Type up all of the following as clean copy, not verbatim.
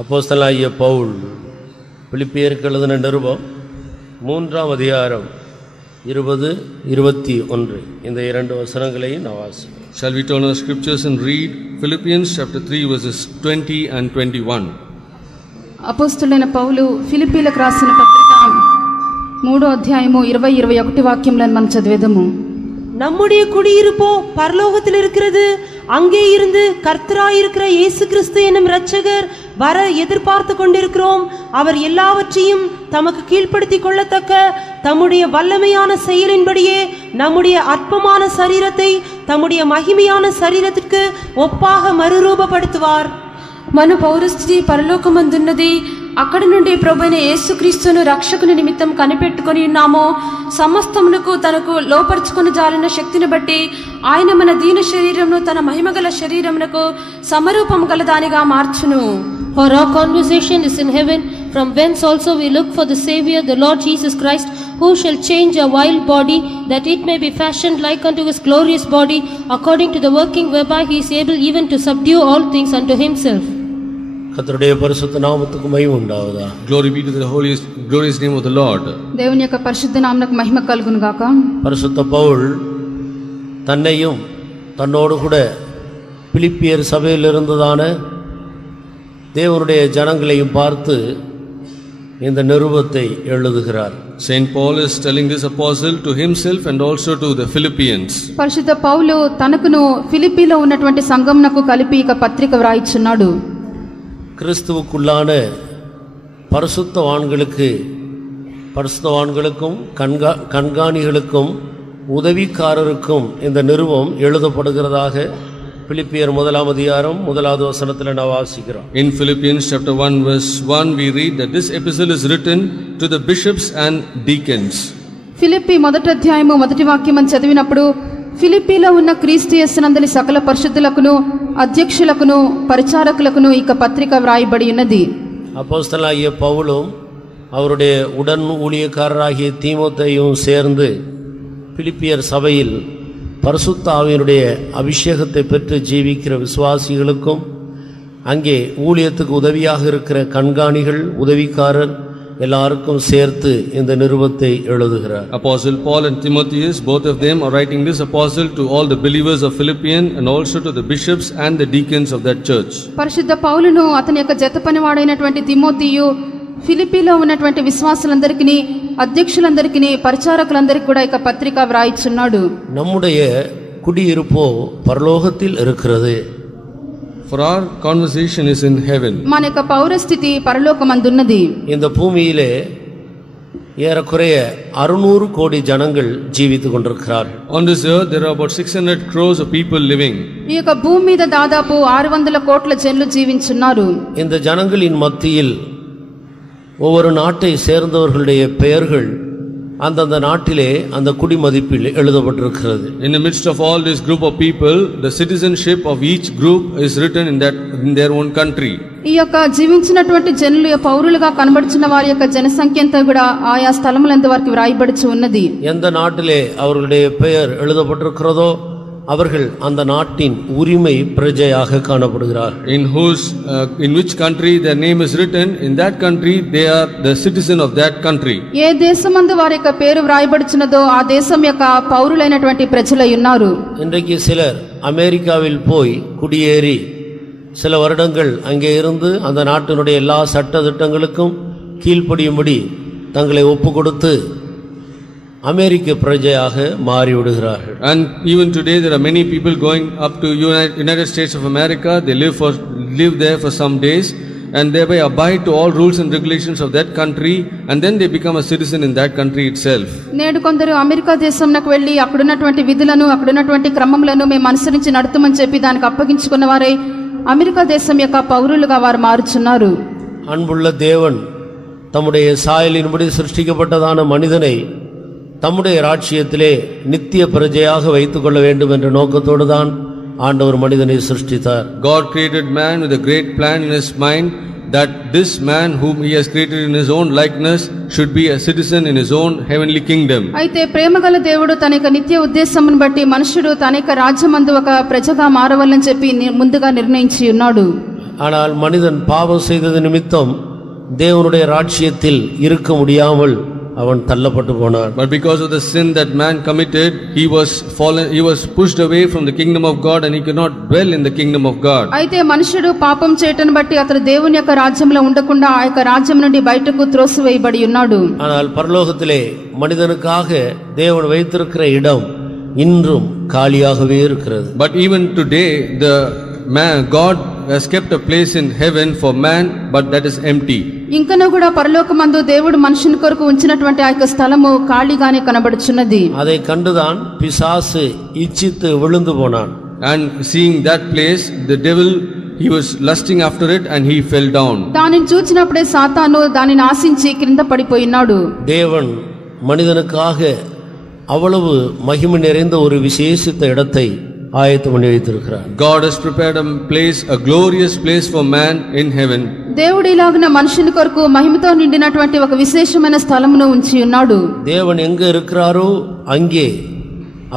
அப்போஸ்தலனாகிய பவுல் பிலிப்பியருக்கு எழுதின நிருபம் 3ஆம் அதிகாரம் 20-21 இந்த இரண்டு வசனங்களையும் நான் வாசிக்கிறேன். Shall we turn our scriptures and read Philippians chapter 3 verses 20 and 21. అపోస్తలుడైన పౌలు ఫిలిప్పీలకు రాసిన పత్రిక 3వ అధ్యాయము 20-21 వాక్యములను మనం చదివేదము. நம்முடைய குடியிருப்போ பரலோகத்தில் இருக்கிறது, அங்கே இருந்து கர்த்தராயிருக்கிற இயேசு கிறிஸ்து என்னும் இரட்சகர் வர எதிர்பார்த்து கொண்டிருக்கிறோம். அவர் எல்லாவற்றையும் தமக்கு கீழ்ப்படுத்தி கொள்ளத்தக்க தம்முடைய வல்லமையான செயலின்படியே நம்முடைய அற்பமான சரீரத்தை தம்முடைய மகிமையான சரீரத்திற்கு ஒப்பாக மறுரூபப்படுத்துவார். మన పౌరస్థితి పరలోకమందున్నది, అక్కడి నుండి ప్రభువైన యేసుక్రీస్తును రక్షకుని నిమిత్తం కనిపెట్టుకొని ఉన్నాము. సమస్తమునకు తనకు లోపరుచుకొని జాలిన శక్తిని బట్టి ఆయన మన దీన శరీరమును తన మహిమగల శరీరమునకు సమరూపము గల దానిగా మార్చును. For our conversation is in heaven, from whence also we look for the Savior, the Lord Jesus Christ, who shall change our vile body, that it may be fashioned like unto his glorious body, according to the working whereby he is able even to subdue all things unto himself. கர்த்தருடைய பரிசுத்த நாமத்துக்கு மகிமை உண்டாவதாக. Glory be to the glorious name of the Lord. దేవుని యొక్క పరిశుద్ధ నామమునకు మహిమ కలుగును గాక. பரிசுத்த பவுல் தன்னையும் தன்னோடு கூட பிலிப்பியர் சபையில் இருந்ததான தேவனுடைய ஜனங்களையும் பார்த்து இந்த நிருபத்தை எழுதுகிறார். Saint Paul is telling this apostle to himself and also to the Philippians. పరిశుద్ధ పౌలు తనకును ఫిలిప్పీలో ఉన్నటువంటి సంఘమునకు కలిపి ఒక పత్రిక వ్రాయిచున్నాడు. கிறிஸ்துவுக்குள்ளான பரிசுத்தவான்களுக்கும் கண்காணிகளுக்கும் உதவிக்காரருக்கும் இந்த நிருபம் எழுதப்படுகிறதாக பிலிப்பியர் 1ஆம் அதிகாரம் 1வது வசனத்தில் நான் வாசிக்கிறோம். In Philippians chapter 1 verse 1 we read that this epistle is written to the bishops and deacons. Philippi 1వ అధ్యాయము 1వ వాక్యం చదివినప్పుడు ఫిలిప్పీలో ఉన్న క్రీస్తు యేసునందలి సకల పరిశుద్ధులకును అధ్యక్షులకును పరిచారకులకును ఈ పత్రిక వ్రాయబడి ఉన్నది. அப்போஸ்தலனாகிய பவுலும் அவருடைய உடன் ஊழியக்காரராகிய தீமோத்தேயும் சேர்ந்து பிலிப்பியர் சபையில் பரிசுத்த ஆவியினுடைய அபிஷேகத்தை பெற்று ஜீவிக்கிற விசுவாசிகளுக்கும் அங்கே ஊழியத்துக்கு உதவியாக இருக்கிற கண்காணிகள் உதவிக்காரர் எல்லாருக்கும் சேர்த்து இந்த நிருபத்தை எழுதுகிறார். Apostle Paul and Timotheus, both of them are writing this epistle to all the believers of Philippians and also to the bishops and the deacons of that church. పరిశుద్ధ పౌలును అతని యొక్క జత పనివాడైనటువంటి తిమోతియు ఫిలిప్పీలో ఉన్నటువంటి విశ్వాసులందరికీ అధ్యక్షులందరికీ పరిచారకులందరికీ కూడా ఈ పత్రిక వ్రాయిచున్నాడు. நம்முடைய குடியிருப்போ பரலோகத்தில் இருக்கிறது. For our conversation is in heaven. మన యొక్క పౌరస్థితి పరలోకమందున్నది. இந்த பூமியிலே ஏறக்குறைய 600 கோடி ஜனங்கள் ஜீவித்துக் கொண்டிருக்கிறார்கள். On this earth there are about 600 crores of people living. ఈ యొక్క భూమి మీద దాదాపు 600 కోట్ల జనులు జీవించున్నారు. இந்த ஜனங்களின் மத்தியில் ஒவ்வொரு நாட்டை சேர்ந்தவர்களுடைய பெயர்கள் அந்தந்த நாட்டிலே அந்த குடிமதிப்பில் எழுதப்பட்டிருக்கிறது. In the midst of all this group of people, the citizenship of each group is written in their own country. ఈ యొక్క జీవించినటువంటి జనులు పౌరులుగా కనబడుచున్న వారి యొక్క జనసంఖ్య అంతా కూడా ఆయా స్థలములందు వారికి వ్రాయబడుచు ఉన్నది. எந்த நாட்டிலே அவர்களுடைய பெயர் எழுதப்பட்டிருக்கிறதோ அவர்கள் அந்த நாட்டின் உரிமை பிரஜையாக காணப்படுகிறார்கள். In which country their name is written, in that country they are the citizen of that country. ఏ దేశమందు వారి యొక్క పేరు వ్రాయబడుచున్నదో ఆ దేశం యొక్క పౌరులైనటువంటి ప్రజలై ఉన్నారు. இன்றைக்கு சிலர் அமெரிக்காவில் போய் குடியேறி சில வருடங்கள் அங்கே இருந்து அந்த நாட்டினுடைய எல்லா சட்ட திட்டங்களுக்கும் கீழ்ப்படியும்படி தங்களை ஒப்பு கொடுத்து அமெரிக்க பிரஜையாக மாறிவிடுகிறார்கள். And even today there are many people going up to United States of America. They live there for some days and thereby abide to all rules and regulations of that country, and then they become a citizen in that country itself. నేడు కొందరు America దేశంనకు వెళ్ళి అక్కడున్నటువంటి విధులను అక్కడున్నటువంటి క్రమములను మేము అనుసరించి నడుతుమని చెప్పి దానికి అప్పగించుకున్న వారే అమెరికా దేశం యొక్క పౌరులుగా వారు మారుచున్నారు. அன்புள்ள தேவன் தம்முடைய சாயலின்படி சிருஷ்டிக்கப்பட்டதான மனிதனை தம்முடைய ராஜ்யத்திலே நித்திய பிரஜையாக வைத்துக் கொள்ள வேண்டும் என்ற நோக்கத்தோடு தான் ஆண்டவர் மனிதனை சிருஷ்டித்தார். God created man with a great plan in his mind that this man whom he has created in his own likeness should be a citizen in his own heavenly kingdom. అయితే ప్రేమగల దేవుడు తన యొక్క నిత్య ఉద్దేశమును బట్టి మనుషుడు తన యొక్క రాజ్యమందు ఒక ప్రజగా మారవలని చెప్పి ముందుగా నిర్ణయించి ఉన్నాడు. ஆனால் மனிதன் பாவம் செய்தது நிமித்தம் தேவனுடைய ராஜ்யத்தில் இருக்க முடியாமல் அவன் தள்ளப்பட்டு போனான். But because of the sin that man committed, he was pushed away from the kingdom of God and he could not dwell in the kingdom of God. అయితే మనుషుడు పాపం చేయటను బట్టి అతడు దేవుని యొక్క రాజ్యంలో ఉండకుండా ఆ యొక్క రాజ్యం నుండి బయటకు త్రోసివేయబడి ఉన్నాడు. ஆனால் பரலோகத்திலே மனிதனுக்காக தேவன் வைத்திருக்கிற இடம் இன்றும் காலியாகவே இருக்கிறது. But even today God has kept a place in heaven for man, but that is empty. ఇంకనూ కూడా పరలోకమందు దేవుడు మనుషుని కొరకు ఉంచినటువంటి ఆ యొక్క స్థలము ఖాళీగానే కనబడుచున్నది. அதை கண்டுதான் பிசாசு இச்சித்து விழுந்து போனான். And seeing that place, the devil, he was lusting after it and he fell down. దానిని చూచినప్పుడే సాతాను దానిని ఆశించి క్రింద పడిపోయినాడు. தேவன் மனிதனுக்காக அவ்வளவு மகிமை நிறைந்த ஒரு விசேஷித்த இடத்தை ஆயத்தம் பண்ணி வைத்திருக்கிறார். God has prepared a place, a glorious place for man in heaven. దేవుడు ఇలాగున మనుషుని కొరకు మహిమతో నిండినటువంటి ఒక విశేషమైన స్థలమును ఉంచి ఉన్నాడు. தேவன் எங்க இருக்கிறாரோ அங்கே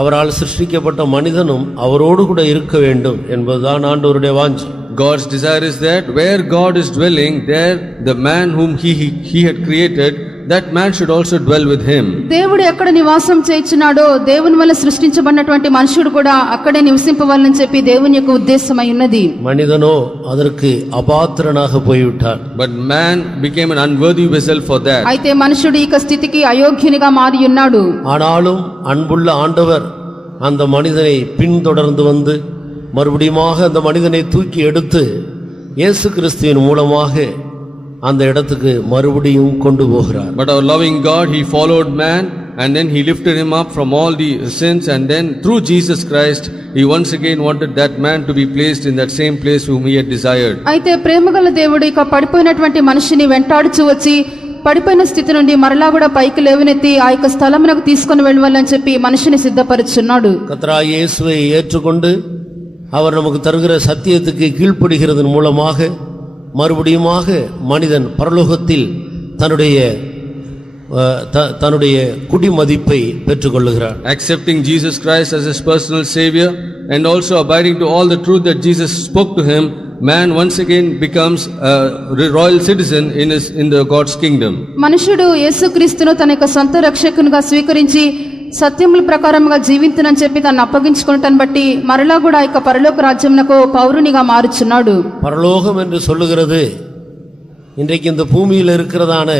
அவரால் சிருஷ்டிக்கப்பட்ட மனிதனும் அவரோடு கூட இருக்க வேண்டும் என்பதுதான் ஆண்டவருடைய வாஞ்சை. God's desire is that where God is dwelling, there the man whom he had created, that man should also dwell with him. దేవుడు ఎక్కడ నివాసం చేయుచున్నాడో దేవుని వల్ల సృష్టించబడినటువంటి మనుషుడు కూడా అక్కడే నివసింపవాలని చెప్పి దేవుని యొక్క ఉద్దేశమై ఉన్నది. மனிதனோ அதற்கு அபாத்திரனாக போய்விட்டார். But man became an unworthy vessel for that. అయితే మనుషుడు ఈ స్థితికి అయోగ్యునిగా మారి ఉన్నాడు. ஆனாலும் அன்புள்ள ஆண்டவர் அந்த மனிதனை பின்தொடர்ந்து வந்து மறுபடியுமாக அந்த மனிதனை தூக்கி எடுத்து இயேசு கிறிஸ்துவின் மூலமாக அந்த இடத்துக்கு மறுபடியும் கொண்டு போகிறார். But our loving God, he followed man and then he lifted him up from all the sins, and then through Jesus Christ he once again wanted that man to be placed in that same place whom he had desired. అయితే ప్రేమగల దేవుడు ఇక పడిపోయినటువంటి మనిషిని వెంటాడుచూ వచ్చి పడిపోయిన స్థితి నుండి మరలా కూడా పైకి లేవనెత్తి ఆ యొక్క స్థలమునకు తీసుకొని వెళ్ళాలని చెప్పి మనిషిని సిద్ధపరుచున్నాడు. கர்த்தராகிய இயேசுவை ஏற்றுக்கொண்டு அவர் நமக்கு தருகிற சத்தியத்துக்கு கீழ்ப்படுகிறதன் மூலமாக மறுபடியுமாக மனிதன் பரலோகத்தில் தன்னுடைய குடிமதிப்பை பெற்றுக்கொள்ளுகிறார். Accepting Jesus Christ as his personal savior and also abiding to all the truth that Jesus spoke to him, man once again becomes a royal citizen in the God's kingdom. మనుషుడు యేసుక్రీస్తును తన యొక్క సొంత రక్షకునిగా స్వీకరించి సత్యముల ప్రకారముగా జీవించునని చెప్పి తను అప్పగించుకున్నటను బట్టి మరలా కూడా ఇక పరలోక రాజ్యమునకు పౌరునిగా మారుచున్నాడు. பரலோகம் என்று சொல்லுகிறது இன்றைக்கு இந்த பூமியில் இருக்கிறதான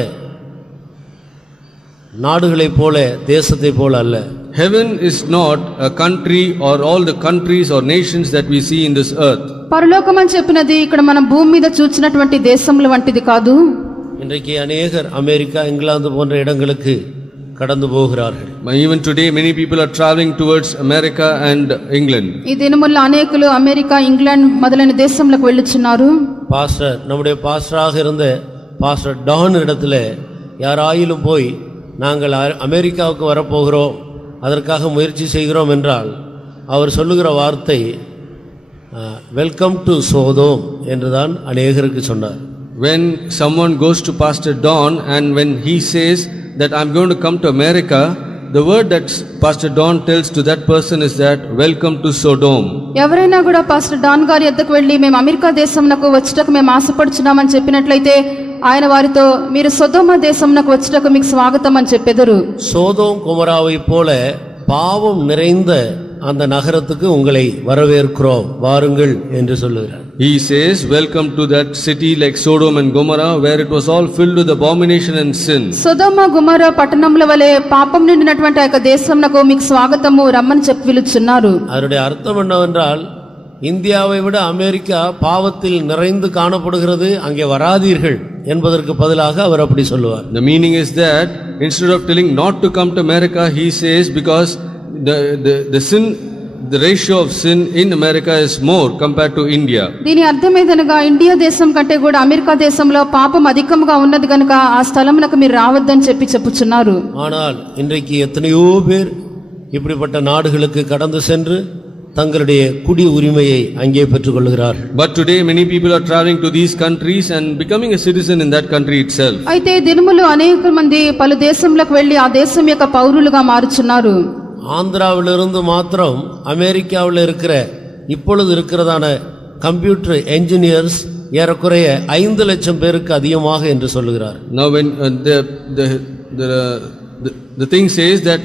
நாடுகளைப் போல தேசத்தைப் போல அல்ல. Heaven is not a country or all the countries or nations that we see in this earth. పరలోకం అని చెప్పినది ఇక్కడ మనం భూమి మీద చూచినటువంటి దేశముల వంటిది కాదు. இன்றைக்கு அநேகர் அமெரிக்கா இங்கிலாந்து போன்ற இடங்களுக்கு கடந்து போகிறார்கள். Even today many people are traveling towards America and England. ఈ దినముల్లో అనేకులు అమెరికా ఇంగ్లాండ్ మొదలైన దేశములకు వెళ్ళుచున్నారు. நம்முடைய பாஸ்டராக இருந்த பாஸ்டர் டான் இடத்துல யாராயிலும் போய் நாங்கள் அமெரிக்காவுக்கு வரப்போகிறோம், அதற்காக முயற்சி செய்கிறோம் என்றால் அவர் சொல்லுகிற வார்த்தை வெல்கம் டு சோதோம் என்றுதான் அநேகருக்கு சொன்னார். When someone goes to Pastor Don and when he says that I'm going to come to America, the word that Pastor Don tells to that person is that welcome to Sodom. ఎవరైనా కూడా pastor don గారి వద్దకు వెళ్ళి మేము America దేశమునకు వచ్చుటకు మేము ఆశపడుచున్నామని చెప్పినట్లయితే ఆయన వారితో మీరు సొదొమ దేశమునకు వచ్చుటకు మీకు స్వాగతం అని చెప్పెదరు. சோதோம் குமராவை போல பாவம் நிறைந்த அந்த நகரத்துக்கு உங்களை வரவேற்கிறோம், வாருங்கள் என்று சொல்லுகிறார். He says welcome to that city like Sodom and Gomorrah where it was all filled with abomination and sin. సొదొమ గుమొర్ర పట్టణముల వలె పాపం నిండినటువంటి ఆ దేశమునకు మీకు స్వాగతము రమ్మని చెప్పి పిలుచున్నారు. அதனுடைய அர்த்தம் என்னவென்றால் இந்தியாவை விட அமெரிக்கா பாவத்தில் நிறைந்து காணப்படுகிறது, அங்கே வராதீர்கள் என்பதற்கு பதிலாக அவர் அப்படி சொல்லுவார். The meaning is that instead of telling not to come to America, he says because the sin, the ratio of sin in America is more compared to India. దీని అర్థమేదనగా ఇండియా దేశం కంటే కూడా అమెరికా దేశంలో పాపం అధికంగా ఉన్నది గనుక ఆ స్థలమునకు మీరు రావద్దని చెప్పి చెప్పుచున్నారు. ஆனால் இன்றைக்கு எத்தனையோ பேர் இப்படிப்பட்ட நாடுகளுக்கு கடந்து சென்று தங்களுடைய குடி உரிமையை அங்கே பெற்றுக்கொள்கிறார்கள். But today many people are traveling to these countries and becoming a citizen in that country itself. అయితే దినములు అనేక మంది పలు దేశములకు వెళ్లి ఆ దేశం యొక్క పౌరులుగా మారుచున్నారు. ஆந்திராவிலிருந்து மாத்திரம் அமெரிக்காவில் இருக்கிற இப்பொழுது இருக்கிறதான கம்ப்யூட்டர் என்ஜினியர்ஸ் ஏறக்குறைய 5 லட்சம் பேருக்கு அதிகமாக என்று சொல்லுகிறார். Now when the thing says that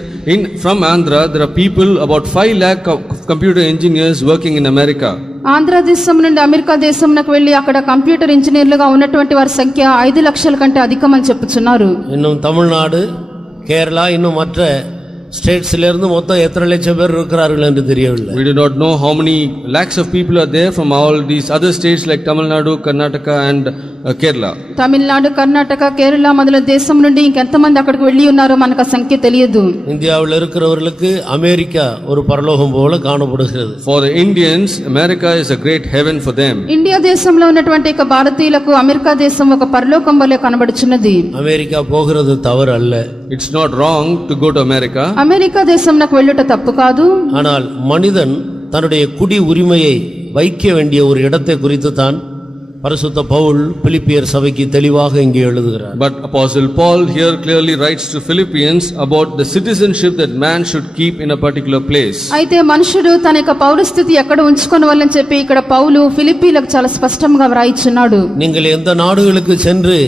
from Andhra there are people about 5 lakh computer engineers working in America. Andhra దేశం నుండి అమెరికా దేశంకు వెళ్లి అక్కడ కంప్యూటర్ ఇంజనీర్లుగా ఉన్నటువంటి వారి సంఖ్య 5 లక్షల కంటే అధికమని చెప్పుచున్నారు. இன்னும் தமிழ்நாடு, கேரளா, இன்னும் மற்ற ஸ்டேட்ஸ்ல இருந்து மொத்தம் எத்தனை லட்சம் பேர் இருக்கிறார்கள் என்று தெரியவில்லை. We do not know how many lakhs of people are there from all these other states like Tamil Nadu, Karnataka and Kerala. Tamil Nadu, Karnataka, Kerala మొదలైన దేశం నుండి ఇంకెంతమంది అక్కడికి వెళ్ళి ఉన్నారో మనకు సంఖ్య తెలియదు. இந்தியாவில் இருக்கிறவர்களுக்கு அமெரிக்கா ஒரு பரலோகம் போல காணப்படுகிறது. For the Indians, America is a great heaven for them. India దేశంలో ఉన్నటువంటి ఇక భారతీయులకు అమెరికా దేశం ఒక పరలోకం వలె కనబడుచున్నది. அமெரிக்கா போகிறது தவறு அல்ல. It's not wrong to go to America. America దేశంకు వెళ్ళుట తప్పు కాదు. ஆனால் மனிதன் தன்னுடைய குடி உரிமையை வைக்க வேண்டிய ஒரு இடத்தை குறித்து தான் பரிசுத்த பவுல் பிலிப்பியர் சபைக்கு தெளிவாக இங்கே எழுதுகிறார். But Apostle Paul here clearly writes to Philippians about the citizenship that man should keep in a particular place. అయితే మనుషుడు తన యొక్క పౌరస్థితి ఎక్కడ ఉంచుకొనవాలని చెప్పి ఇక్కడ పౌలు ఫిలిప్పీలకు చాలా స్పష్టంగా వ్రాయిచున్నాడు. நீங்கள் எந்த நாடுகளுக்கு சென்று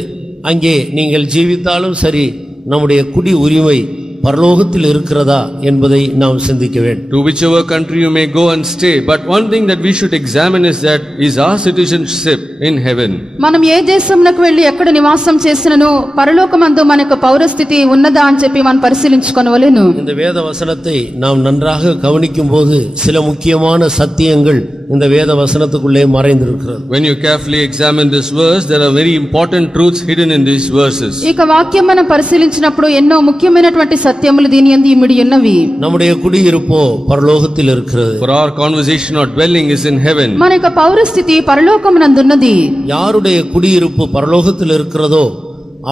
அங்கே நீங்கள் ஜீவித்தாலும் சரி, நம்முடைய குடி உரிமை பரலோகத்தில் இருக்கிறதா என்பதை நாம் சிந்திக்க வேண்டும். To whichever country you may go and stay, but one thing that we should examine is that is our citizenship in heaven. మనం ఏ దేశంలకు వెళ్ళి ఎక్కడ నివాసం చేసినను పరలోకమందు మన యొక్క పౌరస్థితి ఉన్నదా అని చెప్పి మనం పరిశీలించుకొనవలెను. இந்த வேத வசனத்தை நாம் நன்றாக கவனிக்கும்போது சில முக்கியமான சத்தியங்கள் இந்த வேத வசனத்துக்குள்ளே மறைந்திருக்கிறது. When you carefully examine this verse, there are very important truths hidden in these verses. ఇక వాక్యం మనం పరిశీలించినప్పుడు ఎన్నో ముఖ్యమైనటువంటి సత్యములు దీని యందు ఇమిడి ఉన్నవి. நம்முடைய குடியிருப்போ பரலோகத்தில் இருக்கிறது. For our conversation or dwelling is in heaven. మన యొక్క పౌరస్థితి పరలోకమునందున్నది. யாருடைய குடியிருப்பு பரலோகத்தில் இருக்கிறதோ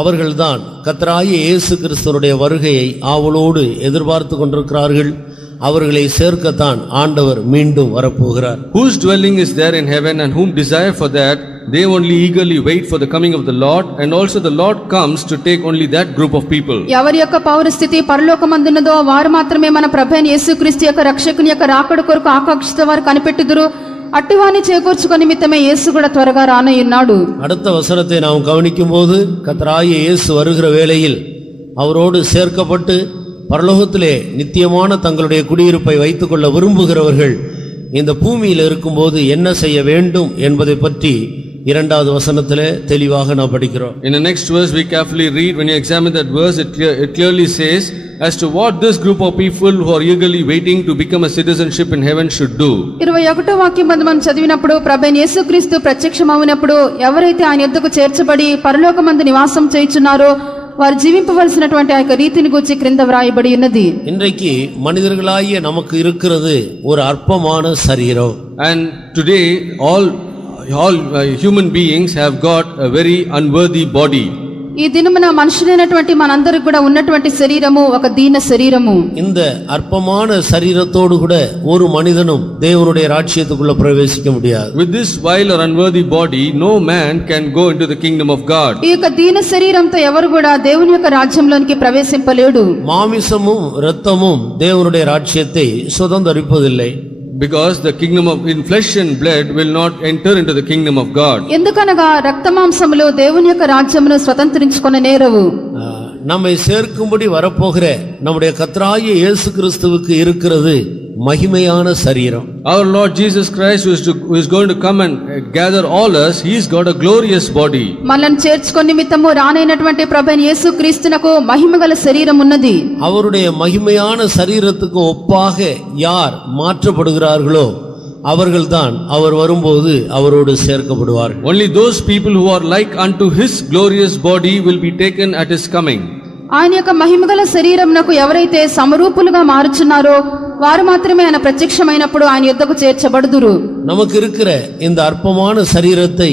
அவர்கள்தான் கர்த்தராகிய இயேசு கிறிஸ்துவினுடைய வருகையை ஆவலோடு எதிர்பார்த்து கொண்டிருக்கிறார்கள். அவர்களை சேர்க்கத்தான் ஆண்டவர் மீண்டும் வரப்போகிறார். Whose dwelling is there in heaven and whom desire for that, they only eagerly wait for the coming of the Lord, and also the Lord comes to take only that group of people. ఎవరి యొక్క పౌరస్థితి పరలోకమందున్నదో వారు మాత్రమే మన ప్రభువైన యేసుక్రీస్తు యొక్క రక్షకుని యొక్క రాకడ కొరకు ఆకాంక్షిత వారు కనిపెట్టుదురు. అట్టివాని చేకూర్చుకొని నిమిత్తమే యేసు కూడా త్వరగా రానయ్యున్నాడు. அடுத்த வசனத்தை நாம் கவனிக்கும்போது கர்த்தராகிய இயேசு வருகிற வேளையில் அவரோடு சேர்க்கப்பட்டு பரலோகத்திலே நித்தியமான தங்களுடைய குடியிருப்பை வைத்துக் கொள்ள விரும்புகிறவர்கள் இந்த பூமியில் இருக்கும்போது என்ன செய்ய வேண்டும் என்பதை பற்றி 2வது வசனத்திலே தெளிவாக நாம் படிக்கிறோம். In the next verse we carefully read, when you examine that verse, it clearly says as to what this group of people who are eagerly waiting to become a citizenship in heaven should do. 21వ వాక్యం మనం చదివినప్పుడు ప్రభువైన యేసుక్రీస్తు ప్రత్యక్షమవునప్పుడు ఎవరైతే ఆయన యొద్దకు చేర్చబడి పరలోకమందు నివాసం చేయుచున్నారో వారు జీవింపవలసినటువంటి ఆ యొక్క రీతిని గురించి క్రింద వ్రాయబడి ఉన్నది. இன்றைக்கு மனிதர்களாகிய நமக்கு இருக்கிறது ஒரு அற்பமான சரீரம். And today all human beings have got a very unworthy body. ఈ దినమున మనుషులైనటువంటి మనందరికి కూడా ఉన్నటువంటి శరీరము ఒక దీన శరీరము. இந்த அற்பமான சரீரத்தோடு கூட ஒரு மனிதனும் தேவனுடைய ராஜ்யத்துக்குள்ள பிரவேசிக்க முடியாது. With this vile or unworthy body, no man can go into the kingdom of God. ఈ యొక్క దీన శరీరంతో ఎవరు కూడా దేవుని యొక్క రాజ్యంలోనికి ప్రవేశింపలేడు. மாமிசமும் இரத்தமும் தேவனுடைய ராஜ்யத்தை சுதந்தரிப்பதில்லை. Because the kingdom of in flesh and blood will not enter into the kingdom of God. ఎందుకనగా రక్తమాంసములు దేవుని యొక్క రాజ్యమును స్వతంత్రించుకొన నేరవు. நம்மை சேர்க்கும்படி வரப்போகிற நம்முடைய கர்த்தராகிய இயேசு கிறிஸ்துவுக்கு இருக்கிறது மகிமையான சரீரம். Our Lord Jesus Christ who is going to come and gather all us, he's got a glorious body. మనల్ని చేర్చుకొని నిమిత్తము రానైనటువంటి ప్రభువైన యేసుక్రీస్తునకు మహిమగల శరీరం ఉన్నది. அவருடைய மகிமையான சரீரத்துக்கு ஒப்பாக யார் மாற்றப்படுகிறார்களோ அவர்கள்தான் அவர் வரும்போது அவரோடு சேர்க்கப்படுவார்கள். Only those people who are like unto his glorious body will be taken at his coming. ఆయన యొక్క మహిమగల శరీరమునకు ఎవరైతే సమరూపులుగా మారుచున్నారో వారు మాత్రమే ఆయన ప్రత్యక్షమైనప్పుడు ఆయన యొద్దకు చేర్చబడుదురు. நமக்கு இருக்கிற இந்த அற்பமான சரீரத்தை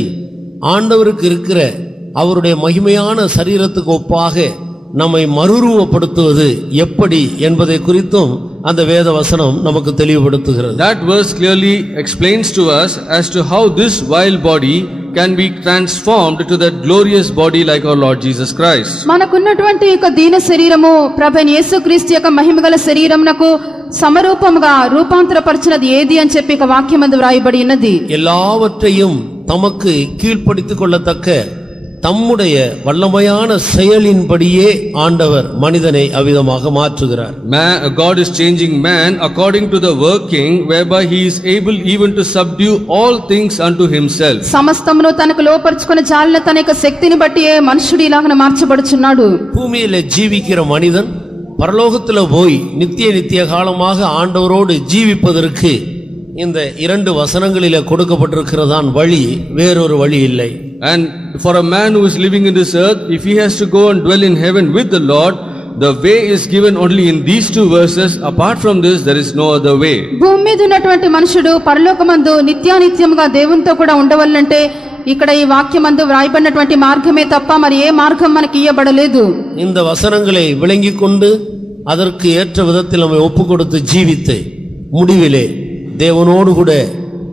ஆண்டவருக்கு இருக்கிற அவருடைய மகிமையான சரீரத்துக்கு ஒப்பாக நம்மை மறுரூபப்படுத்துவது எப்படி என்பதை குறித்தும் அந்த வேத வசனம் நமக்கு தெளிவுபடுத்துகிறது. That verse clearly explains to us as to how this vile body can be transformed to that glorious body like our Lord Jesus Christ. మనకున్నటువంటి యొక్క దీన శరీరము ప్రభువైన యేసుక్రీస్తు యొక్క మహిమగల శరీరమునకు సమరూపముగా రూపాంతరపరిచినది ఏది అని చెప్పి ఒక వాక్యమందు వ్రాయబడి ఉన్నది. எல்லாவற்றையும் தமக்கு கீழ்ப்படுத்திக் கொள்ளத்தக்க தம்முடைய வல்லமையான செயலின்படியே ஆண்டவர் மனிதனை அவ்விதமாக மாற்றுகிறார். God is changing man according to the working whereby he is able even to subdue all things unto himself. సమస్తమును తనకు లోపర్చుకొని చాలిన తన యొక్క శక్తిని బట్టియే మనుషుడు ఇలాగ మార్చబడుచున్నాడు. பூமியிலே ஜீவிக்கிற மனிதன் பரலோகத்தில் போய் நித்திய காலமாக ஆண்டவரோடு ஜீவிப்பதற்கு இந்த இரண்டு வசனங்களிலே கொடுக்கப்பட்டிருக்கிறதான் வழி, வேறொரு வழி இல்லை. And for a man who is living in this earth, if he has to go and dwell in heaven with the Lord, the way is given only in these two verses. Apart from this, there is no other way. భూమి మీద ఉన్నటువంటి మనుషుడు పరలోకమందు నిత్యానిత్యముగా దేవునితో కూడా ఉండవల్లంటే ఇక్కడ ఈ వాక్యమందు వ్రాయబడినటువంటి మార్గమే తప్ప మరి ఏ మార్గం మనకి ఇయ్యబడలేదు. இந்த வசனங்களை விளங்கிக் கொண்டு அதற்கு ஏற்ற விதத்தில் நம்மை ஒப்புக் கொடுத்து ஜீவித்து முடிவிலே தேவனோடு கூட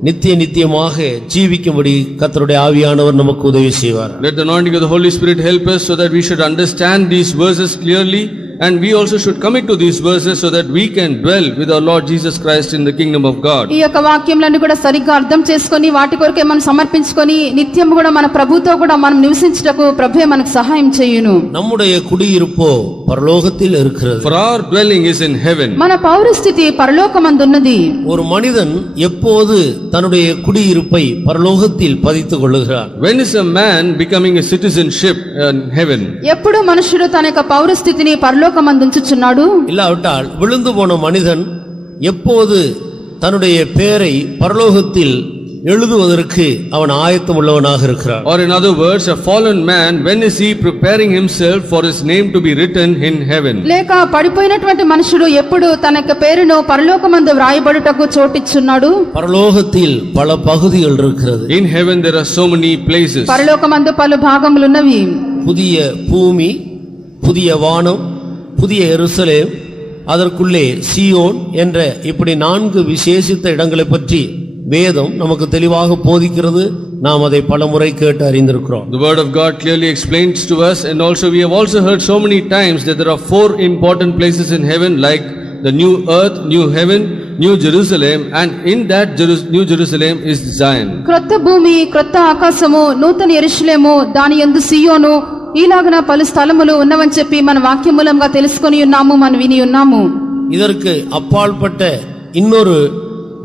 நித்தியமாக ஜீவிக்கும்படி கர்த்தருடைய ஆவியானவர் நமக்கு உதவி செய்வார். Let the anointing of the Holy Spirit help us so that we should understand these verses clearly, and we also should commit to these verses so that we can dwell with our Lord Jesus Christ in the kingdom of God. ఈ యొక్క వాక్యములను కూడా సరిగ్గా అర్థం చేసుకొని వాటి కొరకే మనం సమర్పించుకొని నిత్యం కూడా మన ప్రభువుతో కూడా మనం నివసించుటకు ప్రభువే మనకు సహాయం చేయును. நம்முடைய குடியிருப்போ பரலோகத்தில் இருக்கிறது. For our dwelling is in heaven. మన పౌరస్థితి పరలోకమందున్నది. ஒரு மனிதன் எப்போது தன்னுடைய குடியிருப்பை பரலோகத்தில் பதித்துக் கொள்ளுகிறார்? When is a man becoming a citizenship in heaven? ఎప్పుడు మనుషుడు తన యొక్క పౌరస్థితిని పరలోకమందుంచుచున్నాడు? இல்லாவிட்டால் விழுந்து போன மனிதன் எப்போது தன்னுடைய பெயரை பரலோகத்தில் எழுதுவதற்கு அவன் ஆயத்தம் உள்ளவனாக இருக்கிறார்? Or in other words, a fallen man, when is he preparing himself for his name to be written in heaven? లేక పడిపోయినటువంటి మనుషుడు ఎప్పుడు తన యొక్క పేరును పరలోకమందు వ్రాయబడుటకు చోటిచ్చున్నాడు? பரலோகத்தில் பல பகுதிகள் இருக்கிறது. In heaven there are so many places. పరలోకమందు పలు భాగములున్నవి. புதிய பூமி, புதிய வானம், புதிய எருசலேம், அதற்குள்ளே சீயோன் என்ற இப்படி 4 விசேஷித்த இடங்களை பற்றி வேதம் நமக்கு தெளிவாக போதிக்கிறது. நாம் அதை பலமுறை கேட்டு அறிந்திருக்கிறோம். The word of God clearly explains to us, and also we have also heard so many times that there are 4 important places in heaven, like the new earth, new heaven, new Jerusalem, and in that new Jerusalem is Zion. క్రొత్త భూమి, క్రొత్త ఆకాశము, నూతన యెరూషలేము, దాని యందు సియోను, ఈలాగన పలు స్థలములు ఉన్నవని చెప్పి మన వాక్యమూలంగా తెలుసుకొని ఉన్నాము, మనం విని ఉన్నాము. இதற்கு அப்பாற்பட்ட இன்னொரு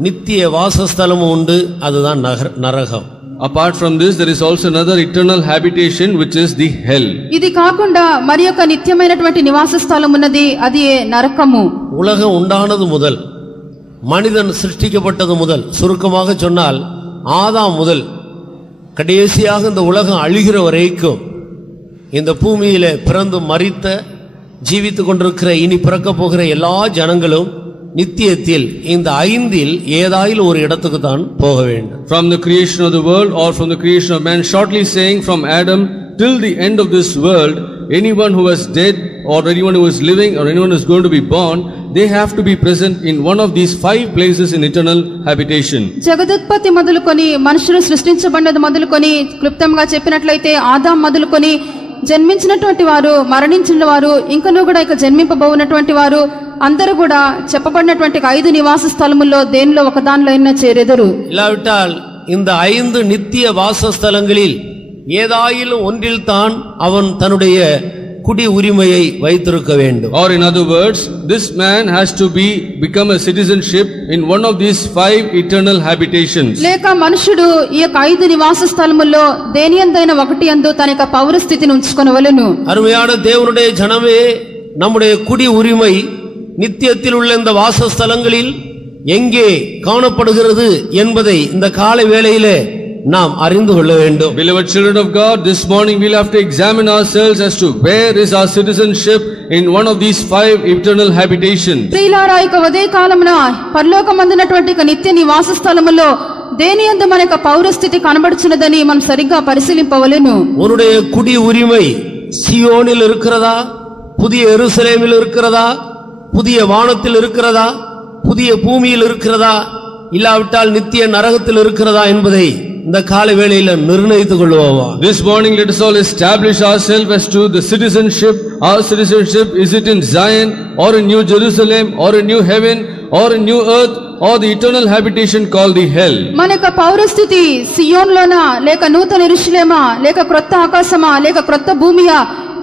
நித்திய வாசஸ்தலமும் உண்டு, அதுதான் நரகம். Apart from this, there is also another eternal habitation, which is the hell. ఇది కాకుండా మరి ఒక నిత్యమైనటువంటి నివాస స్థలం ఉన్నది, అది నరకము. உலகம் உண்டானது முதல், மனிதன் சிருஷ்டிக்கப்பட்டது முதல், சுருக்கமாக சொன்னால் ஆதாம் முதல் கடைசியாக இந்த உலகம் அழிகிற வரைக்கும் இந்த பூமியில பிறந்து மரித்த ஜீவித்துக் கொண்டிருக்கிற இனி பிறக்க போகிற எல்லா ஜனங்களும் நித்தியத்தில் இந்த 5இல் ஏதாயிலும் ஒரு இடத்துக்கு தான் போக வேண்டும். From the creation of the world, or from the creation of man, shortly saying from Adam till the end of this world, anyone who was dead or anyone who is living or anyone who is going to be born, they have to be present in one of these 5 places in eternal habitation. జగదుత్పత్తి మొదలుకొని మనుషులు సృష్టించబడినది మొదలుకొని క్లుప్తంగా చెప్పినట్లయితే ఆదాం మొదలుకొని జన్మించినటువంటి వారు, మరణించిన వారు, ఇంకనూ కూడా ఇక జన్మింపబోనటువంటి వారు అందరూ కూడా చెప్పబడినటువంటి 5 నివాస స్థలముల్లో దేనిలో ఒక దానిలో అయినా చేరెదరు. இல்லாவிட்டால் இந்த 5 நித்திய வாசஸ்தலங்களில் ஏதாயிலும் ஒன்றில் தான் அவன் தன்னுடைய குடி உரிமையை வைத்திருக்க வேண்டும். Or in other words, this man has to become a citizenship in one of these 5 eternal habitations. లేక మనుషుడు ఈ యొక్క 5 నివాస స్థలముల్లో దేనియందైనా ఒకటి యందు తన యొక్క పౌరస్థితిని ఉంచుకొనవలెను. அருமையான தேவனுடைய ஜனமே, நம்முடைய குடி உரிமை நித்தியத்தில் உள்ள இந்த வாசஸ்தலங்களில் எங்கே காணப்படுகிறது என்பதை இந்த காலை வேளையிலே நாம் அறிந்து கொள்ள வேண்டும். Beloved children of God, this morning we'll have to examine ourselves as to where is our citizenship in one of these 5 eternal habitations. ప్రియులారా, ఇక ఉదయ కాలమున పరలోకమందున్నటువంటి నిత్య నివాస స్థలములో దేనియందు మన యొక్క పౌరస్థితి కనబడుచున్నదని మనం సరిగ్గా పరిశీలింపవలెను. உன்னுடைய குடி உரிமை சியோனில் இருக்கிறதா, புதிய எருசலேமில் இருக்கிறதா, புதிய வானத்தில் இருக்கிறதா, புதிய பூமியில் இருக்கிறதா, இல்லாவிட்டால் நித்திய நரகத்தில் இருக்கிறதா என்பதை இந்த காலை வேளையில நிர்ணயித்துக் கொள்வோமா? This morning let us all establish ourselves as to the citizenship. Our citizenship, is it in Zion or in New Jerusalem or in new heaven or in new earth or the eternal habitation called the hell. మన యొక్క పౌరస్థితి సియోన్లోనా లేక నూతన యెరూషలేమా లేక క్రొత్త ఆకాశమా లేక క్రొత్త భూమియా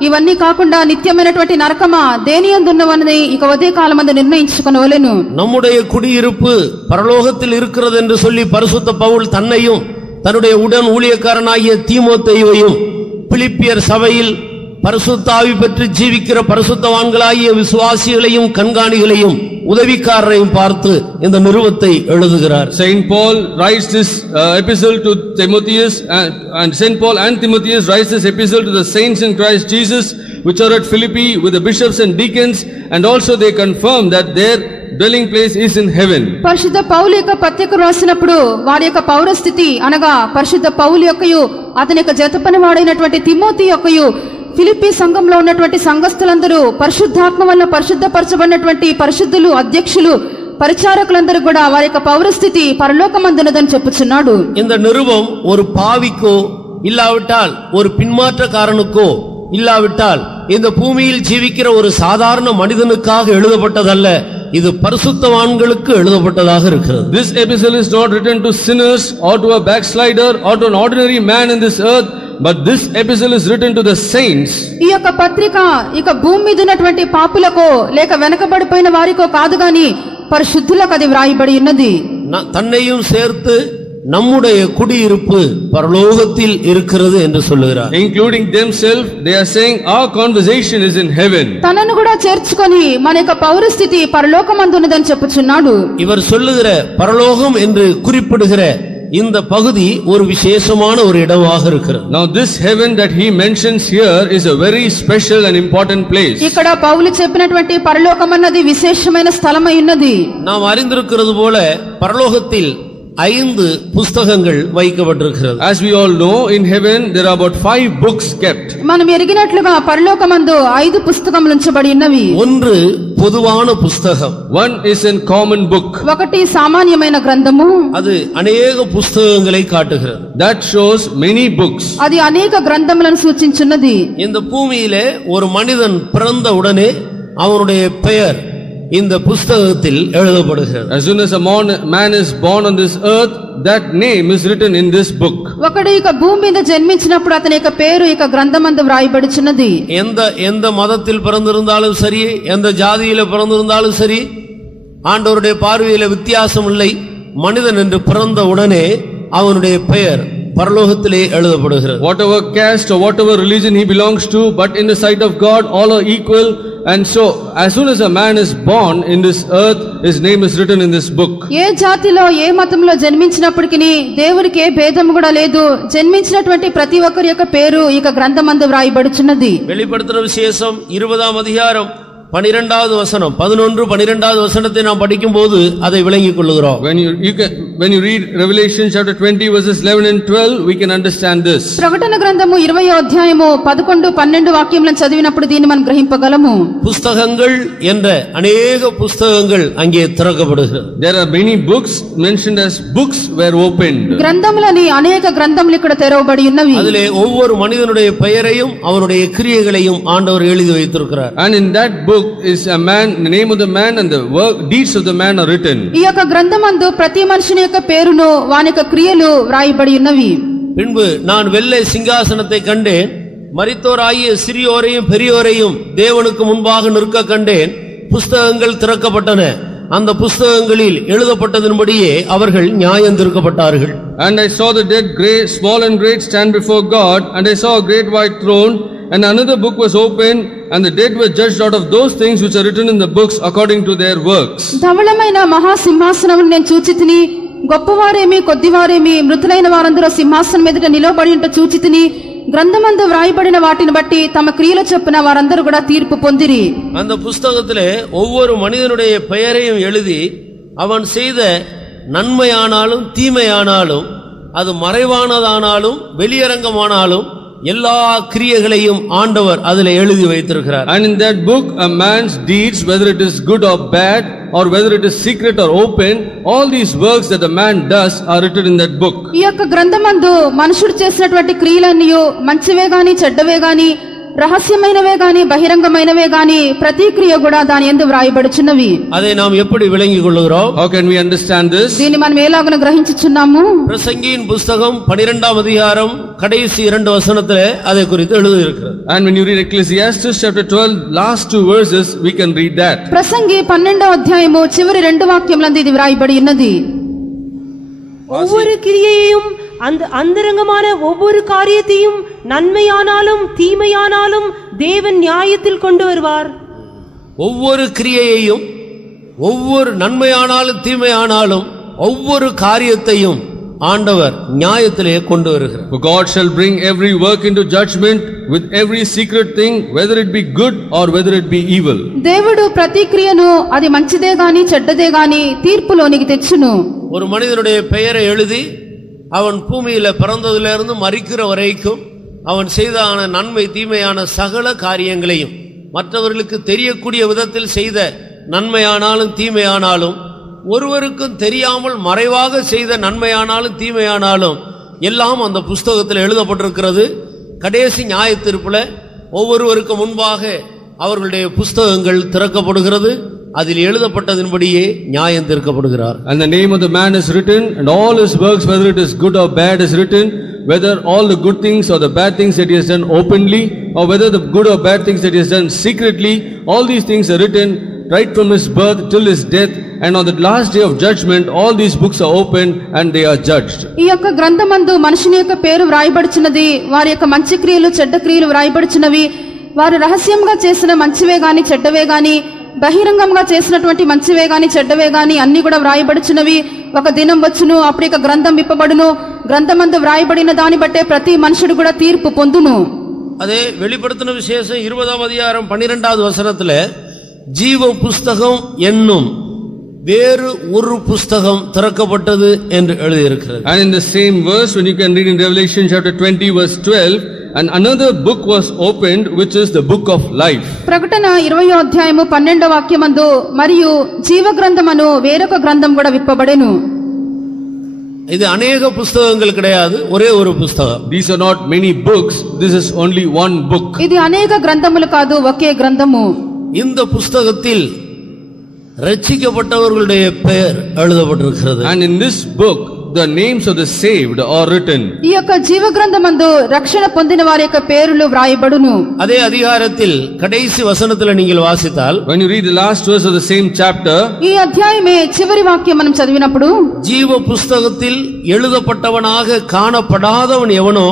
ఇవన్నీ కాకుండా నిత్యమైనటువంటి నరకమా దేని యందున్నవని ఇక ఉదయ కాలమందు నిర్ణయించుకొనవలెను. நம்முடைய குடியிருப்பு பரலோகத்தில் இருக்கிறது என்று சொல்லி பரிசுத்த பவுல் தன்னையும் தன்னுடைய உடன் ஊழியக்காரனாகிய தீமோத்தேயுவையும் பிலிப்பியர் சபையில் பரிசுத்த ஆவி பெற்று ஜீவிக்கிற பரிசுத்தவான்களாகிய விசுவாசிகளையும் கண்காணிகளையும் உதவிக்காரரையும் பார்த்து இந்த நிருபத்தை எழுதுகிறார். Saint Paul writes this epistle to Timotheus, and Saint Paul and Timotheus writes this epistle to the saints in Christ Jesus which are at Philippi with the bishops and deacons, and also they confirm that their dwelling place is in heaven. పరిశుద్ధ పౌలు యొక్క పత్రిక రాసినప్పుడు వారి యొక్క పౌరస్థితి అనగా పరిశుద్ధ పౌలు యొక్కయు అతని యొక్క జతపని వాడైనటువంటి తిమోతి యొక్కయు ఫిలిప్పీ సంఘంలో ఉన్నటువంటి సంఘస్థులందరూ పరిశుద్ధాత్మ వల్ల పరిశుద్ధపరచబడినటువంటి పరిశుద్ధులు అధ్యక్షులు పరిచారకులందరూ కూడా వారి యొక్క పౌరస్థితి పరలోకమందున్నదని చెప్పుచున్నాడు. இந்த நிருபம் ஒரு பாவிக்கோ இல்லாவிட்டால் ஒரு பின்மாற்றக்காரனுக்கோ இல்லாவிட்டால் இந்த பூமியில் ஜீவிக்கிற ஒரு சாதாரண மனிதனுக்காக எழுதப்பட்டதல்ல, இது பரிசுத்தவான்களுக்கு எழுதப்பட்டதாக இருக்கிறது. This epistle is not written to sinners or to a backslider or to an ordinary man in this earth, but this epistle is written to the saints. ఈ యొక్క పత్రిక ఇక భూమి మీద ఉన్నటువంటి పాపులకో లేక వెనకబడిపోయిన వారికో కాదు గాని పరిశుద్ధులకు అది వ్రాయబడి ఉన్నది. தன்னையும் சேர்த்து நம்முடைய குடியிருப்பு பரலோகத்தில் இருக்கிறது என்று சொல்லுகிறார். Including themselves, they are saying our conversation is in heaven. తనను కూడా చేర్చుకొని మన యొక్క పౌరస్థితి పరలోకమందున్నదని చెప్పుచున్నాడు. இவர் சொல்லுகிற பரலோகம் என்று குறிப்பிடுகிற இந்த பகுதி ஒரு விசேஷமான ஒரு இடமாக இருக்கிறது. Now this heaven that he mentions here is a very special and important place. ఇక్కడ పౌలు చెప్పినటువంటి పరలోకం అన్నది విశేషమైన స్థలమై ఉన్నది. நாம் அறிந்திருக்கிறது போல பரலோகத்தில் 5 புஸ்தகங்கள் வைக்கப்பட்டிருக்கிறது. As we all know, in heaven there are about 5 books kept. మనం ఎరిగినట్లుగా పరలోకమందు 5 పుస్తకములు ఉంచబడి ఉన్నవి. ஒன்று பொதுவான புஸ்தகம். One is a common book. ఒకటి సామాన్యమైన గ్రంథము. அது अनेक புஸ்தகங்களை காட்டுகிறது. That shows many books. అది అనేక గ్రంథములను సూచించున్నది. இந்த பூமியிலே ஒரு மனிதன் பிறந்த உடனே அவனுடைய பெயர் இந்த புஸ்தகத்தில் எழுதப்படுகிறது. As soon as a man is born on this earth, that name is written in this book. ఒకడు ఇక భూమి మీద జన్మించినప్పుడు అతని యొక్క పేరు ఇక గ్రంథమందు వ్రాయబడుచున్నది. எந்த மதத்தில் பிறந்திருந்தாலும் சரி, எந்த ஜாதியில பிறந்திருந்தாலும் சரி, ஆண்டவருடைய பார்வையில வித்தியாசம் இல்லை. மனிதன் என்று பிறந்த உடனே அவனுடைய பெயர் பரலோகத்திலே எழுதப்படுகிறது. Whatever caste or whatever religion he belongs to, but in the sight of God all are equal. And so as soon as a man is born in this earth, his name is written in this book. ఏ జాతిలో ఏ మతంలో జన్మించినప్పటికీ దేవునికి ఏ భేదం కూడా లేదు. జన్మించినటువంటి ప్రతి ఒక్కరి యొక్క పేరు ఇక గ్రంథమందు వ్రాయబడుచున్నది. வெளிப்படுத்தின விசேஷம் 20ஆம் அதிகாரம் 12வது வசனம் 11-12வது வசனத்தை நாம் படிக்கும்போது அதை விளங்கிக் கொள்கிறோம். When you read Revelation chapter 20 verses 11 and 12, we can understand this. ప్రకటన గ్రంథము 20వ అధ్యాయము 11-12 వాక్యములను చదివినప్పుడు దీన్ని మనం గ్రహింపగలము. புஸ்தகங்கள் என்ற अनेक புஸ்தகங்கள் அங்கே திறக்கப்படுகிறது. There are many books mentioned as books were opened. గ్రంథములని అనేక గ్రంథములు ఇక్కడ తెరవబడి ఉన్నవి. அதிலே ஒவ்வொரு மனிதனுடைய பெயரையும் அவருடைய கிரியைகளையும் ஆண்டவர் எழுதி வைத்திருக்கிறார். And in that book is a man, the name of the man and the work deeds of the man are written. ఈ యొక్క గ్రంథమందు ప్రతి మనిషిని యొక్క పేరును వాని యొక్క క్రియలు వ్రాయబడి ఉన్నవి. பின்பு நான் வெள்ளை சிங்காசனத்தை கண்டேன், மரித்தோராகிய சிறியோரையும் பெரியோரையும் தேவனுக்கு முன்பாக நிற்க கண்டேன். புஸ்தகங்கள் திறக்கப்பட்டன. அந்த புஸ்தகங்களில் எழுதப்பட்டதன்படியே அவர்கள் நியாயந்தீர்க்கப்பட்டார்கள். And I saw the dead, great, small and great, stand before God, and I saw a great white throne, and another book was opened, and the dead were judged out of those things which are written in the books according to their works. ధవళమైన మహా సింహాసనమును నేను చూచితిని. గొప్పవారేమి కొద్దివారేమి మృతులైన వారందరూ సింహాసనం ఎదుట నిలవబడి ఉంట చూచితిని. గ్రంథమందు వ్రాయబడిన వాటిని బట్టి తమ క్రియల చొప్పున వారందరూ కూడా తీర్పు పొందిరి. அந்த புஸ்தகத்திலே ஒவ்வொரு மனிதனுடைய பெயரையும் எழுதி அவன் செய்த நன்மையானாலும் தீமையானாலும் அது மறைவானதானாலும் வெளியரங்கமானாலும் எல்லா கிரியைகளையும் ஆண்டவர் அதிலே எழுதி வைத்திருக்கிறார். And in that book a man's deeds, whether it is good or bad, or whether it is secret or open, all these works that the man does are written in that book. ఈ యొక్క గ్రంథమందు మనుషుడు చేసినటువంటి క్రియలన్నీ మంచివే గాని చెడ్డవే గాని రహస్యమైనవే గాని బహిరంగమైనవే గాని ప్రతిక్రియ కూడా దాని యందు వ్రాయబడుచున్నవి. அதை நாம் எப்படி விளங்கிக் கொள்கிறோம்? How can we understand this? దీన్ని మనం ఎలాగన గ్రహించుచున్నాము? பிரசங்கியின் புஸ்தகம் 12ஆம் அதிகாரம் கடைசி 2 வசனத்திலே அதை குறித்து எழுதி இருக்கிறது. And when you read Ecclesiastes chapter 12 last 2 verses, we can read that. ప్రసంగి 12వ అధ్యాయము చివరి 2 వాక్యములందు ఇది వ్రాయబడి ఉన్నది. ஒவ்வொரு கிரியையையும் அந்த அந்தரங்கமான ஒவ்வொரு காரியத்தையும் நன்மையானாலும் தீமையானாலும் தேவன் நியாயத்தில் கொண்டு வருவார். ஒவ்வொரு கிரியையையும் ஒவ்வொரு நன்மையானாலும் தீமையானாலும் ஒவ்வொரு காரியத்தையும் ஆண்டவர் நியாயத்திலே கொண்டு வருகிறார். For God shall bring every work into judgment with every secret thing, whether it be good or whether it be evil. దేవుడు ప్రతి క్రియను అది మంచిదే గాని చెడ్డదే గాని తీర్పులోనికి తెచ్చును. ஒரு மனிதனுடைய பெயரை எழுதி அவன் பூமியில பிறந்ததிலிருந்து மரிக்கிற வரைக்கும் அவன் செய்தான நன்மை தீமையான சகல காரியங்களையும் மற்றவர்களுக்கு தெரியக்கூடிய விதத்தில் செய்த நன்மையானாலும் தீமையானாலும் ஒருவருக்கும் தெரியாமல் மறைவாக செய்த நன்மையானாலும் தீமையானாலும் எல்லாம் அந்த புஸ்தகத்தில் எழுதப்பட்டிருக்கிறது. கடைசி நியாயத்தீர்ப்புல ஒவ்வொருவருக்கு முன்பாக அவர்களுடைய புஸ்தகங்கள் திறக்கப்படுகிறது. அதில் எழுதப்பட்டதின்படியே நியாயம் தீர்க்கப்படுகிறார். And the name of the man is written, and all his works, whether it is good or bad, is written, whether all the good things or the bad things that he has done openly, or whether the good or bad things that he has done secretly, all these things are written right from his birth till his death, and on the last day of judgment all these books are opened and they are judged. ఈ యొక్క గ్రంథమందు మనుషుని యొక్క పేరు వ్రాయబడుచున్నది, వారి యొక్క మంచి క్రియలు చెడ్డ క్రియలు వ్రాయబడుచున్నవి. వారు రహస్యంగా చేసిన మంచివే గాని చెడ్డవే గాని బహిరంగంగా చేసినటువంటి మంచివే గాని చెడ్డవే గాని అన్ని కూడా వ్రాయబడుచున్నవి. ఒక దినం వచ్చును, అప్పుడు ఇక గ్రంథం విప్పబడును. గ్రంథమందు వ్రాయబడిన దాన్ని బట్టే ప్రతి మనుషుడు కూడా తీర్పు పొందును. అదే வெளிப்படுத்தின விசேஷம் 20ஆம் அதிகாரம் 12வது வசனத்துல ஜீவ புஸ்தகம் என்னும் வேறு ஒரு புஸ்தகம் திறக்கப்பட்டது என்று எழுதியிருக்கிறது. And in the same verse, when you can read in Revelation chapter 20 verse 12, and another book was opened, which is the book of life. ప్రకటన 20వ అధ్యాయము 12వ వాక్యమందు మరియు జీవ గ్రంథమను వేరొక గ్రంథం కూడా విప్పబడెను. இது अनेक புத்தகங்கள் கிடையாது, ஒரே ஒரு புத்தகம். These are not many books, this is only one book. ఇది అనేక గ్రంథములు కాదు, ఒకే గ్రంథము. இந்த புத்தகத்தில் ரட்சிக்கப்பட்டவர்களுடைய பெயர் எழுதப்பட்டிருக்கிறது. And in this book the names of the saved are written. ఈ యొక్క జీవ గ్రంథమందు రక్షణ పొందిన వారి యొక్క పేర్లు వ్రాయబడును. அதே அதிகாரத்தில் கடைசி வசனத்தில் நீங்கள் வாசித்தால், when you read the last verse of the same chapter, ఈ అధ్యాయమే చివరి వాక్యం మనం చదివినప్పుడు, జీవ పుస్తகத்தில் எழுதப்பட்டவனாக காணப்படாதவன் எவனோ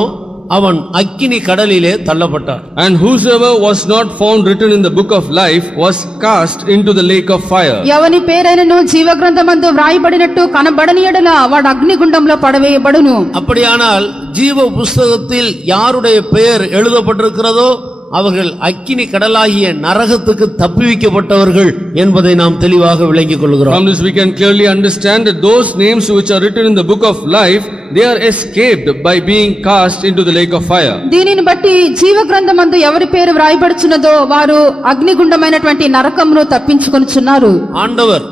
அவன் அக்கினி கடலிலே தள்ளப்பட்டான். And whosoever was not found written in the book of life was cast into the lake of fire. ఎవని పేరైనను జీవ గ్రంథమందు వ్రాయబడినట్టు కనబడని యెడల వాడు అగ్నిగుండంలో పడవేయబడును. அப்படியானால் ஜீவ புஸ்தகத்தில் யாருடைய பெயர் எழுதப்பட்டிருக்கிறதோ அவர்கள் அக்கினி கடலாகிய நரகத்துக்கு தப்புவிக்கப்பட்டவர்கள் என்பதை நாம் தெளிவாக விளங்கிக் கொள்கிறோம். From this we can clearly understand that those names which are written in the book of life, they are escaped by being cast into the lake of fire. దీనిని బట్టి జీవ గ్రంథమందు ఎవరి పేరు వ్రాయబడుచున్నదో వారు అగ్నిగుండమైనటువంటి నరకమును తప్పించుకొనుచున్నారు. ஆண்டவர்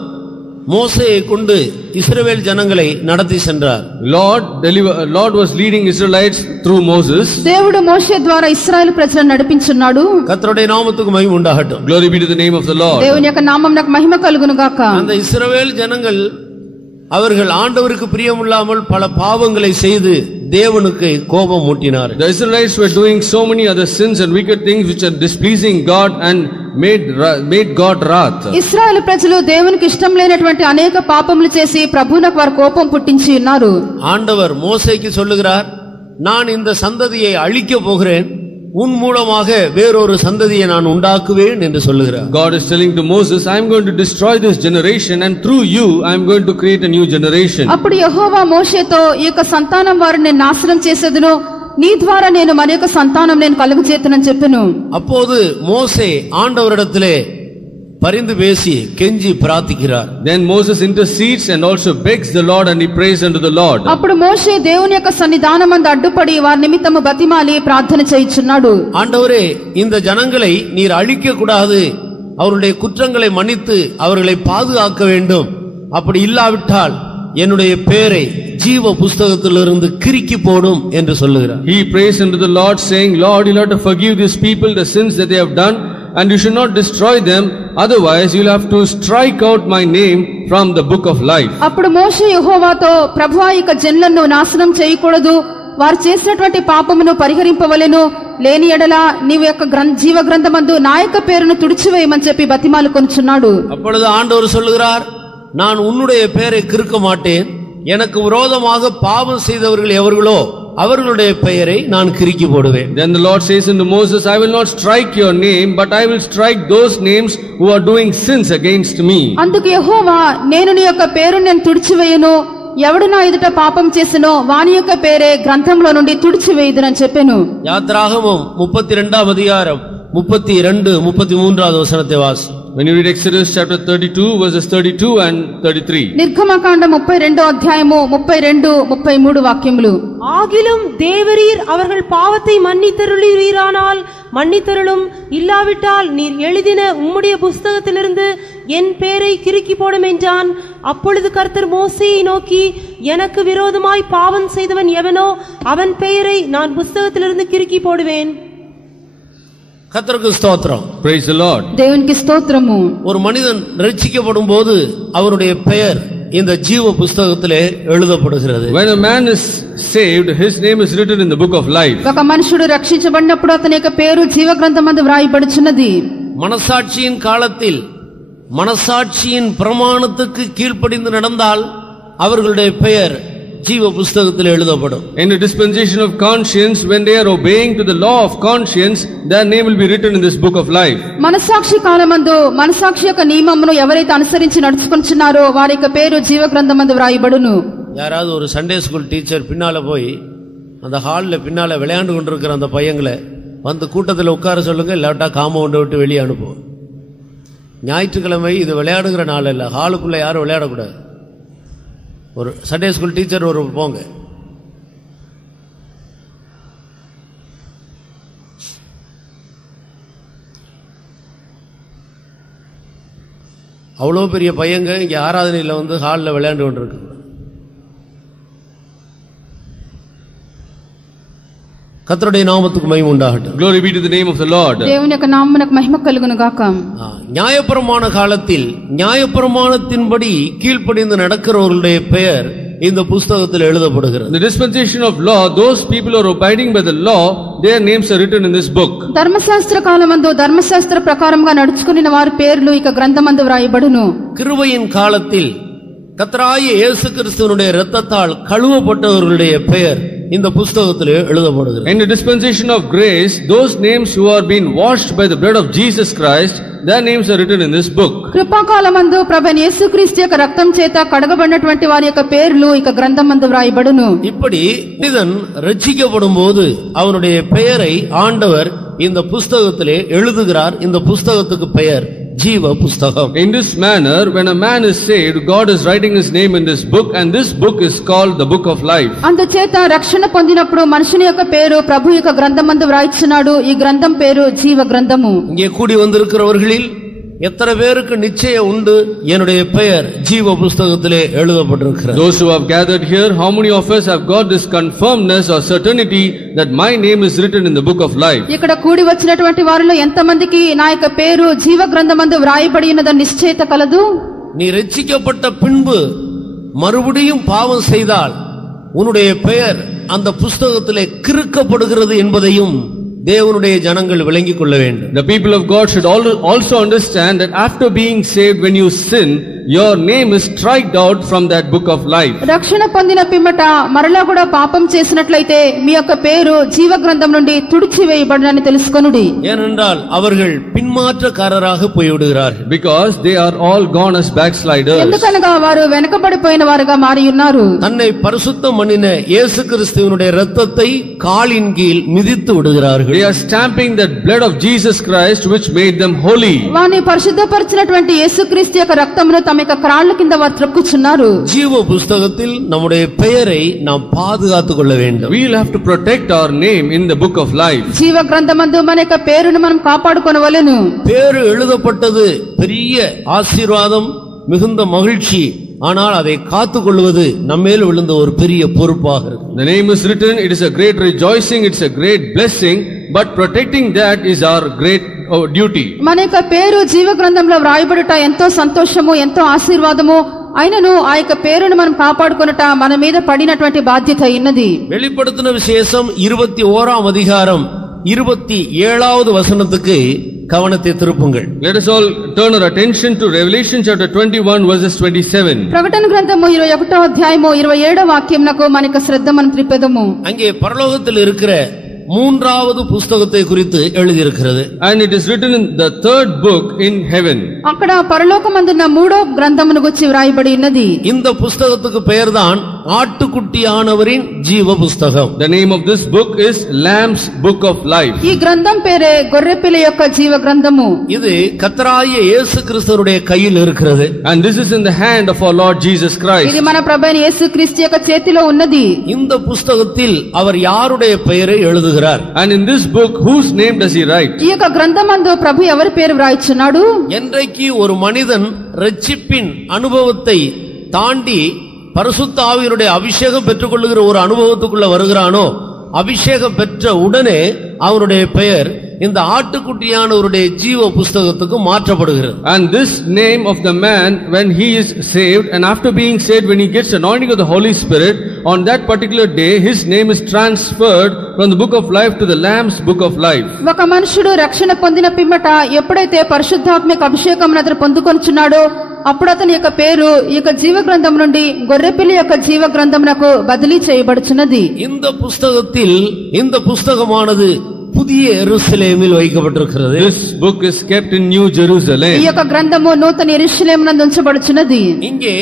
மோசேயை கொண்டு இஸ்ரவேல் ஜனங்களை நடத்தி சென்றார். Lord was leading Israelites through Moses. దేవుడు మోషే ద్వారా ఇశ్రాయేలు ప్రజలను నడిపించున్నాడు. கர்த்தருடைய நாமத்துக்கு மகிமை உண்டாகட்டும். Glory be to the name of the Lord. దేవుని యొక్క నామమునకు మహిమ కలుగును గాక. அந்த இஸ்ரவேல் ஜனங்கள் அவர்கள் ஆண்டவருக்கு பிரியமில்லாமல் பல பாவங்களை செய்து தேவனுக்கு கோபம் மூட்டினார். The Israelites were doing so many other sins and wicked things which are displeasing God and made God wrath. ఇశ్రాయేలు ప్రజలు దేవునికి ఇష్టం లేనటువంటి అనేక పాపములు చేసి ప్రభువునకు వారు కోపం పుట్టించి ఉన్నారు. ஆண்டவர் மோசேக்கு சொல்லுகிறார், நான் இந்த சந்ததியை அழிக்க போகிறேன், உன் மூலமாக வேறொரு சந்ததியை நான் உண்டாக்குவேன் என்று சொல்லுகிறார். God is telling to Moses, I am going to destroy this generation and through you I am going to create a new generation. అప్పుడు యెహోవా మోషేతో ఈ యొక్క సంతానం వారిని నాశనం చేసేదను, నీ ద్వారా నేను మరొక సంతానం నేను కలుగజేతునని చెప్పెను. அப்போது மோசே ஆண்டவரிடத்திலே பரிந்து பேசி கெஞ்சி பிரார்த்திக்கிறார். Then Moses intercedes and also begs the Lord and he prays unto the Lord. అప్పుడు మోషే దేవుని యొక్క సన్నిధానమందు అడ్డుపడి వారి నిమిత్తము బతిమాలి ప్రార్థన చేయుచున్నాడు. ஆண்டவரே, இந்த ஜனங்களை நீர் அழிக்க கூடாது, அவருடைய குற்றங்களை மன்னித்து அவர்களை பாதுகாக்க வேண்டும். அப்படி இல்லாவிட்டால் என்னுடைய பெயரை ஜீவ புஸ்தகத்திலிருந்து கிறுக்கி போடும் என்று சொல்லுகிறார். He prays unto the Lord, saying, Lord, you'll have to forgive these people the sins that they have done, and you should not destroy them, otherwise you'll have to strike out my name from the book of life. అప్పుడు మోషే యెహోవాతో, ప్రభువా, ఇక జనులను నాశనం చేయకూడదు, వారు చేసినటువంటి పాపమును పరిహరింపవలెను, లేని ఎడల నీవు యొక్క జీవ గ్రంథమందు నా యొక్క పేరును తుడిచివేయమని చెప్పి బతిమాలు కొనుచున్నాడు. அப்பொழுது ஆண்டவர் சொல்லுகிறார், நான் உன்னுடைய பெயரை கிறுக்க மாட்டேன், எனக்கு விரோதமாக பாவம் செய்தவர்கள் எவர்களோ அவர்களுடைய பெயரை நான் கிறுக்கி போடுவேன். Then the Lord says unto Moses, I will not strike your name, but I will strike those names who are doing sins against me. అందుకు యెహోవా, నేను నీ యొక్క పేరును నేను తుడిచివేయను, ఎవడు నా ఎదుట పాపం చేసినో వాని యొక్క పేరే గ్రంథంలో నుండి తుడిచివేయుదునని చెప్పెను. யாத்ராகமம் 32 அதிகாரம் 32 33 வசனத்தை வாசி. When you read Exodus chapter 32 verses 32 and 33. నిర్గమకాండం 32 అధ్యాయము 32 33 వాక్యములు. ஆகிலும் தேவரீர் அவர்கள் பாவத்தை மன்னித்தருளீரானால் மன்னித்தருளும், இல்லாவிட்டால் நீர் எழுதின உம்முடைய புஸ்தகத்திலிருந்து என் பேரை கிறுக்கி போடும் என்றான். அப்பொழுது கர்த்தர் மோசேயை நோக்கி, எனக்கு விரோதமாய் பாவம் செய்தவன் எவனோ அவன் பெயரை நான் புஸ்தகத்திலிருந்து கிறுக்கி போடுவேன். கர்த்தருக்கு ஸ்தோத்திரம். Praise the Lord. దేవునికి స్తోత్రము. ஒரு மனிதன் ரட்சிக்கப்படும் போது அவருடைய பெயர் இந்த ஜீவ புஸ்தகத்திலே எழுதப்படுகிறது. When a man is saved, his name is written in the book of life. ఒక మనుషుడు రక్షించబడినప్పుడు అతని యొక్క పేరు జీవ గ్రంథమందు వ్రాయబడుచున్నది. மனசாட்சியின் காலத்தில் மனசாட்சியின் பிரமாணத்துக்கு கீழ்ப்படிந்து நடந்தால் அவர்களுடைய பெயர் ஜீவ புஸ்தகத்தில் எழுதப்படும். In the dispensation of conscience, when they are obeying to the law of conscience, their name will be written in this book of life. మనసాక్షి కాలమందు మనసాక్షి యొక్క నియమమును ఎవరైతే అనుసరించి నడుచుకొనుచున్నారో వారి యొక్క పేరు జీవ గ్రంథమందు వ్రాయబడును. யாராவது ஒரு சண்டே ஸ்கூல் டீச்சர் பின்னால போய் அந்த ஹாலில் பின்னால விளையாண்டு கொண்டிருக்கிற அந்த பையங்களை வந்து கூட்டத்தில் உட்கார சொல்லுங்க, இல்லாட்டா காம்பவுண்டை விட்டு வெளியே அனுப்புவோம். ஞாயிற்றுக்கிழமை இது விளையாடுகிற நாள் இல்லை, ஹாலுக்குள்ள யாரும் விளையாடக்கூடாது. ஒரு சண்டே ஸ்கூல் டீச்சர் ஒரு போங்க. அவ்வளோ பெரிய பையங்க இங்கே ஆராதனையில் வந்து ஹாலில் விளையாண்டு கொண்டிருக்கு. கர்த்தருடைய நாமத்துக்கு மகிமை உண்டாகட்டும். Glory be to the name of the Lord. దేవుని యొక్క నామమునకు మహిమ కలుగును గాక. நியாயப்பிரமாண காலத்தில் நியாயப்பிரமாணத்தின்படி கீழ்ப்படிந்து நடக்கிறவர்களுடைய பெயர் இந்த புஸ்தகத்தில் எழுதப்படுகிறது. In the dispensation of law, those people who are abiding by the law, their names are written in this book. ధర్మశాస్త్ర కాలమందు ధర్మశాస్త్ర ప్రకారంగా నడుచుకున్న వారి పేర్లు ఇక గ్రంథమందు వ్రాయబడును. கிருபையின் காலத்தில் கர்த்தராகிய இயேசு கிறிஸ்துவினுடைய இரத்தத்தால் கழுவப்பட்டவர்களுடைய பெயர் இந்த புஸ்தகத்திலே எழுதப்படுகிறது. In the dispensation of grace, those names who are being washed by the blood of Jesus Christ, their names are written in this book. కృపాకాలమందు ప్రభువైన యేసుక్రీస్తు యొక్క రక్తం చేత కడగబడినటువంటి వారి యొక్క పేర్లు ఇక గ్రంథమందు వ్రాయబడును. இப்படி மனிதன் ரட்சிக்கப்படும் போது அவனுடைய பெயரை ஆண்டவர் இந்த புஸ்தகத்திலே எழுதுகிறார். இந்த புஸ்தகத்துக்கு பெயர் ஜீவ புஸ்தகம். In this manner, when a man is saved, God is writing his name in this book, and this book is called the book of life. అందుచేత రక్షణ పొందినప్పుడు మనుషుని యొక్క పేరు ప్రభు యొక్క గ్రంథమందు వ్రాయిచున్నాడు. ఈ గ్రంథం పేరు జీవ గ్రంథము. இங்கே கூடி வந்திருக்கிறவர்களில் எத்தனை பேருக்கு நிச்சயம் உண்டு என்னுடைய பெயர் ஜீவ புஸ்தகத்திலே எழுதப்பட்டிருக்கிறது? Those who have gathered here, how many of us have got this confirmedness or certainty that my name is written in the book of life? ఇక్కడ కూడి వచ్చినటువంటి వారిలో ఎంతమందికి నా యొక్క పేరు జీవ గ్రంథమందు వ్రాయబడి ఉన్నదని నిశ్చయిత కలదు? நீ ரட்சிக்கப்பட்ட பின்பு மறுபடியும் பாவம் செய்தால் உன்னுடைய பெயர் அந்த புஸ்தகத்திலே கிறுக்கப்படுகிறது என்பதையும் தேவனுடைய ஜனங்கள் விளங்கிக் கொள்ள வேண்டும். The people of God should also understand that after being saved, when you sin, your name is striked out from that book of life. రక్షణ పొందిన పిమ్మట మరలా కూడా పాపం చేసినట్లయితే మీ యొక్క పేరు జీవ గ్రంథం నుండి తుడిచివేయబడునని తెలుసుకొనుడి. ஏனென்றால் அவர்கள் பின்மாற்றக்காரராக போய்விடுகிறார்கள். Because they are all gone as backsliders. ఎందుకనగా వారు వెనకబడిపోయిన వారుగా మారి ఉన్నారు. தன்னை பரிசுத்தம் பண்ணின இயேசு கிறிஸ்துவினுடைய இரத்தத்தை காலின் கீழ் மிதித்து விடுகிறார்கள். They are stamping that blood of Jesus Christ which made them holy. వారిని పరిశుద్ధపరిచినటువంటి యేసుక్రీస్తు యొక్క రక్తమును తమ యొక్క కాళ్ళ కింద వారు త్రొక్కుచున్నారు. ஜீவ புஸ்தகத்தில் நம்முடைய பெயரை நாம் பாதுகாத்துக் கொள்ள வேண்டும். We will have to protect our name in the book of life. జీవ గ్రంథమందు మన యొక్క పేరును మనం కాపాడుకొనవలెను. பேரு எழுதப்பட்டது பெரிய ஆசீர்வாதம், மிகுந்த மகிழ்ச்சி. ஆனால் அதை காத்துக்கொள்வது நம்மேல் விழுந்த ஒரு பெரிய பொறுப்பாக இருக்கு. The name is written, it is a great rejoicing, it's a great blessing, but protecting that is our great duty. మన యొక్క పేరు జీవ గ్రంథంలో వ్రాయబడుట ఎంతో సంతోషము, ఎంతో ఆశీర్వాదము. అయినను ఆ యొక్క పేరును మనం కాపాడుకొనుట మన మీద పడినటువంటి బాధ్యత ఉన్నది. வெளிப்படுத்தின விசேஷம் 21ஆம் அதிகாரம் 27வது வசனத்துக்கு கவனத்தை திருப்புங்கள். Let us all turn our attention to Revelation chapter 21 verses 27. ప్రకటన గ్రంథము 21వ అధ్యాయము 27వ వాక్యమునకు మనకు శ్రద్ధ మనం త్రిపెదము. அங்கே பரலோகத்தில் இருக்கிற மூன்றாவது புஸ்தகத்தை குறித்து எழுதியிருக்கிறது. And it is written in the third book in heaven. అక్కడ పరలోకమందున్న మూడో గ్రంథమును గురించి వ్రాయబడి ఉన్నది. இந்த புஸ்தகத்துக்கு பெயர்தான் ஆட்டுக்குட்டியானவரின் ஜீவ புஸ்தகம். The name of this book is Lamb's Book of Life. ఈ గ్రంథం పేరే గొర్రెపిల్ల యొక్క జీవ గ్రంథము. இது கர்த்தராகிய இயேசு கிறிஸ்துவுடைய கையில் இருக்கிறது. And this is in the hand of our Lord Jesus Christ. ఇది మన ప్రభువైన యేసుక్రీస్తు యొక్క చేతిలో ఉన్నది. இந்த புஸ்தகத்தில் அவர் யாருடைய பெயரை எழுதுகிறார்? And in this book, whose name does he write? ఈ యొక్క గ్రంథమందు ప్రభు ఎవరి పేరు వ్రాయిచున్నాడు? என்றைக்கு ஒரு மனிதன் ரட்சிப்பின் அனுபவத்தை தாண்டி பரிசுத்த ஆவியினுடைய அபிஷேகம் பெற்றுக்கொள்ளுகிற ஒரு அனுபவத்துக்குள்ள வருகிறானோ, அபிஷேகம் பெற்ற உடனே அவருடைய பெயர் இந்த ஆட்டுக்குட்டியானவருடைய ஜீவ புஸ்தகத்துக்கு மாற்றப்படுகிறது. And this name of the man, when he is saved, and after being saved, when he gets anointing of the Holy Spirit, on that particular day, his name is transferred from the book of life to the Lamb's book of life. ఒక మనుషుడు రక్షణ పొందిన పిమ్మట ఎప్పుడైతే పరిశుద్ధాత్మక అభిషేకం అతను పొందుకొనుచున్నాడో, అప్పుడు అతని యొక్క పేరు ఈ యొక్క జీవ గ్రంథం నుండి గొర్రెపిల్ల యొక్క జీవ గ్రంథమునకు బదిలీ చేయబడుచున్నది. இந்த புஸ்தகத்தில் இந்த புஸ்தகமானது புதிய எருசலேமில் வைக்கப்பட்டிருக்கிறது. This book is kept in New Jerusalem. ఈ యొక్క గ్రంథము నూతన యెరూషలేమునందు ఉంచబడుచున్నది. இங்கே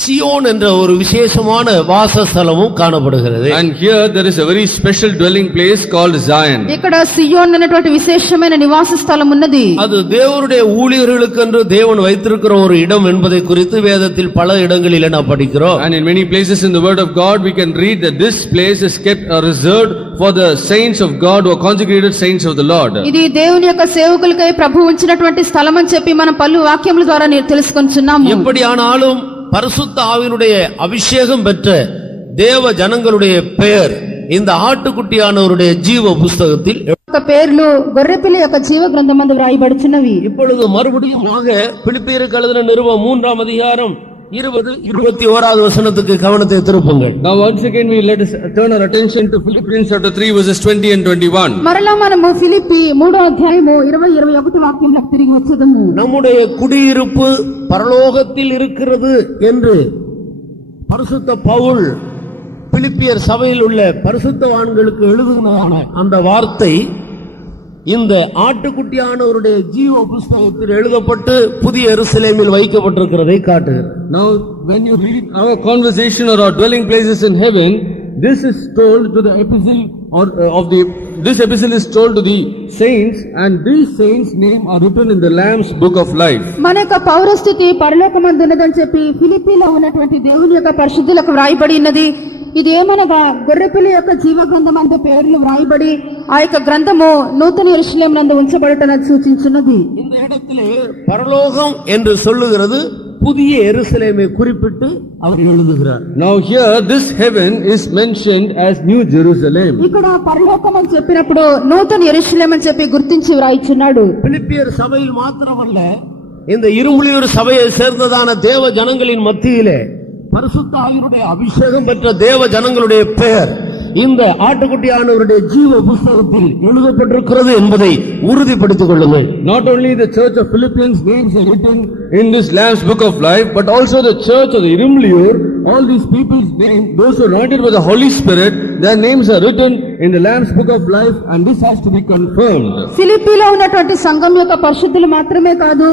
சியோன் என்ற ஒரு விசேஷமான வாசஸ்தலமும் காணப்படுகிறது. And here there is a very special dwelling place called Zion. ఇక్కడ సియోన్ అనేటువంటి విశేషమైన నివాస స్థలం ఉన్నది. அது தேவனுடைய ஊழியர்களுக்கென்று தேவன் வைத்திருக்கிற ஒரு இடம் என்பதை குறித்து வேதத்தில் பல இடங்களில் நாம் படிக்கிறோம். And in many places in the word of God we can read that this place is kept reserved for the saints of God or consecrated saints of the Lord. ఇది దేవుని యొక్క సేవకులకై ప్రభు ఉంచినటువంటి స్థలం అని చెప్పి మనం పలు వాక్యముల ద్వారా తెలుసుకొనుచున్నాము. எப்படியானாலும் பரிசுத்த ஆவியினுடைய அபிஷேகம் பெற்ற தேவ ஜனங்களுடைய பெயர் இந்த ஆட்டுக்குட்டியானவருடைய ஜீவ புஸ்தகத்தில் పేర్లు గొర్రెపిల్ల యొక్క జీవ గ్రంథమందు వ్రాయబడుచున్నవి. இப்பொழுது மறுபடியும் பிலிப்பியருக்கு எழுதின நிருபம் 3ஆம் அதிகாரம் 20-21வது வசனத்துக்கு கவனத்தை திருப்புங்கள். Now once again we let us turn our attention to Philippians chapter 3 verses 20 and 21. మరలా మనము ఫిలిప్పి 3వ అధ్యాయము 20-21 వాక్యంలోకి తిరిగి వచ్చేదము. நம்முடைய குடியிருப்பு பரலோகத்தில் இருக்கிறது என்று பரிசுத்த பவுல் பிலிப்பியர் சபையில் உள்ள பரிசுத்தவான்களுக்கு எழுதுகிறதான அந்த வார்த்தை இந்த ஆட்டுக்குட்டியானவருடைய ஜீவ புஸ்தகத்தில் எழுதப்பட்டு புதிய எருசலேமில் வைக்கப்பட்டிருக்கிறதை காட்டுகிறது. Now when you read our conversation or our dwelling places in heaven, this is told to the epistle or this epistle is told to the saints, and these saints' name are written in the Lamb's book of life. మన యొక్క పౌరస్థితి పరలోకమందు ఉన్నదని చెప్పి ఫిలిప్పీలో ఉన్నటువంటి దేవుని యొక్క పరిశుద్ధులకు వ్రాయబడి ఉన్నది. ఇది ఏమనగా గొర్రెపిల్ల యొక్క జీవ గ్రంథం అంత పేర్లు వ్రాయబడి ఆ యొక్క గ్రంథము నూతన యెరూషలేము నందు ఉంచబడుటను సూచించున్నది. இந்த இடத்திலே பரலோகம் என்று சொல்லுகிறது புதிய எருசலேமை குறிப்பிட்டு அவர் எழுதுகிறார். Now here this heaven is mentioned as New Jerusalem. ఇక్కడ పరలోకం అని చెప్పినప్పుడు నూతన యెరూషలేము అని చెప్పి గుర్తించి వ్రాయిచున్నాడు. பிலிப்பியர் சபையில் மாத்திரமல்ல, இந்த இருமுலியூர் சபையை சேர்ந்ததான தேவ ஜனங்களின் மத்தியிலே பரிசுத்த ஆவியினுடைய அபிஷேகம் பெற்ற தேவ ஜனங்களுடைய பெயர் இந்த ஆட்டுக்குட்டியானவருடைய ஜீவ புஸ்தகத்தில் எழுதப்பட்டிருக்கிறது என்பதை உறுதிப்படுத்திக் கொள்ளுங்கள். Not only the church of Philippians names are written in this Lamb's book of life, but also the church of the Irumliur, all these people's names, those who are anointed by the Holy Spirit, their names are written in the Lamb's book of life, and this has to be confirmed. ఫిలిప్పీలో ఉన్నటువంటి సంఘం యొక్క పరిశుద్ధులు మాత్రమే కాదు,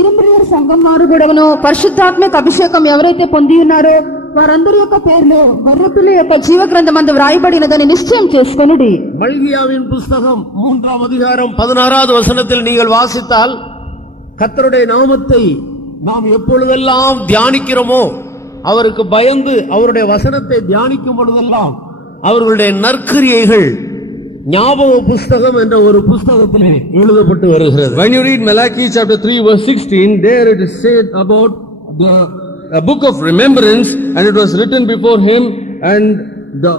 ఇరుములియర్ సంఘం వారు కూడాను పరిశుద్ధాత్మక అభిషేకం ఎవరైతే పొంది ఉన్నారో వారందరి యొక్క పేర్లు గొర్రెపిల్ల యొక్క జీవ గ్రంథమందు వ్రాయబడినదని నిశ్చయం చేసుకొనుడి. மல்கியாவின் புஸ்தகம் 3ஆம் அதிகாரம் 16வது வசனத்தில் நீங்கள் வாசித்தால், கர்த்தருடைய நாமத்தை நாம் எப்பொழுதெல்லாம் தியானிக்கிறோமோ அவருக்கு பயந்து அவருடைய வசனத்தை தியானிக்கும் பொழுதெல்லாம் அவர்களுடைய நற்கிரியைகள் ஞாபக புஸ்தகம் என்ற ஒரு புஸ்தகத்திலே எழுதப்பட்டு வருகிறது. When you read Malachi chapter 3 verse 16, there it is said about the a book of remembrance, and it was written before him, and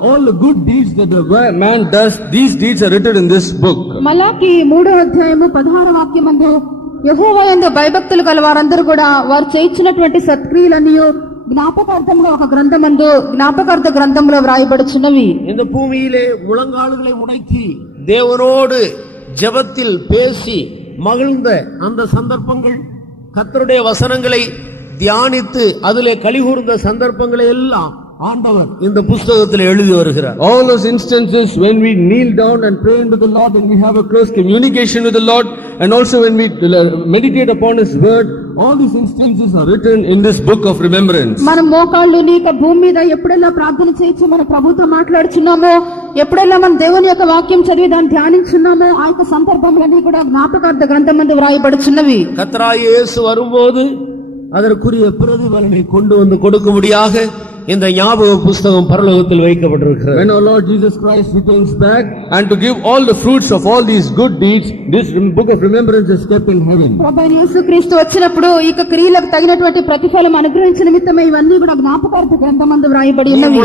all the good deeds that the man does, these deeds are written in this book. మలాకి 3వ అధ్యాయము 16వ వాక్యమందు యెహోవా యందు భయభక్తులు గల వారందరూ కూడా వారు చేయించినటువంటి సత్క్రియలన్నీ జ్ఞాపకార్థంగా ఒక గ్రంథమందు జ్ఞాపకార్థ గ్రంథంలో వ్రాయబడుచున్నవి. இந்த பூமியிலே முழங்கால்களை உடைத்து தேவனோடு ஜெபத்தில் பேசி மகிழ்ந்த அந்த சந்தர்ப்பங்கள், கர்த்தருடைய வசனங்களை தியானித்து அதிலே கலிகூர்ந்த சந்தர்ப்பங்களை எல்லாம் ஆண்டவர் இந்த புத்தகத்தில் எழுதி வருகிறார். All those instances when we kneel down and pray unto the Lord and we have a close communication with the Lord, and also when we meditate upon His word, all these instances are written in this book of remembrance. మనం మోకాళ్ళు నీక భూమి మీద ఎప్పుడెల్లా ప్రార్థన చేయొచ్చు, మన ప్రభుతో మాట్లాడుచున్నామో, ఎప్పుడెల్లా మన దేవుని యొక్క వాక్యం చదివి దాన్ని ధ్యానించున్నామో, ఆ యొక్క సందర్భములన్నీ కూడా జ్ఞాపకార్థ గ్రంథమందు వ్రాయబడుచున్నవి. கர்த்தராகிய இயேசு வரும்போது அதற்குரிய பிரதிபலனை கொண்டு வந்து கொடுக்கும்படியாக இந்த ஞாபக புத்தகம் பரலோகத்தில் வைக்கப்பட்டிருக்கிறது. When our Lord Jesus Christ returns back and to give all the fruits of all these good deeds, this book of remembrance is kept in heaven. ప్రభువైన యేసుక్రీస్తు వచ్చినప్పుడు ఈ క్రియలకు తగినటువంటి ప్రతిఫలం అనుగ్రహించిన నిమిత్తమే ఇవన్నీ కూడా జ్ఞాపకార్థ గ్రంథమందు వ్రాయబడి ఉన్నవి.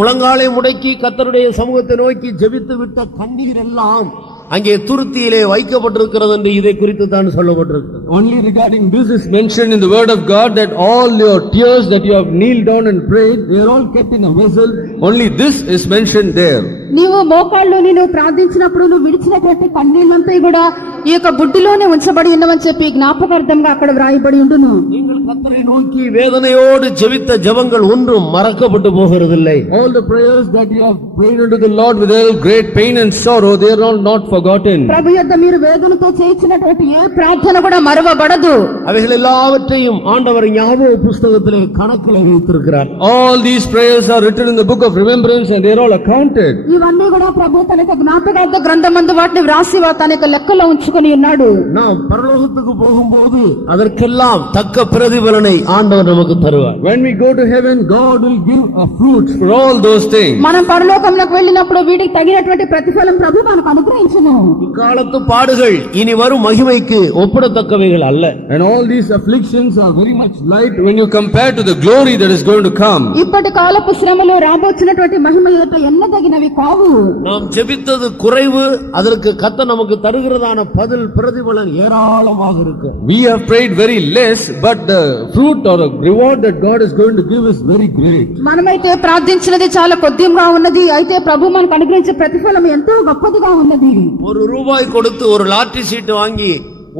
முழங்காலை முடக்கி கர்த்தருடைய சமூகத்தை நோக்கி ஜெபித்து விட்ட கண்ணீர் எல்லாம் அங்கே துருத்தியிலே வைக்கப்பட்டிருக்கிறது என்று இதை குறித்து தான் சொல்லப்பட்டிருக்கிறது. Only regarding this is mentioned in the word of God that all your tears that you have kneeled down and prayed, they are all kept in a vessel. Only this is mentioned there. నీవు మోకాళ్ళు నువ్వు ప్రార్థించినప్పుడు నువ్వు విడిచినటువంటి కన్నీళ్లంతా కూడా ఈ యొక్క బుడ్డిలోనే ఉంచబడి ఉన్నవని చెప్పి జ్ఞాపకార్థంగా అక్కడ వ్రాయబడి ఉండును. நீங்கள் கர்த்தரை நோக்கி வேதனையோடு ஜெபித்த ஜெபங்கள் ஒன்றும் மறக்கப்பட்டு போகிறதில்லை. All the prayers that you have prayed unto the Lord with all great pain and sorrow, they are all not forgotten. ప్రభు యొద్ద మీరు వేదనతో చేయించినటువంటి ఏ ప్రార్థన కూడా మరవబడదు. அவைகள் எல்லாவற்றையும் ஆண்டவர் ஞாபக புத்தகத்திலே கணக்கில் வைத்திருக்கிறார். All these prayers are written in the book of remembrance and they are all accounted. ఇవన్నీ కూడా ప్రభు తన యొక్క జ్ఞాపకార్థ గ్రంథమందు వాటిని వ్రాసి తన యొక్క లెక్కలో ఉంచుకొని ఉన్నాడు. நாம் பரலோகத்துக்கு போகும்போது அதற்கெல்லாம் தக்க பிரதிபலனை ஆண்டவர் நமக்கு தருவார். When we go to heaven, God will give a fruit for all those things. మనం పరలోకంలోకి వెళ్ళినప్పుడు వీటికి తగినటువంటి ప్రతిఫలం ప్రభు మనకు అనుగ్రహించును. இக்காலத்து பாடுகள் இனி வரும் மகிமைக்கு ஒப்பிடத்தக்கவைகள் அல்ல. And all these afflictions are very much light when you compare to the glory that is going to come. ఇప్పటి కాలపు శ్రమలు రాబోతున్నటువంటి మహిమ ఎదుట ఎన్నదగినవి కావు. நாம் ஜெபித்தது குறைவு, அதற்கு கர்த்தர் நமக்கு தருகிறதான பதில் பிரதிபலன் ஏராளமாக இருக்கு. We have prayed very less, but the fruit or the reward that God is going to give is very great. మనమైతే ప్రార్థించినది చాలా కొద్దిగా ఉన్నది, అయితే ప్రభు మనకు అనుగ్రహించే ప్రతిఫలం ఎంతో గొప్పదిగా ఉన్నది. ₹1 கொடுத்து ஒரு லாட்டரி சீட்டு வாங்கி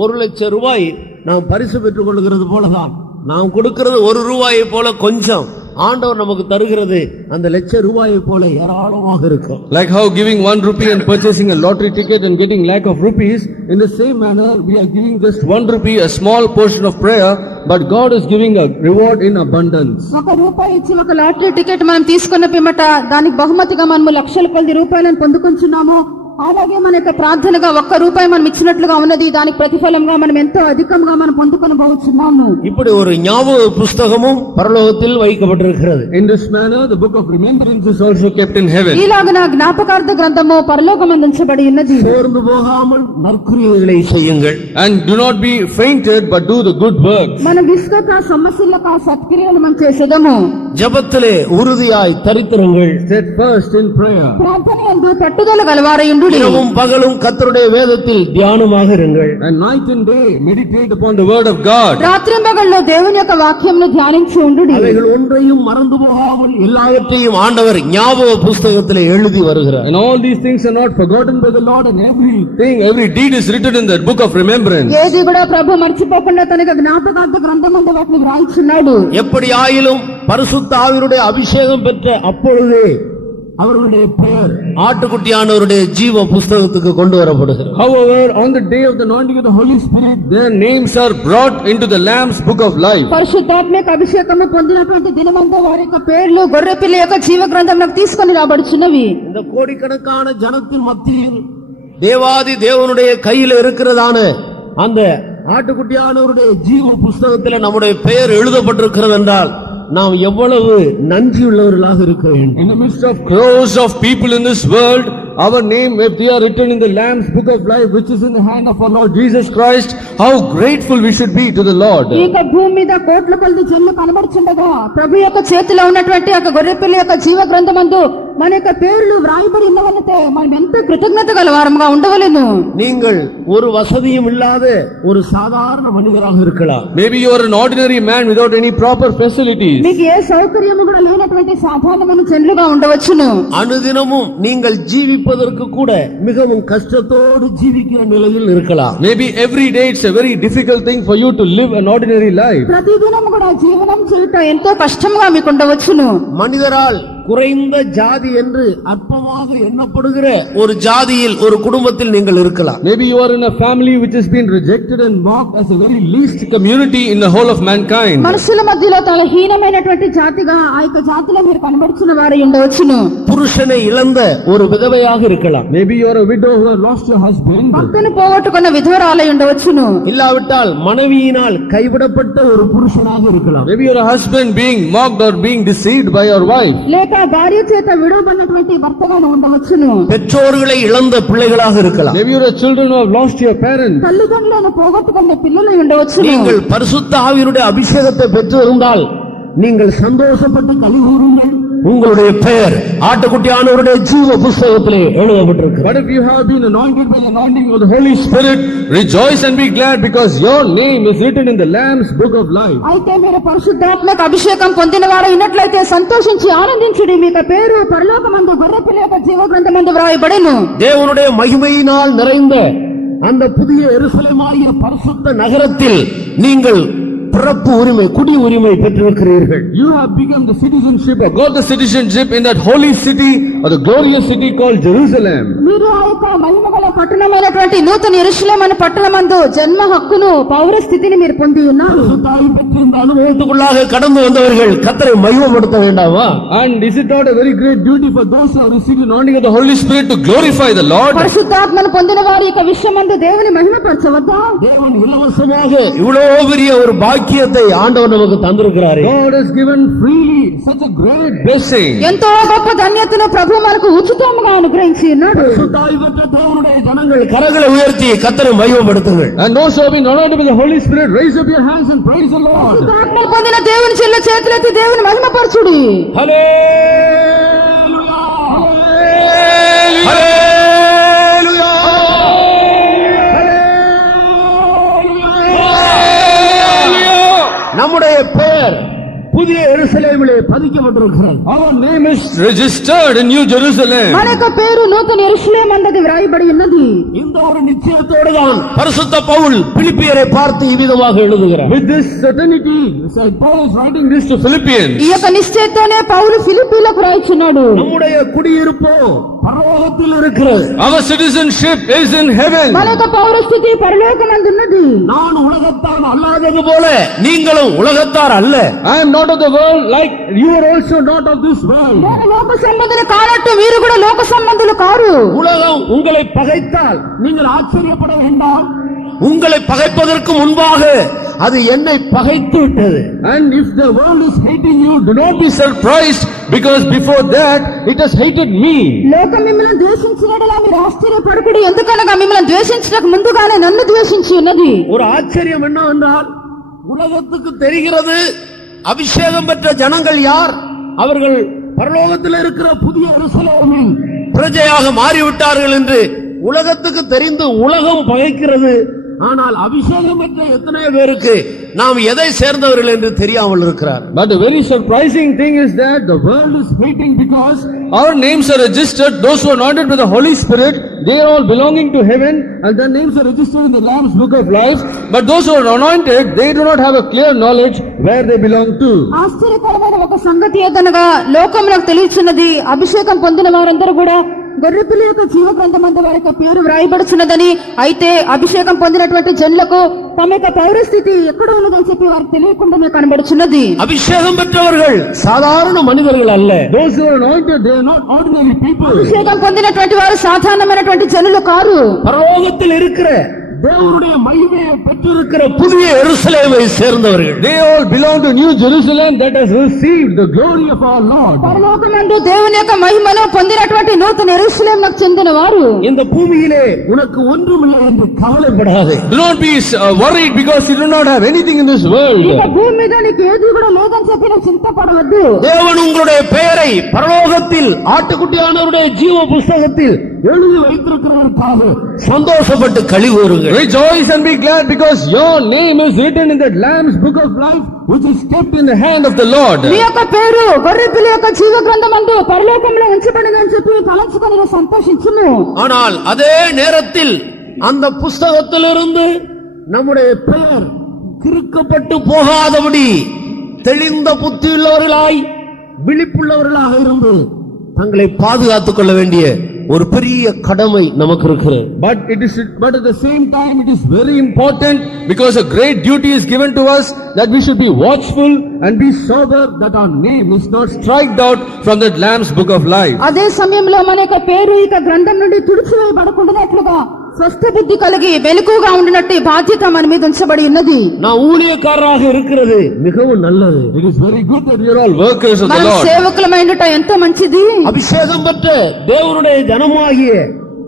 ₹1,00,000 நாம் பரிசு பெற்றுக் கொள்கிறது போலதான் நாம் கொடுக்கிறது ₹1 போல கொஞ்சம், ஆண்டவர் நமக்கு தருகிறது அந்த ₹1,00,000 போல ஏராளமாக இருக்கும். Like how giving ₹1 and purchasing a lottery ticket and getting lakh of rupees, in the same manner we are giving just ₹1, a small portion of prayer, but God is giving a reward in abundance. ₹1 ఇచ్చి ఒక lottery ticket మనం తీసుకున్న పిమ్మట దానికి బహుమతిగా మనం లక్షల కొద్ది రూపాయలను పొందుకుంటున్నాము. అలాగే మన యొక్క ప్రార్థనగా ₹1 మనం ఇచ్చినట్లుగా ఉన్నది, దానికి ప్రతిఫలంగా మనం ఎంతో అధికంగా మనం పొందుకొని పోవచ్చున్నాము. இப்படி ஒரு ஞாபக புத்தகமும் பரலோகத்தில் வைக்கப்பட்டிருக்கிறது. In this manner the book of remembrance is also kept in heaven. ఇలాగన జ్ఞాపకార్థ గ్రంథము పరలోకమందు ఉంచబడి ఉన్నది. சோர்ந்து போகாமல் நற்கிரியைகளை செய்யுங்கள். And do not be fainted, but do the good works. మన విశ్వక సమస్యలకు సత్క్రియలు మనం చేసేదము. ஜெபத்திலே உறுதியாய் தரித்திருங்கள். Steadfast in prayer. ప్రార్థనయందు పట్టుదల గలవారయుండుడి. இரவும் பகலும் கர்த்தருடைய வேதத்தில் தியானமாக இருங்கள். And night and day meditate upon the word of God. రాత్రింబగళ్ళు దేవుని యొక్క వాక్యమును ధ్యానించి ఉండుడి. அவைகள் ஒன்றையும் மறந்து போகாமல் எல்லாவற்றையும் ஆண்டவர் ஞாபக புத்தகத்திலே எழுதி வருகிறார். And all these things are not forgotten by the Lord, and every deed is written in that book of remembrance. ఏది కూడా ప్రభు మర్చిపోకుండా తన యొక్క జ్ఞాపకార్థ గ్రంథమందు వాటిని వ్రాయించున్నాడు. எப்படி ஆயிலும் பரிசுத்த ஆவியினுடைய அபிஷேகம் பெற்ற அப்பொழுதே அவர்களுடைய பெயர் ஆட்டுக்குட்டியானவருடைய ஜீவ புத்தகத்துக்கு கொண்டு வரப்படுகிறது. However, on the day of the anointing of the Holy Spirit, their names are brought into the Lamb's book of life. పరిశుద్ధాత్మక అభిషేకము పొందినటువంటి దినమందు వారి యొక్క పేర్లు గొర్రెపిల్ల యొక్క జీవ గ్రంథంలోకి తీసుకొని రాబడుచున్నవి. இந்த கோடிக்கணக்கான ஜனத்தின் மத்தியில் தேவாதி தேவனுடைய கையில் இருக்கிறதான அந்த ஆட்டுக்குட்டியானவருடைய ஜீவ புத்தகத்தில் நம்முடைய பெயர் எழுதப்பட்டிருக்கிறது என்றால் நாம் எவ்வளவு நன்றியுள்ளவர்களாக இருக்க வேண்டும். In the midst of crores of people in this world, our name, if they are written in the Lamb's book of life, which is in the hand of our Lord Jesus Christ, how grateful we should be to the Lord. ఇక భూమి మీద కోట్ల కొలది జన్లు కనబడుచుండగా ప్రభు యొక్క చేతిలో ఉన్నటువంటి యొక్క గొర్రెపిల్ల యొక్క జీవ గ్రంథమందు మన యొక్క పేర్లు వ్రాయబడి ఉన్నవనంటే మనం ఎంత కృతజ్ఞత గల వారంగా ఉండవలెను. நீங்கள் ஒரு வசதியும் இல்லாத ஒரு சாதாரண மனிதராக இருக்கலாம். Maybe you are an ordinary man without any proper facilities. మీకు ఏ సౌకర్యము కూడా లేనటువంటి సాధారణమైన జనులుగా ఉండవచ్చును. அனுதினமும் நீங்கள் ஜீவிப்பதற்கு கூட மிகவும் கஷ்டத்தோடு ஜீவிக்கிற நிலையில் இருக்கலாம். Maybe every day it's a very difficult thing for you to live an ordinary life. ప్రతిదినం కూడా జీవనం చేయుట ఎంతో కష్టంగా మీకు ఉండవచ్చును. மனிதரால் குறைந்த ஜாதி என்று அற்பமாக எண்ணப்படுகிற ஒரு ஜாதியில் ஒரு குடும்பத்தில் நீங்கள் இருக்கலாம். Maybe you are in a family which has been rejected and mocked as a very least community in the whole of mankind. మనుషుల మధ్యలో చాలా హీనమైనటువంటి జాతిగా ఆ యొక్క జాతిలో మీరు కనబడుచున్న వారు ఉండవచ్చును. புருஷனை இழந்த ஒரு விதவையாக இருக்கலாம். Maybe you are a widow who has lost your husband. భర్తను పోగొట్టుకున్న విధవరాలై ఉండవచ్చును. இல்லாவிட்டால் மனைவியினால் கைவிடப்பட்ட ஒரு புருஷனாக இருக்கலாம். Maybe you are a husband being mocked or being deceived by your wife. లేక భార్య చేత విడవబడినటువంటి భర్తగా ఉండవచ్చును. பெற்றோர்களை இழந்த பிள்ளைகளாக இருக்கலாம். Maybe you are children who have lost your parents. తల్లిదండ్రులను పోగొట్టుకున్న పిల్లలు ఉండవచ్చును. நீங்கள் பரிசுத்த ஆவியினுடைய அபிஷேகத்தை பெற்று இருந்தால் நீங்கள் சந்தோஷப்பட்டு கலிகூறுங்கள். உங்களுடைய பெயர் ஆட்டுக்குட்டியானவருடைய ஜீவ புஸ்தகத்திலே எழுதப்பட்டிருக்கு. But if you have been anointed by the anointing of the Holy Spirit, rejoice and be glad because your name is written in the Lamb's book of life. అయితే మీరు పరిశుద్ధాత్మక అభిషేకం పొందిన వారు అయినట్లయితే సంతోషించి ఆనందించుడి. మీ పేరు పరలోకమందు గొర్రెపిల్ల యొక్క జీవ గ్రంథమందు వ్రాయబడెను. தேவனுடைய மகிமையினால் நிறைந்த அந்த புதிய எருசலேமாகிய பரிசுத்த நகரத்தில் நீங்கள் பிறப்பு உரிமை குடி உரிமை பெற்றிருக்கிறீர்கள். You have become the citizenship or got the citizenship in that holy city or the glorious city called Jerusalem. మీరు ఆ యొక్క మహిమగల పట్టణమైనటువంటి నూతన యెరూషలేము అనే పట్టణమందు జన్మ హక్కును పౌర స్థితిని మీరు పొంది ఉన్నారు. பெற்றிருந்த அனுபவத்துக்குள்ளாக கடந்து வந்தவர்கள் கர்த்தரை மகிமைப்படுத்த வேண்டாமா? And is it not a very great duty for those who have received the anointing of the Holy Spirit to glorify the Lord? పరిశుద్ధాత్మను పొందిన వారి యొక్క విషయమందు దేవుని మహిమపరచవద్దా? தேவன் இலவசமாக இவ்வளவு பெரிய ஒரு பாக்கியத்தை ஆண்டவர் நமக்கு தந்திருக்கிறாரே. God has given freely such a great blessing. ఎంతో గొప్ప ధన్యతను ప్రభు మనకు ఉచితంగా అనుగ్రహించి ఉన్నాడు. பரிசுத்தாவி பெற்ற தேவனுடைய ஜனங்கள் கரங்களை உயர்த்தி கர்த்தரை மகிமைப்படுத்துங்கள். And those who have been anointed with the Holy Spirit, raise up your hands and praise the Lord. పరిశుద్ధాత్మను పొందిన దేవుని చెల్ల చేతులెత్తి దేవుని మహిమపరచుడి. హల్లెలూయా హల్లెలూయా நம்முடைய பெயர் புதிய எருசலேமிலே பதிக்கப்பட்டிருக்கிறது. Our name is registered in New Jerusalem. మన యొక్క పేరు నూతన యెరూషలేము అన్నది వ్రాయబడి ఉన్నది. இந்த ஒரு நிச்சயத்தோடு தான் பரிசுத்த பவுல் பிலிப்பியரை பார்த்து இவ்விதமாக எழுதுகிறார். With this certainty, Paul is writing this to Philippians. ఈ యొక్క నిశ్చయతోనే పౌలు ఫిలిప్పీలకు రాయించున్నాడు. நம்முடைய குடியிருப்பு பரலோகத்தில் இருக்கிறது. Our citizenship is in heaven. మన యొక్క పౌరస్థితి పరలోకమందున్నది. நான் உலகத்தார் அல்லாதது போல நீங்களும் உலகத்தார் அல்ல. I am not of the world like you are also not of this world. నేను లోక సంబంధులు కానట్టు మీరు కూడా లోక సంబంధులు కారు. உலகம் உங்களை பகைத்தால் நீங்கள் ஆச்சரியப்பட வேண்டாம். உங்களை பகைப்பதற்கு முன்பாக அது என்னை பகைத்து விட்டது. And if the world is hating you, do not be surprised because before that it has hated me. లోకం మిమ్మల్ని ద్వేషించినట్లా మీరు ఆశ్చర్యపడకుడి. ఎందుకనగా మిమ్మల్ని ద్వేషించడానికి ముందుగానే నన్ను ద్వేషించి ఉన్నది. ஒரு ஆச்சரியம் என்னவென்றால் உலகத்துக்கு தெரிகிறது அபிஷேகம் பெற்ற ஜனங்கள் யார்? அவர்கள் பரலோகத்தில் இருக்கிற புதிய எருசலேமின் பிரஜையாக மாறிவிட்டார்கள் என்று உலகத்துக்கு தெரிந்து உலகம் பகைக்கிறது. ஆனால் அபிஷேகம் பெற்ற எத்தனை பேருக்கு நாம் எதை சேர்ந்தவர்கள் என்று தெரியாமல் இருக்கிறார். But the very surprising thing is that the world is hating because our names are registered. Those who are anointed with the Holy Spirit, they are all belonging to heaven and their names are registered in the Lamb's book of life. But those who are anointed, they do not have a clear knowledge where they belong to. ఆశ్చర్యకరమైన ఒక సంగతి ఏదనగా లోకంలో తెలియచున్నది అభిషేకం పొందిన వారందరూ కూడా గొర్రెపిల్ల యొక్క జీవ గ్రంథమందు వారి యొక్క పేరు వ్రాయబడుచున్నదని. అయితే అభిషేకం పొందినటువంటి జనులకు తమ యొక్క పౌరస్థితి ఎక్కడ ఉన్నదని చెప్పి వారికి తెలియకుండానే కనబడుచున్నది. அபிஷேகம் பெற்றவர்கள் சாதாரண மனிதர்கள் அல்ல. Those who are anointed, they are not ordinary people. అభిషేకం పొందినటువంటి వారు సాధారణమైనటువంటి జనులు కారు. பரலோகத்தில் இருக்கிற தேவனுடைய மகிமையை பெற்றிருக்கிற புதிய எருசலேமை சேர்ந்தவர்கள். They all belong to New Jerusalem that has received the glory of our Lord. పరలోకమందు దేవుని యొక్క మహిమను పొందినటువంటి నూతన యెరూషలేముకు చెందిన వారు. இந்த பூமியிலே உனக்கு ஒன்றுமில்லை என்று கவலைப்படாதே. Do not be worried because you do not have anything in this world. ఈ భూమి మీద నీకు ఏది కూడా లేదని చెప్పి నువ్వు చింతపడవద్దు. தேவன் உங்களுடைய பெயரை பரலோகத்தில் ஆட்டுக்குட்டியானவருடைய ஜீவ புஸ்தகத்தில் எழுதி வைத்திருக்கிறதற்காக சந்தோஷப்பட்டு களிகூருங்கள். Rejoice and be glad because your name is written in that Lamb's book of life which is kept in the hand of the Lord. నీ యొక్క పేరు గొర్రెపిల్ల యొక్క జీవ గ్రంథమందు పరలోకంలో ఉంచబడినదని చెప్పి తలంచుకొని నువ్వు సంతోషించుము. ஆனால் அதே நேரத்தில் அந்த புஸ்தகத்திலிருந்து நம்முடைய பெயர் கிறுக்கப்பட்டு போகாதபடி தெளிந்த புத்தியுள்ளவர்களாய் விழிப்புள்ளவர்களாக இருந்து தங்களை பாதுகாத்துக் கொள்ள வேண்டிய ஒரு பெரிய கடமை நமக்கு இருக்கிறது. But at the same time it is very important because a great duty is given to us that we should be watchful and be sober that our name is not striked out from that Lamb's book of life. అదే సమయంలో మన యొక్క పేరు ఇక గ్రంథం నుండి తుడిచివేయబడకుండానట్లుగా స్వస్థ బుద్ధి కలిగి వెలుగుగా ఉండినట్టు బాధ్యత మన మీద ఉంచబడి ఉన్నది. நான் ஊழியக்காரராக இருக்கிறது மிகவும் நல்லது. It is very good that we are all workers of the మనం Lord. సేవకులమైనట ఎంతో మంచిది. அபிஷேகம் பெற்ற தேவனுடைய ஜனமாகிய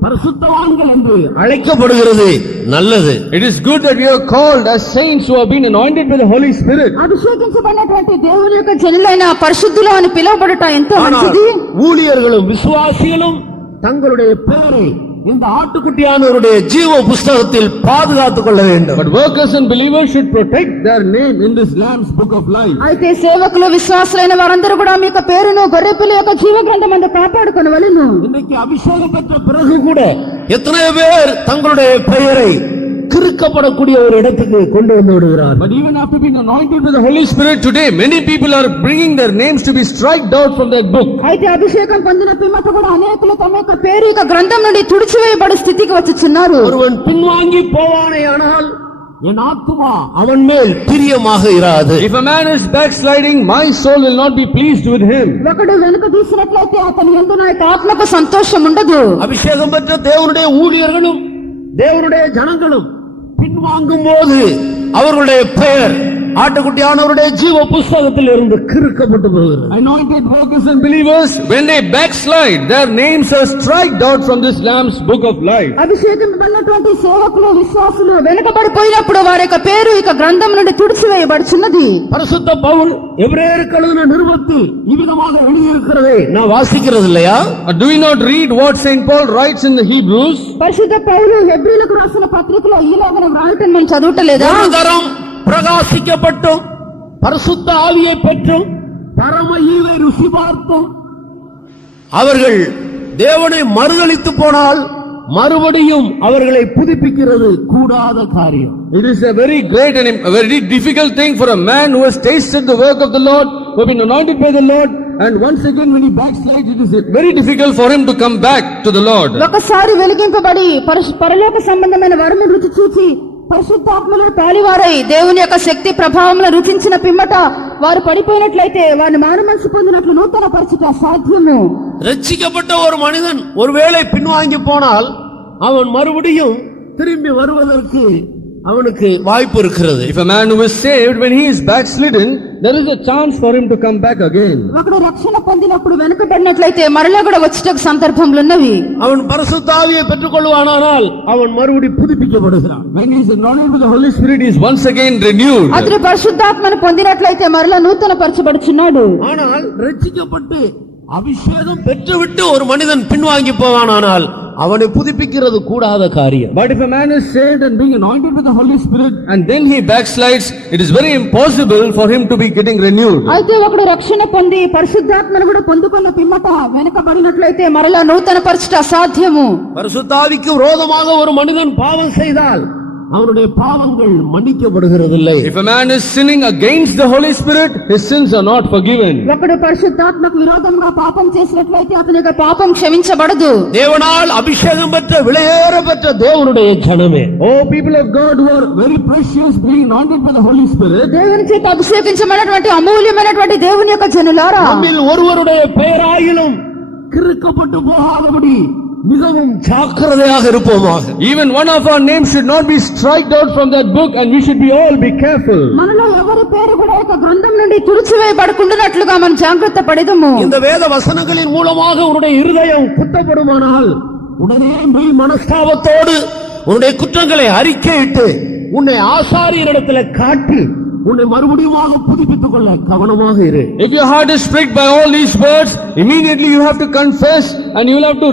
பரிசுத்தவான்கள் என்று அழைக்கப்படுகிறது நல்லது. It is good that we are called as saints who have been anointed by the Holy Spirit. అభిషేకించబడినటువంటి దేవుని యొక్క జనులైన పరిశుద్ధులు అని పిలువబడట ఎంతో మంచిది. ஊழியர்களும் விசுவாசிகளும் தங்களுடைய பெயரை இந்த ஆட்டுக்குட்டியானவருடைய ஜீவ புஸ்தகத்தில் பாதுகாத்துக் கொள்ள வேண்டும். But workers and believers should protect their name in this Lamb's book of life. అయితే సేవకులు విశ్వాసులైన వారందరూ కూడా మీ యొక్క పేరును గొర్రెపిల్ల యొక్క జీవ గ్రంథమందు కాపాడుకొనవలెను. இன்னைக்கு அபிஷேகம் பெற்ற பிறகு கூட எத்தனை பேர் தங்களுடைய பெயரை கிறுக்கப்படக்கூடிய ஒரு இடத்துக்கு கொண்டு வந்து விடுகிறார். But even after being anointed with the Holy Spirit today, many people are bringing their names to be striked out from that book. అయితే అభిషేకం పొందిన పిమ్మట కూడా అనేకులు తమ యొక్క పేరు ఇక గ్రంథం నుండి తుడిచివేయబడే స్థితికి వచ్చుచున్నారు. ஒருவன் பின்வாங்கி போவானேயானால் என் ஆத்துமா அவன் மேல் பிரியமாக இராது. If a man is backsliding, my soul will not be pleased with him. ఒకడు వెనుక తీసినట్లయితే అతని యందు నా యొక్క ఆత్మకు సంతోషం ఉండదు. அபிஷேகம் பெற்ற தேவனுடைய ஊழியர்களும் தேவனுடைய ஜனங்களும் பின்வாங்கும் போது அவர்களுடைய பெயர் ஆட்டுக்குட்டியானவருடைய ஜீவ புஸ்தகத்தில் இருந்து கிறுக்கப்பட்டு போகிறது. Anointed workers and believers, when they backslide, their names are striked out from this Lamb's book of life. అభిషేకింపబడినటువంటి సేవకులు విశ్వాసులు వెనుకబడిపోయినప్పుడు వారి యొక్క పేరు ఇక గ్రంథం నుండి తుడిచివేయబడుచున్నది. பரிசுத்த பவுல் எபிரேயருக்கு எழுதின நிருபத்தில் இவ்விதமாக எழுதியிருக்கிறதை நான் வாசிக்கிறது இல்லையா? Do we not read what Saint Paul writes in the Hebrews? పరిశుద్ధ పౌలు హెబ్రీయులకు రాసిన పత్రికలో ఈలాగన వ్రాయటం మనం చదవటలేదా? ஒரு தரம் பிரகாசிக்கப்பட்டும் பரிசுத்த ஆவியை பெற்றும் பரம ஈவை ருசி பார்த்தும் அவர்கள் தேவனை மறுதலித்து போனால் மறுபடியும் அவர்களை புதுப்பிக்கிறது கூடாத காரியம். It is a very great and a very difficult thing for a man who has tasted the work of the Lord, who has been anointed by the Lord, and once again when he backslides, it is very difficult for him to come back to the Lord. ఒకసారి వెలిగింపబడి పరలోక సంబంధమైన వరము రుచి చూచి పరిశుద్ధాత్మలను పాలివారై దేవుని యొక్క శక్తి ప్రభావములను రుచించిన పిమ్మట వారు పడిపోయినట్లయితే వారిని మారు మనసు పొందినట్లు నూతన పరిచుట సాధ్యము. ரட்சிக்கப்பட்ட ஒரு மனிதன் ஒருவேளை பின்வாங்கி போனால் அவன் மறுபடியும் திரும்பி வருவதற்கு அவனுக்கு வாய்ப்பு இருக்கிறது. If a man who is saved, when he is backslidden, there is a chance for him to come back again. ఒకడు రక్షణ పొందినప్పుడు వెనుకబడినట్లయితే మరలా కూడా వచ్చేట సందర్భములు ఉన్నవి. அவன் பரிசுத்த ஆவியை பெற்றுக்கொள்வானானால் அவன் மறுபடி புதுப்பிக்கப்படுகிறான். When he is anointed with the Holy Spirit, he is once again renewed. అతడు పరిశుద్ధాత్మను పొందినట్లయితే మరలా నూతన పరచబడుచున్నాడు. ஆனால் ரட்சிக்கப்பட்டு அபிஷேகம் பெற்றுவிட்டு ஒரு மனிதன் பின்வாங்கி போவானானால் அவனை புதுப்பிக்கிறது கூடாத காரியம். But if a man is saved and being anointed with the Holy Spirit and then he backslides, it is very impossible for him to be getting renewed. అయితే ఒకడు రక్షణ పొంది పరిశుద్ధాత్మను కూడా పొందుకున్న పిమ్మట వెనుకబడినట్లయితే మరలా నూతన పరచుట అసాధ్యము. பரிசுத்த ஆவிக்கு விரோதமாக ஒரு மனிதன் பாவம் செய்தால் அவனுடைய பாவங்கள் மன்னிக்கப்படுகிறதில்லை. If a man is sinning against the Holy Spirit, his sins are not forgiven. ఒకడు పరిశుద్ధాత్మకు విరోధంగా పాపం చేసినట్లయితే అతని యొక్క పాపం క్షమించబడదు. தேவனால் அபிஷேகம் பெற்ற விலையேற பெற்ற தேவனுடைய ஜனமே, Oh people of God who are very precious, being anointed by the Holy Spirit, దేవుని చేత అభిషేకించబడినటువంటి అమూల్యమైనటువంటి దేవుని యొక్క జనులారా, நம்மில் ஒருவருடைய பெயராயிலும் கிறுக்கப்பட்டு போகாதபடி மிகவும் ஜாக்கிரதையாக இருப்போமாக. Even one of our names should not be struck out from that book, and we should be all be careful. మనలో ఎవరి పేరు కూడా ఒక గ్రంథం నుండి తుడిచివేయబడకుండానట్లుగా మనం జాగ్రత్త పడేదము. இந்த வேத வசனங்களின் மூலமாக உன்னுடைய இருதயம் குத்தப்படுமானால் உடனே மெய் மனஸ்தாபத்தோடு உன்னுடைய குற்றங்களை அறிக்கையிட்டு உன்னை ஆசாரியரிடத்தில் காட்டி உன்னை மறுபடியும் புதுப்பித்துக் கொள்ள கவனமாக இரு. If your heart is pricked by all these words, immediately you have to confess, and you will have to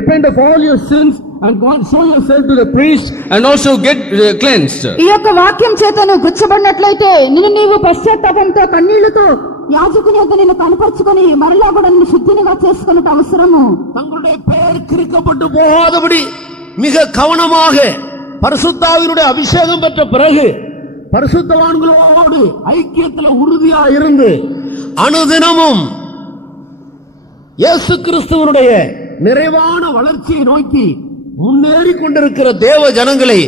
repent of all your sins and go and show yourself to the priest and also get cleansed. ఈ యొక్క వాక్యం చేత నువ్వు గుచ్చబడినట్లయితే నిన్ను నీవు పశ్చాత్తాపంతో కన్నీళ్లతో యాజకుని వద్ద నిన్ను కనపరుచుకొని మరలా కూడా నిన్ను శుద్ధినిగా చేసుకునే అవసరము. தங்களுடைய பெயர் கிறுக்கப்பட்டு போகாதபடி மிக கவனமாக பரிசுத்தாவினுடைய அபிஷேகம் பெற்ற பிறகு பரிசுத்தவான்களோடு ஐக்கியத்தில் உறுதியா இருந்து அனுதினமும் இயேசு கிறிஸ்துவனுடைய நிறைவான வளர்ச்சியை நோக்கி முன்னேறி கொண்டிருக்கிற தேவ ஜனங்களை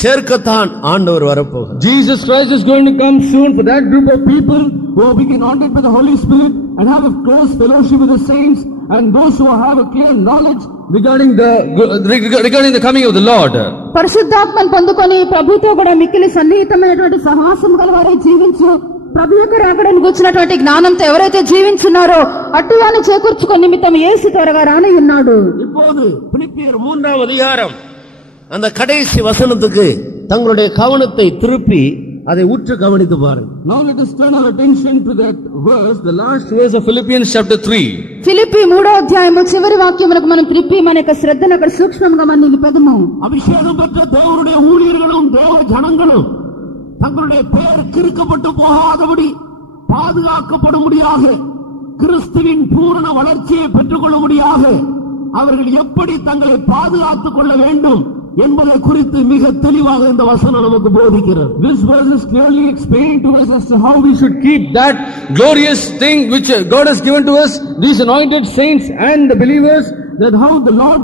சேர்க்கத்தான் ஆண்டவர் வரப்போகிறார். Jesus Christ is going to come soon for that group of people who are being anointed by the Holy Spirit and have a close fellowship with the saints, and those who have a clear knowledge regarding the coming of the Lord. పరిశుద్ధాత్మను పొందుకొని ప్రభుతో కూడా మిక్కిలి సన్నిహితమైనటువంటి సహవాసం గలవారై జీవించు ప్రభు యొక్క రాకడను కూర్చున్నటువంటి జ్ఞానంతో ఎవరైతే జీవించున్నారో అట్టువాని చేకూర్చుకొని నిమిత్తం యేసు త్వరగా రాని ఉన్నాడు. இப்போது பிலிப்பியர் 3ஆம் அதிகாரம் அந்த கடைசி வசனத்துக்கு தங்களுடைய கவனத்தை திருப்பி அதை உற்று கவனித்து பாருங்க. Now let us turn our attention to that verse, the last verse of Philippians chapter 3. Philippi 3వ అధ్యాయము చివరి వాక్యమునకు మనం తిరిగి మన యొక్క శ్రద్ధను అక్కడ సూక్ష్మంగా మనం నిలిపెదము. அபிஷேகம் பெற்ற தேவனுடைய ஊழியர்களும் தேவ ஜனங்களும் தங்களுடைய பெயர் கிறுக்கப்பட்டு போகாதபடி பாதுகாக்கப்படும்படியாக கிறிஸ்துவின் பூரண வளர்ச்சியை பெற்றுக் கொள்ளும்படியாக அவர்கள் எப்படி தங்களை பாதுகாத்துக் கொள்ள வேண்டும் என்பதை குறித்து மிக தெளிவாக இந்த வசனம் நமக்கு போதிக்கிறது. This verse is clearly explained to us as to how we should keep that glorious thing which God has given to us, these anointed saints and the believers, that how the Lord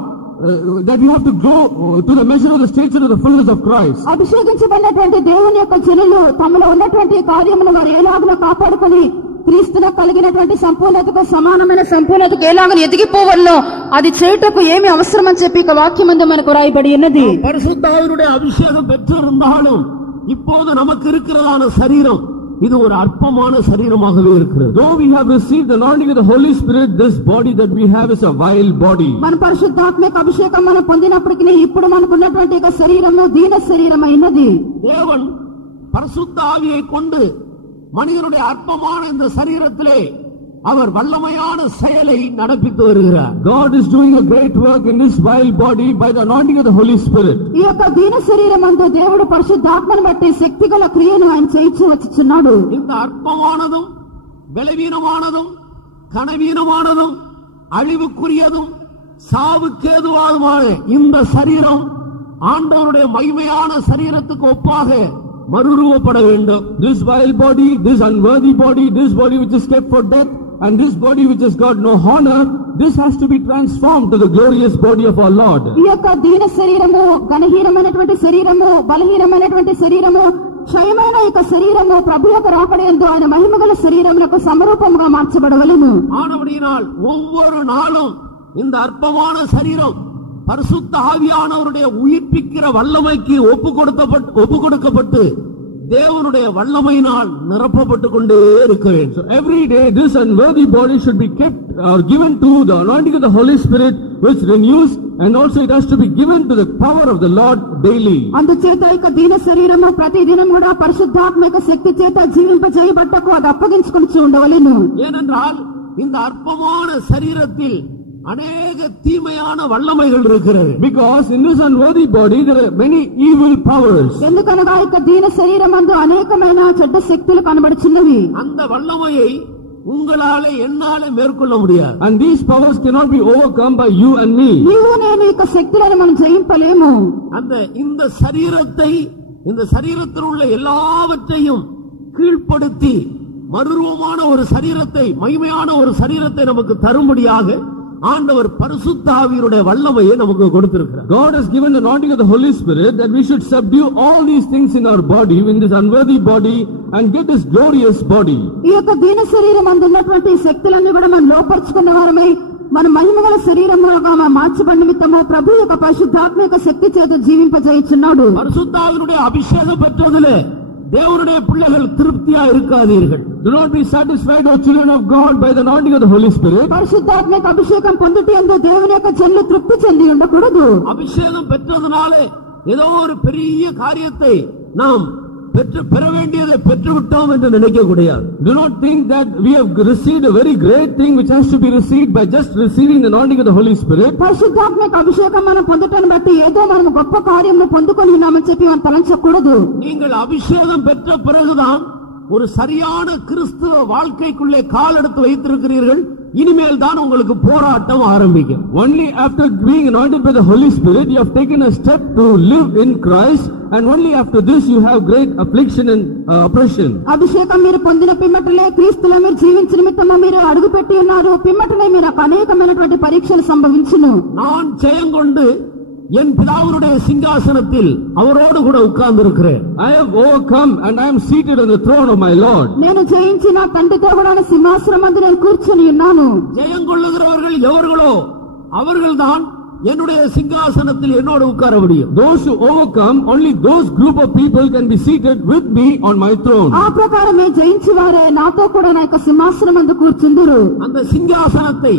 that we have to grow to the measure of the stature of the fullness of Christ. అభిషేకించబడినటువంటి దేవుని యొక్క జనులు తమలో ఉన్నటువంటి కార్యమును వారు ఎలాగో కాపాడుకొని క్రీస్తులో కలిగినటువంటి సంపూర్ణతకు సమానమైన సంపూర్ణతకు ఎలాగని ఎదిగిపోవాలో అది చేయుటకు ఏమి అవసరం అని చెప్పి ఒక వాక్యమందు మనకు రాయబడి ఉన్నది. பரிசுத்தாவினுடைய அபிஷேகம் பெற்றிருந்தாலும் இப்போது நமக்கு இருக்கிறதான சரீரம் இது ஒரு அற்பமான சரீரமாகவே இருக்கிறது. Though we have received the anointing of the Holy Spirit, this body that we have is a vile body. మన పరిశుద్ధాత్మక అభిషేకం మనం పొందినప్పటికీ ఇప్పుడు మనకు ఉన్నటువంటి ఒక శరీరము దీన శరీరమైనది. தேவன் பரிசுத்த ஆவியை கொண்டு மனிதனுடைய அற்பமான இந்த சரீரத்திலே அவர் வல்லமையான செயலை நடப்பித்து வருகிறார். God is doing a great work in this vile body by the anointing of the Holy Spirit. ఈ యొక్క దీన శరీరమందు దేవుడు పరిశుద్ధాత్మను బట్టి శక్తిగల క్రియను ఆయన చేయించి వచ్చుచున్నాడు. இந்த அற்பமானதும் பலவீனமானதும் கனவீனமானதும் அழிவுக்குரியதும் சாவுக்கேதுவாதுமான இந்த சரீரம் ஆண்டவருடைய மகிமையான சரீரத்துக்கு ஒப்பாக மறுரூபப்பட வேண்டும். This vile body, this unworthy body, this body which is kept for death, and this body which has got no honor, this has to be transformed to the glorious body of our Lord. ఈ యొక్క దీన శరీరము ఘనహీనమైనటువంటి శరీరము బలహీనమైనటువంటి శరీరము క్షయమైన యొక్క శరీరము ప్రభు యొక్క రాకడయందు ఆయన మహిమగల శరీరమునకు సమరూపముగా మార్చబడవలెను. ஆனபடியினால் ஒவ்வொரு நாளும் இந்த அற்பமான சரீரம் பரிசுத்த ஆவியானவருடைய உயிர்ப்பிக்கிற வல்லமைக்கு ஒப்பு கொடுக்கப்பட்டு தேவனுடைய வல்லமையினால் நிரப்பப்பட்டு கொண்டே இருக்க வேண்டும். So every day this unworthy body should be kept or given to the anointing of the Holy Spirit which renews, and also it has to be given to the power of the Lord daily. అందుచేత ఇక దీన శరీరము ప్రతి దినం కూడా పరిశుద్ధాత్మక శక్తి చేత జీవింపజేయబట్టకు అది అప్పగించుకొని ఉండవలెను. ஏனென்றால் இந்த அற்பமான சரீரத்தில் அநேக தீமையான வல்லமைகள் இருக்கிறது. Because in this unworthy body there are many evil powers. ఎందుకనగా ఇక దీన శరీరమందు అనేకమైన చెడ్డ శక్తులు కనబడుచున్నవి. அந்த வல்லமையை உங்களாலே என்னாலே மேற்கொள்ள முடியாது. And these powers cannot be overcome by you and me. నీవు నేను ఇక శక్తులను మనం జయింపలేము. இந்த சரீரத்தை இந்த சரீரத்தில் உள்ள எல்லாவற்றையும் கீழ்ப்படுத்தி மறுரூபமான ஒரு சரீரத்தை மகிமையான ஒரு சரீரத்தை நமக்கு தரும்படியாக ஆண்டவர் பரிசுத்த ஆவியுடைய வல்லமையை நமக்கு கொடுத்திருக்கிறார். God has given the anointing of the Holy Spirit that we should subdue all these things in our body, in this unworthy body, and get this glorious body. ఈ యొక్క దీన శరీరం అందున్నటువంటి శక్తులన్నీ కూడా మనం లోపర్చుకున్న వారమై మన మహిమగల శరీరముగా మార్చబడి నిమిత్తము ప్రభు యొక్క పరిశుద్ధాత్మ యొక్క శక్తి చేత జీవింపజేయుచున్నాడు. பரிசுத்தாவினுடைய அபிஷேகம் பெற்றதிலே தேவனுடைய பிள்ளைகள் திருப்தியா இருக்காதீர்கள். Do not be satisfied, O children of God, by the anointing of the Holy Spirit. పరిశుద్ధాత్మ యొక్క అభిషేకం పొందుటి యందు దేవుని యొక్క జనులు తృప్తి చెంది ఉండకూడదు. அபிஷேகம் பெற்றதனாலே ஏதோ ஒரு பெரிய காரியத்தை நாம் பெற வேண்டியதை பெற்றுவிட்டோம் என்று நினைக்க கூடாது. Do not think that we have received a very great thing which has to be received by just receiving the anointing of the Holy Spirit. పరిశుద్ధాత్మ యొక్క అభిషేకం మనం పొందటాన్ని బట్టి ఏదో మనం గొప్ప కార్యమును పొందుకొని ఉన్నామని చెప్పి మనం తలంచకూడదు. நீங்கள் அபிஷேகம் பெற்ற பிறகுதான் ஒரு சரியான கிறிஸ்துவ வாழ்க்கைக்குள்ளே கால் எடுத்து வைத்திருக்கிறீர்கள். இனிமேல் தான் உங்களுக்கு போராட்டம் ஆரம்பிக்கும். Only after being anointed by the Holy Spirit you have taken a step to live in Christ, and only after this you have great affliction and oppression. అభిషేకం మీరు పొందిన పిమ్మటలే క్రీస్తులో మీరు జీవించిన నిమిత్తము మీరు అడుగుపెట్టి ఉన్నారు. పిమ్మటనే మీరు అనేకమైనటువంటి పరీక్షలు సంభవించును. நான் ஜெயங்கொண்டு என் பிதாவுடைய சிங்காசனத்தில் அவரோடு கூட உட்கார்ந்து இருக்கிறேன். I have overcome and I am seated on the throne of my Lord. నేను జయించిన తండ్రితో కూడా సింహాసనమందు నేను కూర్చొని ఉన్నాను. ஜெயங்கொள்ளுகிறவர்கள் எவர்களோ அவர்கள்தான் என்னுடைய சிங்காசனத்தில் என்னோடு உட்கார முடியும். Those who overcome, only those group of people can be seated with me on my throne. ఆ ప్రకారమే జయించువారే నాతో కూడా నా యొక్క సింహాసనమందు కూర్చుందురు. அந்த சிங்காசனத்தை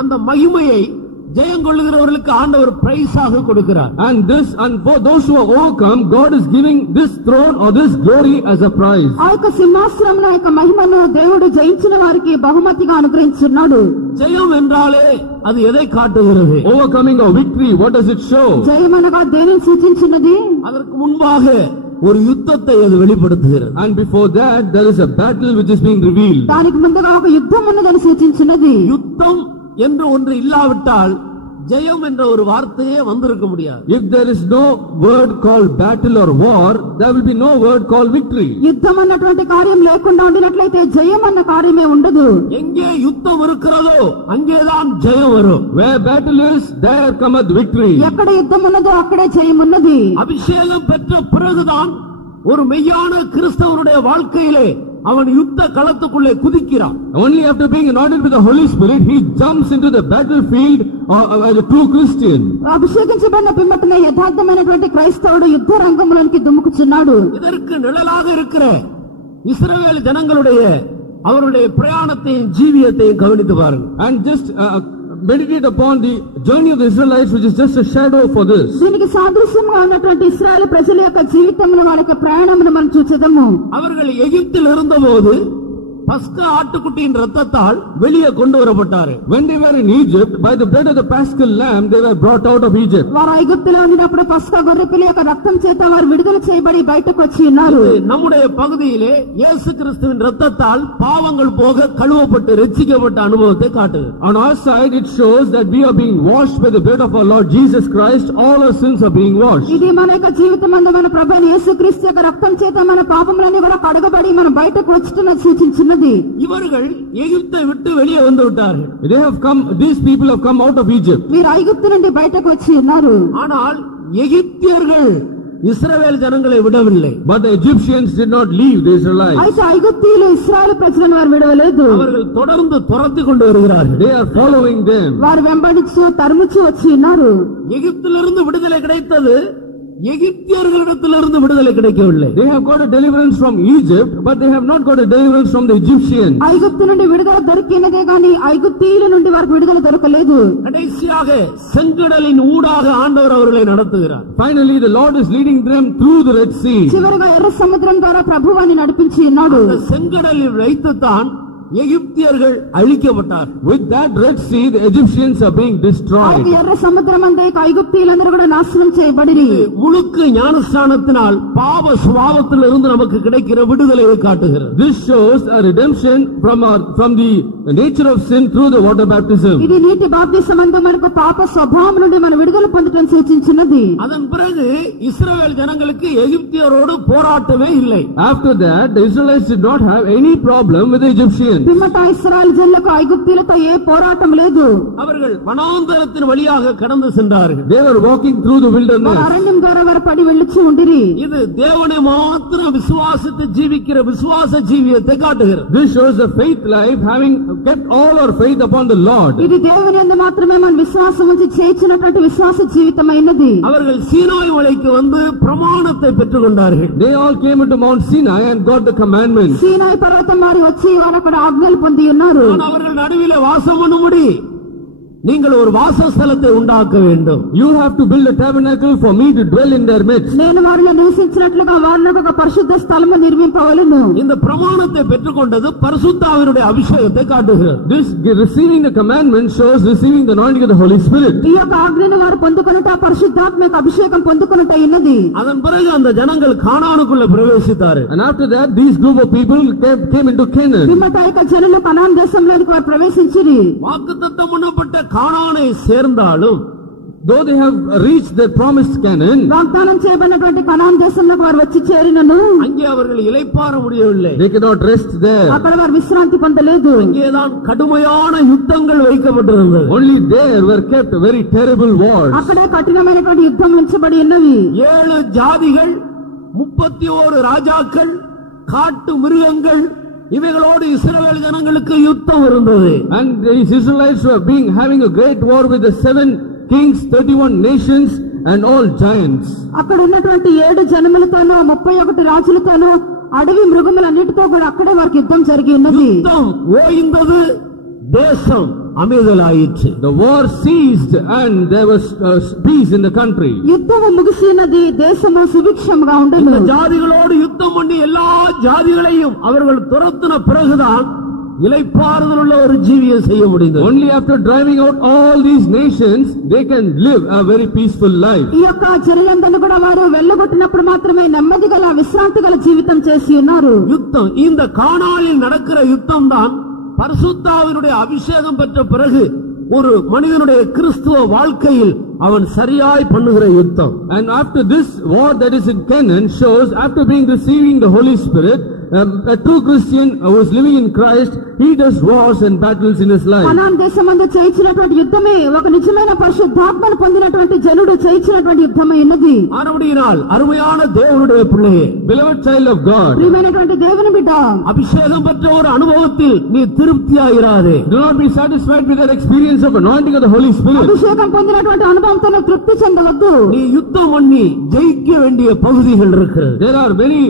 அந்த மகிமையை ஜெயங்கொள்ளுகிறவர்களுக்கு ஆண்டவர் பிரைஸாக கொடுக்கிறார். And for those who have overcome, God is giving this throne or this glory as a prize. ఆ యొక్క సింహాసనం యొక్క మహిమను దేవుడు జయించిన వారికి బహుమతిగా అనుగ్రహించున్నాడు. ஜெயம் என்றாலே அது எதை காட்டுகிறது? Overcoming or victory, what does it show? జయమనగా దేనిని సూచించినది? அதற்கு முன்பாக ஒரு யுத்தத்தை அது வெளிப்படுத்துகிறது. And before that there is a battle which is being revealed. దానికి ముందుగా ఒక యుద్ధం ఉన్నదని సూచించినది. யுத்தம் என்று ஒன்று இல்லாவிட்டால் ஜெயம் என்ற ஒரு வார்த்தையே வந்திருக்க முடியாது. If there is no word called battle or war, there will be no word called victory. యుద్ధం అన్నటువంటి కార్యం లేకుండా ఉండినట్లయితే జయం అన్న కార్యమే ఉండదు. எங்கே யுத்தம் இருக்கிறதோ அங்கேதான் ஜெயம் வரும். Where battle is, there cometh victory. ఎక్కడ యుద్ధం ఉన్నదో అక్కడే జయం ఉన్నది. அபிஷேகம் பெற்ற பிறகுதான் ஒரு மெய்யான கிறிஸ்தவனுடைய வாழ்க்கையிலே அவன் யுத்த களத்துக்குள்ளே குதிக்கிறான். Only after being anointed with the Holy Spirit he jumps into the battlefield as a true Christian. అభిషేకించబడిన పిమ్మటనే యథార్థమైనటువంటి క్రైస్తవుడు యుద్ధ రంగంలోనికి దుముకుచున్నాడు. இதற்கு நிழலாக இருக்கிற இஸ்ரவேல் ஜனங்களுடைய அவருடைய பிரயாணத்தையும் ஜீவியத்தையும் கவனித்து பாருங்கள். And just meditate upon the journey of the Israelites, which is just a shadow for this. దీనికి సాదృశ్యంగా ఉన్నటువంటి ఇశ్రాయేలు ప్రజల యొక్క జీవితంలో వాళ్ళ యొక్క ప్రయాణమును మనం చూచెదము. அவர்கள் எகிப்தில் இருந்தபோது பஸ்கா ஆட்டுக்குட்டியின் ரத்தத்தால் வெளியே கொண்டு வரப்பட்டார்கள். When they were in Egypt, by the blood of the paschal lamb they were brought out of Egypt. వారు ఐగుప్తులో ఉన్నప్పుడు పస్కా గొర్రెపిల్ల యొక్క రక్తం చేత వారు విడుదల చేయబడి బయటకు వచ్చి ఉన్నారు. நம்முடைய பகுதியிலே இயேசு கிறிஸ்துவின் ரத்தத்தால் பாவங்கள் போக கழுவப்பட்டு ரட்சிக்கப்பட்ட அனுபவத்தை காட்டுகிறது. On our side it shows that we are being washed by the blood of our Lord Jesus Christ. All our sins are being washed. ఇది మన యొక్క జీవితమందు మన ప్రభువైన యేసుక్రీస్తు యొక్క రక్తం చేత మన పాపములన్నీ కూడా కడగబడి మన బయటకు వచ్చుటను సూచించినది. இவர்கள் எகிப்தை விட்டு வெளியே வந்து விட்டார்கள். They have come, these people have come out of Egypt. వీరు ఐగుప్తు నుండి బయటకు వచ్చి ఉన్నారు. ஆனால் எகிப்தியர்கள் இஸ்ரவேல் ஜனங்களை விடவில்லை. But the Egyptians did not leave the Israelites. అయితే ఐగుప్తీయులు ఇశ్రాయేలు ప్రజలను వారు విడవలేదు. அவர்கள் தொடர்ந்து துரத்தி கொண்டு வருகிறார்கள். They are following them. వారు వెంబడించు తరుముచు వచ్చి ఉన్నారు. எகிப்திலிருந்து விடுதலை கிடைத்தது, எகிப்தியர்களிடத்திலிருந்து விடுதலை கிடைக்கவில்லை. They have got a deliverance from Egypt, but they have not got a deliverance from the Egyptians. ఐగుప్తు నుండి విడుదల దొరికినదే గాని ఐగుప్తీయుల నుండి వారికి విడుదల దొరకలేదు. கடைசியாக செங்கடலின் ஊடாக ஆண்டவர் அவர்களை நடத்துகிறார். Finally the Lord is leading them through the Red Sea. చివరగా ఎర్ర సముద్రం ద్వారా ప్రభువాన్ని నడిపించి ఉన్నాడు. செங்கடலில் வைத்துத்தான் எகிப்தியர்கள் அழிக்கப்பட்டார். With that Red Sea the Egyptians are being destroyed. ఎర్ర సముద్రం అందే ఐగుప్తీయులందరూ కూడా నాశనం చేయబడిరి. முழுக்க ஞானஸ்நானத்தினால் பாவ சுபாவத்திலிருந்து நமக்கு கிடைக்கிற விடுதலையை காட்டுகிறது. This shows a redemption from the nature of sin through the water baptism. ఇది నీటి బాప్తిసమందు మనకు పాప స్వభావం నుండి మన విడుదల పొందటం సూచించినది. அதன் பிறகு இஸ்ரவேல் ஜனங்களுக்கு எகிப்தியரோடு போராட்டமே இல்லை. After that the Israelites did not have any problem with the Egyptians. Egyptians. పిమ్మట ఇశ్రాయేలు జనులకు ఐగుప్తీయులతో ఏ పోరాటం లేదు. அவர்கள் வனாந்தரத்தின் வழியாக கடந்து சென்றார்கள். They were walking through the wilderness. అరణ్యం ద్వారా వారు పడి వెళ్ళుచు ఉండిరి. இது தேவனை மாத்திரம் விசுவாசித்து ஜீவிக்கிற விசுவாச ஜீவியத்தை காட்டுகிறது. This shows the faith life, having kept all our faith upon the Lord. ఇది దేవుని యందు మాత్రమే మన విశ్వాసం ఉంచి చేయించినటువంటి విశ్వాస జీవితమైనది. அவர்கள் சீனாய் மலைக்கு வந்து பிரமாணத்தை பெற்றுக்கொண்டார்கள். They all came into Mount Sinai and got the commandments. సీనాయి పర్వతం వారి వచ్చి వారు అక్కడ ఆజ్ఞలు పొంది ఉన్నారు. அவர்கள் நடுவிலே வாசம் பண்ணும்படி நீங்கள் ஒரு வாசஸ்தலத்தை உண்டாக்க வேண்டும். You have to build a tabernacle for me to dwell in their midst. నేను వారిలో నివసించినట్లుగా వారికి ఒక పరిశుద్ధ స్థలము నిర్మింపవలెను. இந்த பிரமாணத்தை பெற்றுக்கொண்டது பரிசுத்தாவினுடைய அபிஷேகத்தை காட்டுகிறது. This receiving the commandment shows receiving the anointing of the Holy Spirit. ఈ యొక్క ఆజ్ఞను వారు పొందుకొనుట పరిశుద్ధాత్మ యొక్క అభిషేకం పొందుకొనుట ఉన్నది. அதன் பிறகு அந்த ஜனங்கள் கானானுக்குள்ள பிரவேசித்தார்கள். And after that these group of people came into Canaan. పిమ్మట యొక్క జనులు కనాన్ దేశంలోనికి వారు ప్రవేశించిరి. వాగ్దత్తం பண்ணப்பட்ட కానాனை சேர்ந்தாலும் though they have reached the promised Canaan, వాగ్దానం చేయబడినటువంటి కనాన్ దేశంలోకి వారు వచ్చి చేరినను அங்கே அவர்கள் இளைப்பாற முடியவில்லை. they cannot rest there. అక్కడ వారు విశ్రాంతి పొందలేదు. அங்கேதான் கடுமையான யுத்தங்கள் வைக்கப்பட்டிருந்தது. Only there were kept very terrible wars. అక్కడే కఠినమైనటువంటి యుద్ధం ఉంచబడి ఉన్నవి. 7 ஜாதிகள், 31 ராஜாக்கள், காட்டு மிருகங்கள், இவைகளோடு இஸ்ரவேல் ஜனங்களுக்கு யுத்தம் இருந்தது. And the Israelites were having a great war with the 7 kings, 31 nations and all giants. అక్కడ ఉన్నటువంటి 7 జనములతోనూ 31 రాజులతోనూ అడవి మృగములన్నిటితో కూడా అక్కడే వారికి యుద్ధం జరిగి ఉన్నది. யுத்தம் ஓய்ந்தது, தேசம் அமைதலாயிற்று. The war ceased and there was peace in the country. యుద్ధము ముగిసినది, దేశము సుభిక్షంగా ఉండెను. இந்த ஜாதிகளோடு யுத்தம் பண்ணி எல்லா ஜாதிகளையும் அவர்கள் துரத்தின பிறகுதான் இளைப்பாறுதல் உள்ள ஒரு ஜீவியை செய்ய முடிந்தது. Only after driving out all these nations they can live a very peaceful life. ఈ యొక్క జనులందరినీ కూడా వారు వెళ్ళగొట్టినప్పుడు మాత్రమే నెమ్మది గల విశ్రాంతి గల జీవితం చేసి ఉన్నారు. யுத்தம், இந்த கானானில் நடக்கிற யுத்தம் தான் பரிசுத்தாவினுடைய அபிஷேகம் பெற்ற பிறகு ஒரு மனிதனுடைய கிறிஸ்துவ வாழ்க்கையில் அவன் சரியாய் பண்ணுகிற யுத்தம். And after this war that is in Canaan shows after receiving the Holy Spirit, a true Christian who is living in Christ, he does wars and battles in his life. Canaan దేశమందు చేయించినటువంటి యుద్ధమే ఒక నిజమైన పరిశుద్ధాత్మను పొందినటువంటి జనుడు చేయించినటువంటి యుద్ధమే ఉన్నది. ஆனபடியினால் அருமையான தேவனுடைய பிள்ளையே, beloved child of God, ప్రియమైనటువంటి దేవుని బిడ్డ, அபிஷேகம் பெற்ற ஒரு அனுபவத்தில் நீ திருப்தியாயிராதே. do not be satisfied with that experience of anointing of the Holy Spirit. అభిషేకం పొందినటువంటి అనుభవంతో తృప్తి చెందవద్దు. நீ யுத்தம் பண்ணி ஜெயிக்க வேண்டிய பகுதிகள் இருக்கிறது. There are many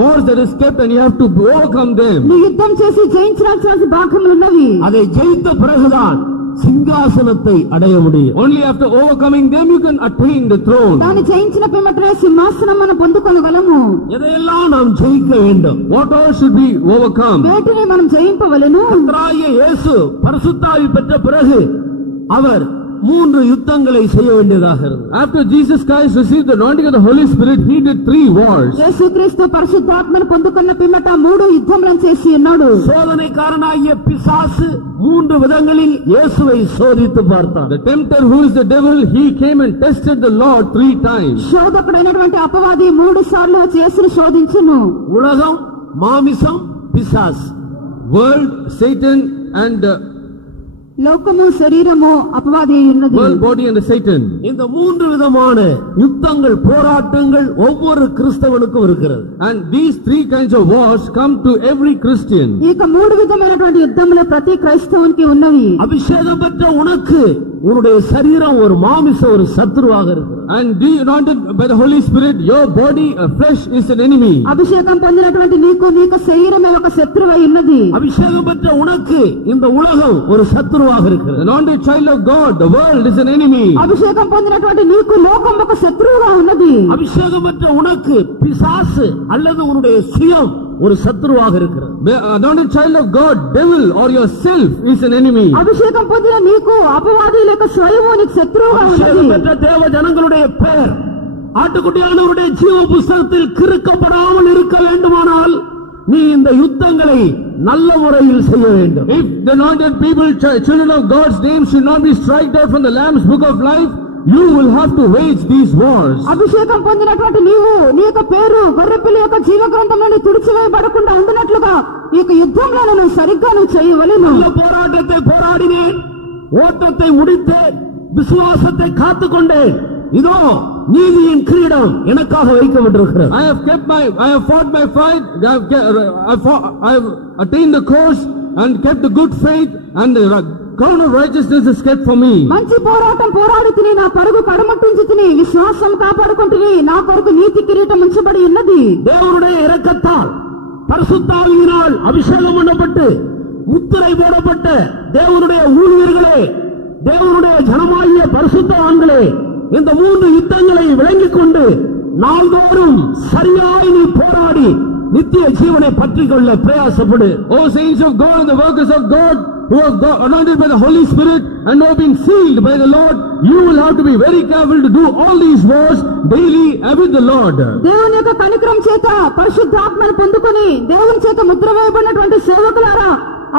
wars that is kept and you have to overcome them. నీ యుద్ధం చేసి జయించాల్సిన భాగములు ఉన్నవి. அதை ஜெயித்த பிறகுதான் சிங்காசனத்தை அடைய முடியும். Only after overcoming them you can attain the throne. దాన్ని జయించిన పిమ్మటనే సింహాసనం మనం పొందుకొనగలము. எதையெல்லாம் நாம் ஜெயிக்க வேண்டும்? What all should we overcome? వేటిని మనం జయింపవలెను? கர்த்தராகிய இயேசு பரிசுத்தாவி பெற்ற பிறகு அவர் 3 யுத்தங்களை செய்ய வேண்டியதாக இருந்தது. After Jesus Christ received the anointing of the Holy Spirit, he did 3 wars. యేసుక్రీస్తు పరిశుద్ధాత్మను పొందుకున్న పిమ్మట 3 యుద్ధములను చేసి ఉన్నాడు. சோதனைக்காரனாகிய பிசாசு 3 விதங்களில் இயேசுவை சோதித்து பார்த்தார். The tempter, who is the devil, he came and tested the Lord 3 times. శోధకుడైనటువంటి అపవాది 3 సార్లు యేసును శోధించును. உலகம், மாமிசம், பிசாசு. World, Satan and లోకము, శరీరము అపవాది ఉన్నది. world, body and the Satan. இந்த 3 விதமான யுத்தங்கள், போராட்டங்கள் ஒவ்வொரு கிறிஸ்தவனுக்கும் இருக்கிறது. And these 3 kinds of wars come to every Christian. ఇక 3 విధమైనటువంటి యుద్ధములు ప్రతి క్రైస్తవునికి ఉన్నవి. அபிஷேகம் பெற்ற உனக்கு உன்னுடைய சரீரம் ஒரு மாமிச, ஒரு சத்துருவாக இருக்கிறது. And be anointed by the Holy Spirit, your body, flesh is an enemy. అభిషేకం పొందినటువంటి నీకు శరీరమే ఒక శత్రువై ఉన్నది. அபிஷேகம் பெற்ற உனக்கு இந்த உலகம் ஒரு சத்துருவாக இருக்கிறது. Anointed child of God, the world is an enemy. అభిషేకం పొందినటువంటి నీకు లోకం ఒక శత్రువుగా ఉన్నది. அபிஷேகம் பெற்ற உனக்கு பிசாசு அல்லது உன்னுடைய சுயம் ஒரு சத்துருவாக இருக்கிறது. The anointed child of God, devil or yourself is an enemy. అభిషేకం పొందిన నీకు అపవాది లేక స్వయము నీకు శత్రువుగా ఉన్నది. அபிஷேகம் பெற்ற தேவ ஜனங்களுடைய பெயர் ஆட்டுக்குட்டியானவருடைய ஜீவ புஸ்தகத்தில் கிறுக்கப்படாமல் இருக்க வேண்டுமானால் நீ இந்த யுத்தங்களை நல்ல முறையில் செய்ய வேண்டும். If the anointed people, children of God's name should not be striked out from the Lamb's book of life, you will have to wage these wars. అభిషేకం పొందినటువంటి నీవు నీ యొక్క పేరు గొర్రెపిల్ల యొక్క జీవ గ్రంథం నుండి తుడిచివేయబడకుండా ఉండినట్లుగా ఈ యొక్క యుద్ధంలో నువ్వు సరిగ్గా నువ్వు చేయవలెను. போராட்டத்தை போராடினேன், ஓட்டத்தை முடித்தேன், விசுவாசத்தை காத்துக்கொண்டேன், இதோ நீதியின் கிரீடம் எனக்காக வைக்கப்பட்டிருக்கிறது. I have fought my fight, I have attained the course and kept the good faith, and the crown of righteousness is kept for me. మంచి పోరాటం పోరాడి తిని నా పరుగు కడమట్టించి తిని విశ్వాసం కాపాడుకుంటుని నా కొరకు నీతి కిరీటం ఉంచబడి ఉన్నది. தேவனுடைய இரக்கத்தால் பரிசுத்தாவியினால் அபிஷேகம் பண்ணப்பட்டு முத்திரை போடப்பட்ட தேவனுடைய ஊழியர்களே, தேவனுடைய ஜனமாகிய பரிசுத்தவான்களே, இந்த 3 யுத்தங்களை விளங்கிக் கொண்டு நாள்தோறும் சரியாய் நீ போராடி நித்திய ஜீவனை பற்றிக் கொள்ள பிரயாசப்படு. O saints of God and the workers of God who are anointed by the Holy Spirit and who have been sealed by the Lord, you will have to be very careful to do all these wars daily with the Lord. దేవుని యొక్క కనికరం చేత పరిశుద్ధాత్మను పొందుకొని దేవుని చేత ముద్ర వేయబడినటువంటి సేవకులారా,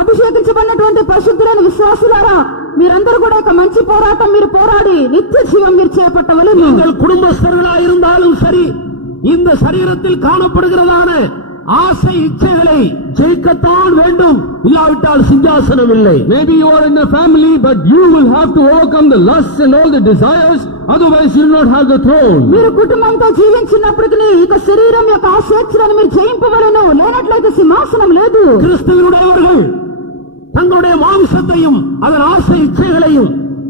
అభిషేకించబడినటువంటి పరిశుద్ధులైన విశ్వాసులారా, మీరందరూ కూడా ఒక మంచి పోరాటం మీరు పోరాడి నిత్య జీవం మీరు చేపట్టవలెను. நீங்கள் குடும்பஸ்தர்களாக இருந்தாலும் சரி, இந்த சரீரத்தில் காணப்படுகிறதான ஆசை இச்சைகளை ஜெயிக்கத்தான் வேண்டும், இல்லாவிட்டால் சிங்காசனம் இல்லை. Maybe you are in a family, but you will have to overcome the lusts and all the desires, otherwise you will not have the throne. మీరు కుటుంబంతో జీవించినప్పటికీ ఇక శరీరం యొక్క ఆశేచ్ఛలను మీరు జయింపవలెను, లేనట్లయితే సింహాసనం లేదు. கிறிஸ்துவினுடையவர்கள் தங்களுடைய மாம்சத்தையும் அதன் ஆசை இச்சைகளையும்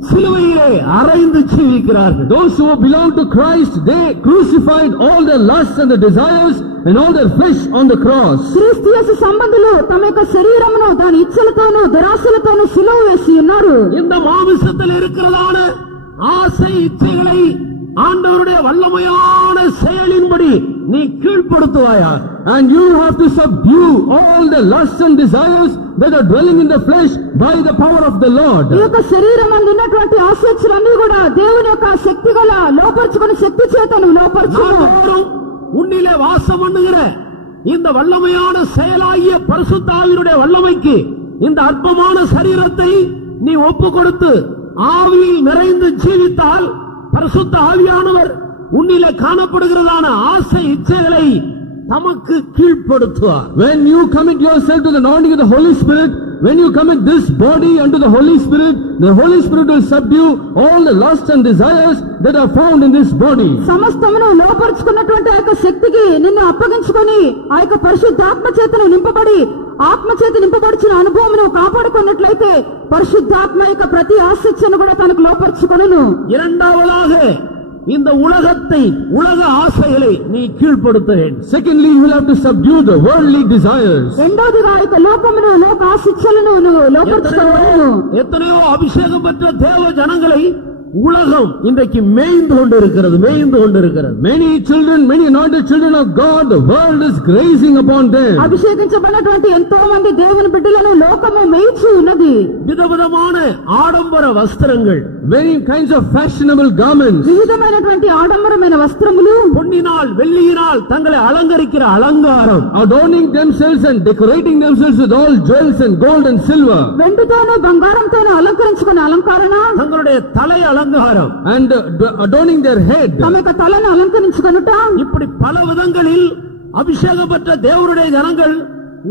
சிலுவையிலே அறைந்து ஜீவிக்கிறார்கள். Those who belong to Christ, they crucified all their lusts and the desires and all their flesh on the cross. క్రీస్తు యేసు సంబంధులు తమ యొక్క శరీరమును దాని ఇచ్చలతోనూ దురాశలతోనూ సిలువ వేసి ఉన్నారు. இந்த மாம்சத்தில் இருக்கிறதான ஆசை இச்சைகளை ஆண்டவருடைய வல்லமையான செயலின்படி நீ கீழ்ப்படுத்துவாயா? And you have to subdue all the lusts and desires that are dwelling in the flesh by the power of the Lord. ఈ యొక్క శరీరం నందు ఉన్నటువంటి ఆశీస్సులన్నీ కూడా దేవుని యొక్క శక్తి గల లోపర్చుకుని శక్తి చేత నువ్వు లోపర్చుకో. உன்னிலே வாசம் பண்ணுகிற இந்த வல்லமையான செயலாகிய பரிசுத்த ஆவியினுடைய வல்லமைக்கு இந்த அற்பமான சரீரத்தை நீ ஒப்பு கொடுத்து ஆவியில் நிறைந்து ஜீவித்தால் பரிசுத்த ஆவியானவர் உன்னிலே காணப்படுகிறதான ஆசை இச்சைகளை நமக்கு கீழ்ப்படுத்துவார். When you commit yourself to the anointing of the Holy Spirit, when you commit this body unto the Holy Spirit will subdue all the lusts and desires that are found in this body. సమస్తమును లోపర్చుకున్నటువంటి ఆ యొక్క శక్తికి నిన్ను అప్పగించుకొని ఆ యొక్క పరిశుద్ధాత్మ చేతను నింపబడి ఆత్మ చేత నింపబడిన అనుభవమును కాపాడుకున్నట్లయితే పరిశుద్ధాత్మ యొక్క ప్రతి ఆసక్తిని కూడా తనకు లోపర్చుకొనును. இரண்டாவதாக இந்த உலகத்தை உலக ஆசைகளை நீ கீழ்ப்படுத்த வேண்டும். Secondly, you will have to subdue the worldly desires. రెండోదిగా ఈ లోకమును లోక ఆసక్తులను నువ్వు లోపర్చుకోవలెను. எத்தனையோ அபிஷேகம் பெற்ற தேவ ஜனங்களை உலகம் இன்றைக்கு மேய்ந்து கொண்டிருக்கிறது. Many children, many anointed children of God, the world is grazing upon them. అభిషేకించబడినటువంటి ఎంతో మంది దేవుని బిడ్డలను లోకము మేయిచి ఉన్నది. విధవిధமான ఆడంబర వస్త్రங்கள், many kinds of fashionable garments, వివిధమైనటువంటి ఆడంబరమైన వస్త్రములు, பொன்னினால் வெள்ளியினால் தங்களை அலங்கரிக்கிற அலங்காரம், adorning themselves and decorating themselves with all jewels and gold and silver, వెండితోనూ బంగారంతోనూ అలంకరించుకునే అలంకరణ, தங்களுடைய தலை அலங்காரம் and adorning their head, తమ యొక్క తలను అలంకరించుకొనుట, இப்படி பல விதங்களில் அபிஷேகம் பெற்ற தேவனுடைய ஜனங்கள்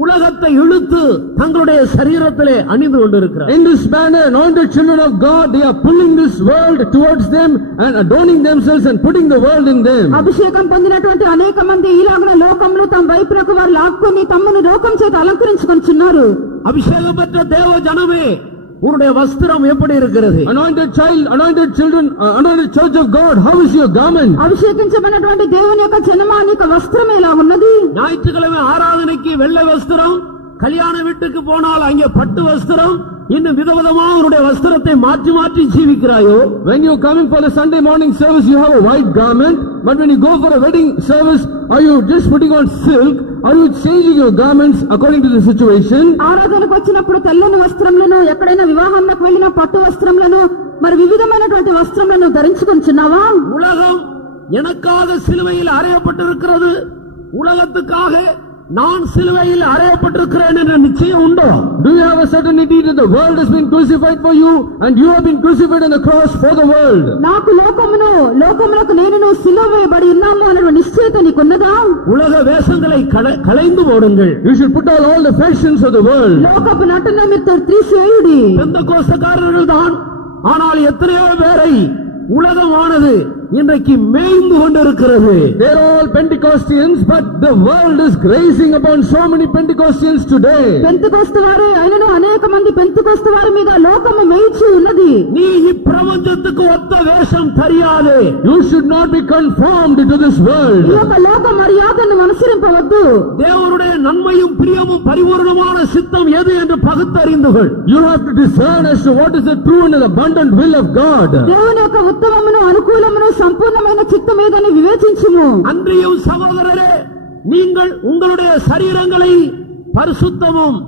உலகத்தை இழுத்து தங்களுடைய சரீரத்திலே அணிந்து கொண்டிருக்கிறார். In this manner, anointed children of God, they are pulling this world towards them and adorning themselves and putting the world in them. అభిషేకం పొందినటువంటి అనేక మంది ఇలాగన లోకమును తమ వైపునకు వారు లాక్కొని తమను లోకం చేత అలంకరించుకొనుచున్నారు. அபிஷேகம் பெற்ற தேவ ஜனமே, உன்னுடைய வஸ்திரம் எப்படி இருக்கிறது? Anointed child, anointed children, anointed church of God, how is your garment? అభిషేకించబడినటువంటి దేవుని యొక్క జనమా నీకు వస్త్రం ఎలా ఉన్నది? ஞாயிற்றுக்கிழமை ஆராதனைக்கு வெள்ளை வஸ்திரம், கல்யாண வீட்டுக்கு போனால் அங்கே பட்டு வஸ்திரம், இன்னும் விதவிதமா உன்னுடைய வஸ்திரத்தை மாற்றி மாற்றி ஜீவிக்கிறாயோ? When you come in for the Sunday morning service, you have a white garment, but when you go for a wedding service, are you just putting on silk? Are you changing your garments according to the situation? ఆరాధనకు వచ్చినప్పుడు తెల్లని వస్త్రములను, ఎక్కడైనా వివాహానికి వెళ్ళిన పట్టు వస్త్రములను, మరి వివిధమైనటువంటి వస్త్రములను ధరించుకొనుచున్నావా? உலகம் எனக்காக சிலுவையில் அறையப்பட்டிருக்கிறது, உலகத்துக்காக நான் சிலுவையில் அறையப்பட்டிருக்கிறேன் என்ற நிச்சயம் உண்டோ? Do you have a certainty that the world has been crucified for you and you have been crucified on the cross for the world? నాకు లోకమునకు నేను సిలువ వేయబడి ఉన్నాను అనే నిశ్చయత నీకున్నదా? உலக வேஷங்களை களைந்து போடுங்கள். You should put all the fashions of the world. లోకపు నటన మీరు తీసివేయుడి. பெந்தகோஸ்தக்காரர்கள் தான், ஆனால் எத்தனையோ பேரை உலகமானது இன்றைக்கு மேய்ந்து கொண்டிருக்கிறது. They are all Pentecostals, but the world is grazing upon so many Pentecostals today. Pentecost వారే అయినను అనేక మంది పెంతెకొస్తు వారి మీద లోకము మేయిచి ఉన్నది. நீ இப்பிரபஞ்சத்துக்கு ஒத்த வேஷம் தெரியாதே. You should not be conformed to this world. ఈ యొక్క లోక మర్యాదను అనుసరింపవద్దు. தேவனுடைய நன்மையும் பிரியமும் பரிபூர்ணமான சித்தம் எது என்று பகுத்தறிந்துகள். You have to discern as to what is the true and abundant will of God. దేవుని యొక్క ఉత్తమమును అనుకూలమును సంపూర్ణమైన చిత్తం ఏదని వివేచించుము. அன்றியும் சகோதரரே, நீங்கள் உங்களுடைய சரீரங்களை பரிசுத்தமும்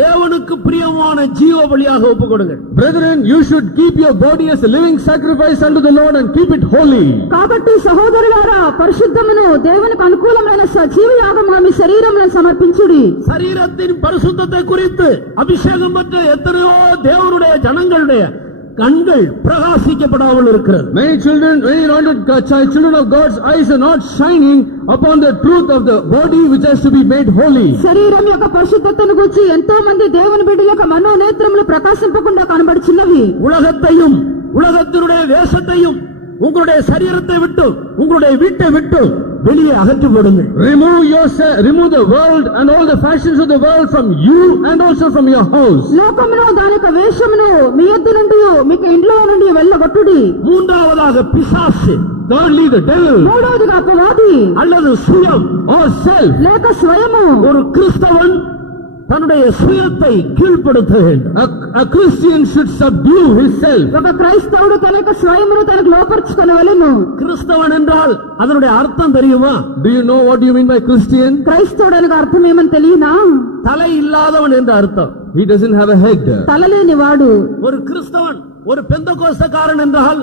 தேவனுக்கு பிரியமான ஜீவ பலியாக ஒப்புக்கொடுங்கள். Brethren, you should keep your body as a living sacrifice unto the Lord and keep it holy. కాబట్టి సహోదరులారా, పరిశుద్ధమును దేవునికి అనుకూలమైన సజీవ యాగముగా మీ శరీరములను సమర్పించుడి. சரீரத்தின் பரிசுத்தத்தை குறித்து அபிஷேகம் பெற்ற எத்தனையோ தேவனுடைய ஜனங்களுடைய கண்கள் பிரகாசிக்கப்படாமல் இருக்கிறது. Many children of God's eyes are not shining upon the truth of the body which has to be made holy. శరీరం యొక్క పరిశుద్ధతను గురించి ఎంతో మంది దేవుని బిడ్డల యొక్క మనోనేత్రములు ప్రకాశింపకుండా కనబడుచున్నవి. உலகத்தையும் உலகத்தினுடைய வேஷத்தையும் உங்களுடைய சரீரத்தை விட்டு உங்களுடைய வீட்டை விட்டு வெளியே அகற்றி போடுங்கள். Remove the world and all the fashions of the world from you and also from your house. లోకమును దాని యొక్క వేషమును మీ యొద్ద నుండి మీకు ఇంట్లో నుండి వెళ్ళగొట్టుడి. மூன்றாவதாக பிசாசு, Thirdly, the devil. మూడవదిగా అపవాది அல்லது சுயம் or self. లేక స్వయము. ஒரு கிறிஸ்தவன் தன்னுடைய சுயத்தை கீழ்ப்படுத்த வேண்டும். A Christian should subdue his self. ఒక క్రైస్తవుడు తన యొక్క స్వయమును తనకు లోపర్చుకొనవలెను. கிறிஸ்தவன் என்றால் அதனுடைய அர்த்தம் தெரியுமா? Do you know what you mean by Christian? క్రైస్తవుడు అనగా అర్థం ఏమని తెలియనా? தலை இல்லாதவன் என்ற அர்த்தம். He doesn't have a head. తలలేని వాడు. ஒரு கிறிஸ்தவன், ஒரு பெந்தகோஸ்தக்காரன் என்றால்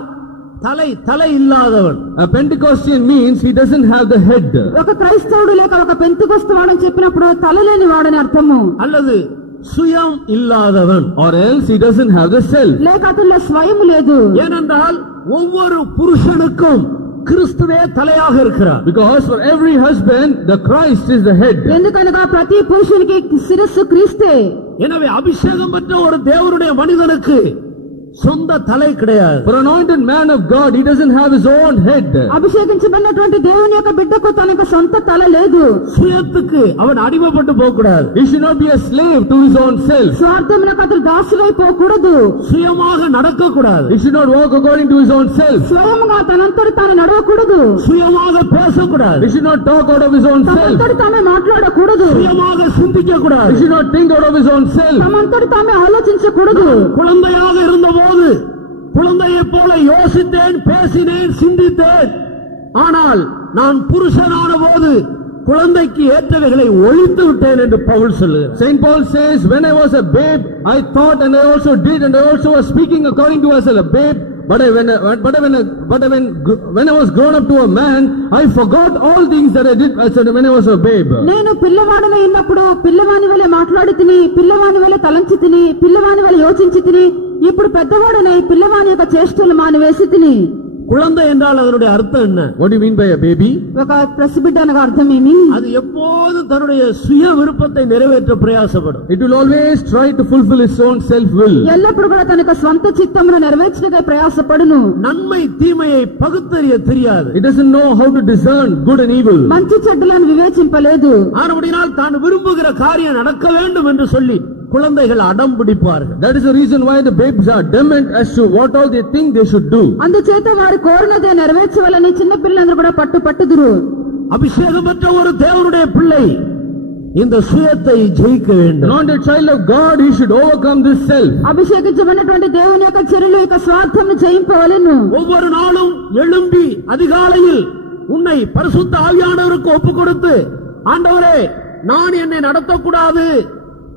தலை இல்லாதவன். A Pentecostalian means he doesn't have the head. ఒక క్రైస్తవుడు లేక ఒక పెంతెకొస్తు వాడని చెప్పినప్పుడు తలలేని వాడని అర్థము. அல்லது சுயம் இல்லாதவன், or else he doesn't have the self. లేక అతనిలో స్వయము లేదు. ஏனென்றால் ஒவ்வொரு புருஷனுக்கும் கிறிஸ்துவே தலையாக இருக்கிறார். Because for every husband the Christ is the head. ఎందుకనగా ప్రతి పురుషునికి శిరస్సు క్రీస్తే. எனவே అభిషేకం பெற்ற ஒரு தேவனுடைய மனிதனுக்கு சொந்த தலை கிடையாது. For an anointed man of God, he doesn't have his own head. అభిషేకించబడినటువంటి దేవుని యొక్క బిడ్డకు తనకు సొంత తల లేదు. சுயத்துக்கு அவன் அடிமைப்பட்டு போக கூடாது. He should not be a slave to his own self. స్వార్థమునకు అతడు దాసుడై పోకూడదు. சுயமாக நடக்க கூடாது. He should not walk according to his own self. స్వయముగా తనంతటి తాను నడవకూడదు. சுயமாக பேசக்கூடாது. He should not talk out of his own self. తనంతటి తామే మాట్లాడకూడదు. சுயமாக சிந்திக்க கூடாது. He should not think out of his own self. తమంతటి తామే ఆలోచించకూడదు. குழந்தையாக இருந்தபோது குழந்தையை போல யோசித்தேன், பேசினேன், சிந்தித்தேன். ஆனால் நான் புருஷனான போது குழந்தைக்கு ஏற்றவைகளை ஒழித்து விட்டேன் என்று பவுல் சொல்லுகிறார். Saint Paul says, when I was a babe, I thought and I also did and I also was speaking according to as a babe. But when I was grown up to a man, I forgot all things that I did when I was a babe. నేను పిల్లవాడినై ఉన్నప్పుడు పిల్లవాని వలె మాట్లాడి తిని, పిల్లవాని వలె తలంచి తిని, పిల్లవాని వలె యోచించి తిని, ఇప్పుడు పెద్దవాడనై పిల్లవాని యొక్క చేష్టలు మానివేసి తిని. குழந்தை என்றால் அதனுடைய அர்த்தம் என்ன? What do you mean by a baby? ఒక పసిబిడ్డ అనగా అర్థం ఏమి? அது எப்போதும் தன்னுடைய சுய விருப்பத்தை நிறைவேற்ற பிரயாசப்படும். It will always try to fulfill its own self will. ఎల్లప్పుడు కూడా తన యొక్క స్వంత చిత్తమును నెరవేర్చడానికి ప్రయాసపడును. நன்மை தீமையை பகுத்தறிய தெரியாது. It doesn't know how to discern good and evil. మంచి చెడ్డలను వివేచింపలేదు. ஆனபடியால் தான் விரும்புகிற காரியம் நடக்க வேண்டும் என்று சொல்லி குழந்தைகள் அடம் பிடிப்பார்கள். That is the reason why the babes are dement as to what all they think they should do. అందుచేత వారు కోరినదే నెరవేర్చవాలని చిన్న పిల్లలందరూ కూడా పట్టుదురు. அபிஷேகம் பெற்ற ஒரு தேவனுடைய பிள்ளை இந்த சுயத்தை ஜெயிக்க வேண்டும். Not a child of God, he should overcome this self. అభిషేకించబడినటువంటి దేవుని యొక్క చర్యలు యొక్క స్వార్థంను జయింపవలెను. ஒவ்வொரு நாளும் எழும்பி அதிகாலையில் உன்னை பரிசுத்த ஆவியானவருக்கு ஒப்பு கொடுத்து, ஆண்டவரே, நான் என்னை நடத்தக்கூடாது,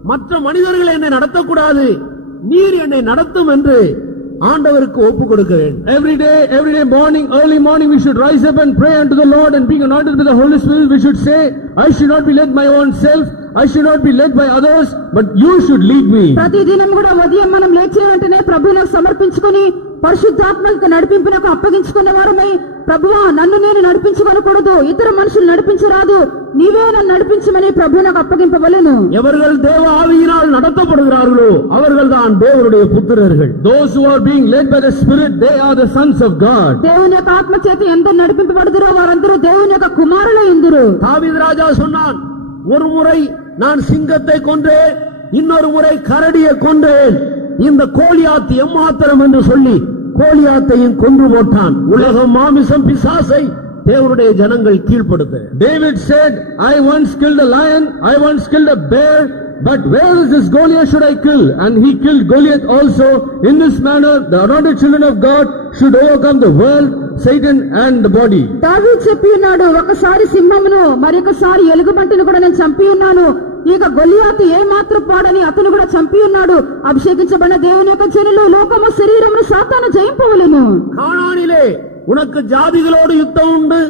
மற்ற மனிதர்கள் என்னை நடத்தக்கூடாது, நீர் என்னை நடத்தும் என்று ஆண்டவருக்கு ஒப்பு கொடுக்க வேண்டும். Every day morning, early morning, we should rise up and pray unto the Lord, and being anointed with the Holy Spirit, we should say, I should not be led my own self, I should not be led by others, but you should lead me. ప్రతిదినం కూడా ఉదయం మనం లేచిన వెంటనే ప్రభువుకు సమర్పించుకొని పరిశుద్ధాత్మకు నడిపింపునకు అప్పగించుకున్న వారమై, ప్రభువా నన్ను నేను నడిపించుకోకూడదు, ఇతర మనుషులు నడిపించరాదు, నీవే నన్ను నడిపించమని ప్రభువుకు అప్పగింపవలెను. எவர்கள் தேவ ஆவியினால் நடத்தப்படுகிறார்களோ அவர்கள் தான் தேவனுடைய புத்திரர்கள். Those who are being led by the Spirit, they are the sons of God. దేవుని యొక్క ఆత్మ చేత ఎందరు నడిపింపబడుదురో వారందరూ దేవుని యొక్క కుమారులైందురు. தாவீது ராஜா சொன்னான், ஒரு முறை நான் சிங்கத்தை கொன்றேன், இன்னொரு முறை கரடியை கொன்றேன், இந்த கோலியாத் எம்மாத்திரம் என்று சொல்லி கோலியாத்தையும் கொன்று போட்டான். உலகம் மாமிசம் பிசாசை தேவனுடைய ஜனங்கள் கீழ்ப்படுத்த. David said, I once killed a lion, I once killed a bear, but where is this Goliath should I kill? And he killed Goliath also. In this manner, the anointed children of God should overcome the world, Satan and the body. దావీదు చెప్పి ఉన్నాడు, ఒకసారి సింహమును మరొకసారి ఎలుగుబంటిని కూడా నేను చంపి ఉన్నాను, ఇక గొలియాతు ఏ మాత్రం పాడని అతను కూడా చంపి ఉన్నాడు. అభిషేకించబడిన దేవుని యొక్క జనులు లోకము శరీరమును సాతాను జయింపవలెను. கானானிலே உனக்கு ஜாதிகளோடு யுத்தம் உண்டு,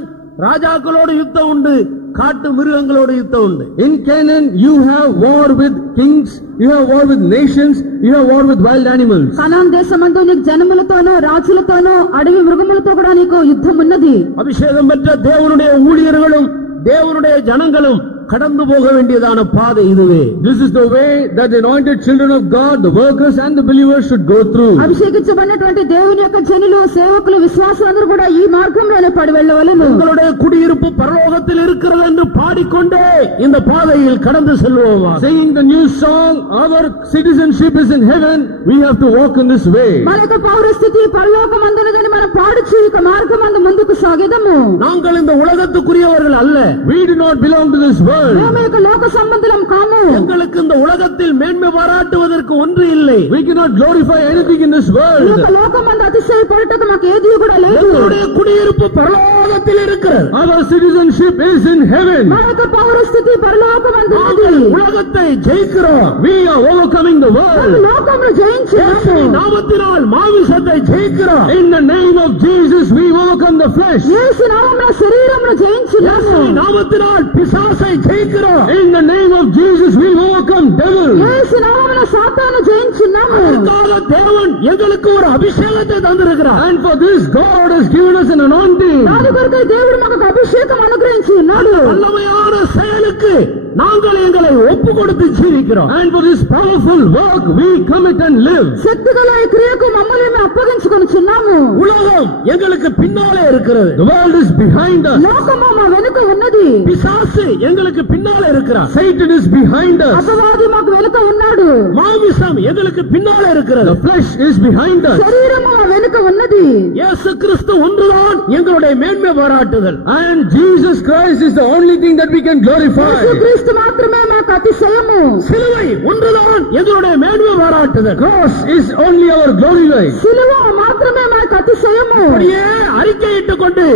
ராஜாக்களோடு யுத்தம் உண்டு, காட்டு மிருகங்களோடு யுத்தம் உண்டு. In Canaan, you have war with kings, you have war with nations, you have war with wild animals. Canaan దేశమందు నీకు జనములతోనూ రాజులతోనూ అడవి మృగములతో కూడా నీకు యుద్ధం ఉన్నది. அபிஷேகம் பெற்ற தேவனுடைய ஊழியர்களும் தேவனுடைய ஜனங்களும் கடந்து போக வேண்டியதான பாதை இதுவே. This is the way that the anointed children of God, the workers and the believers should go through. అభిషేకించబడినటువంటి దేవుని యొక్క జనులు, సేవకులు, విశ్వాసులందరూ కూడా ఈ మార్గంలోనే పడి వెళ్ళవలెను. உங்களுடைய குடியிருப்பு பரலோகத்தில் இருக்கிறது என்று பாடிக்கொண்டே இந்த பாதையில் கடந்து செல்வோம். Singing the new song, our citizenship is in heaven, we have to walk in this way. మన యొక్క పౌరస్థితి పరలోకమందునదని మనం పాడుచు ఇక మార్గమందు ముందుకు సాగెదము. நாங்கள் இந்த உலகத்துக்குரியவர்கள் அல்ல. We do not belong to this world. మేము యొక్క లోక సంబంధులం కాము. எங்களுக்கு இந்த உலகத்தில் மேன்மை பாராட்டுவதற்கு ஒன்று இல்லை. We cannot glorify anything in this ఈ world. యొక్క లోకమందు అతిశయపడుటకు మాకు ఏది కూడా లేదు. எங்களுடைய குடியிருப்பு பரலோகத்தில் இருக்கிறது. Our citizenship is in heaven. మన యొక్క పౌరస్థితి పరలోకమందు ఉన్నది. நாங்கள் உலகத்தை ஜெயிக்கிறோம். We are overcoming the మనం world. లోకమును జయించాము. இயேசுவின் நாமத்தினால் மாமிசத்தை ஜெயிக்கிறோம். In the name of Jesus, we overcome the flesh. యేసు నామమున శరీరమును జయించున్నాము. இயேசுவின் நாமத்தினால் பிசாசை ஜெயிக்கிறோம். In the name of Jesus, we overcome devil. యేసు నామమున సాతాను జయించున్నాము. அதற்காக தேவன் எங்களுக்கு ஒரு அபிஷேகத்தை தந்திருக்கிறார். And for this, God has given us an anointing. దాని కొరకై దేవుడు మాకు అభిషేకం అనుగ్రహించి ఉన్నాడు. வல்லமையான செயலுக்கு நாங்கள் எங்களை ஒப்பு கொடுத்து ஜீவிக்கிறோம். And for this powerful work, we commit and live. శక్తిగల ఈ క్రియకు మమ్మల్ని మేము అప్పగించుకొనుచున్నాము. உலகம் எங்களுக்கு பின்னாலே இருக்கிறது. The world is behind us. లోకము మా వెనుక ఉన్నది. பிசாசு எங்களுக்கு பின்னாலே இருக்கிறார். Satan is behind us. అపవాది మాకు వెనుక ఉన్నాడు. மாமிசம் எங்களுக்கு பின்னாலே இருக்கிறது. The flesh is behind us. శరీరము మా వెనుక ఉన్నది. இயேசு கிறிஸ்து ஒன்றுதான் எங்களுடைய மேன்மை பாராட்டுதல். And Jesus Christ is the only thing that we can glorify. యేసుక్రీస్తు మాత్రమే మాకు అతిశయము. சிலுவை ஒன்றுதான் எங்களுடைய மேன்மை பாராட்டுதல். Cross is only our glory line. సిలువ మాత్రమే మాకు అతిశయము. அப்படியே அறிக்கையிட்டுக் கொண்டு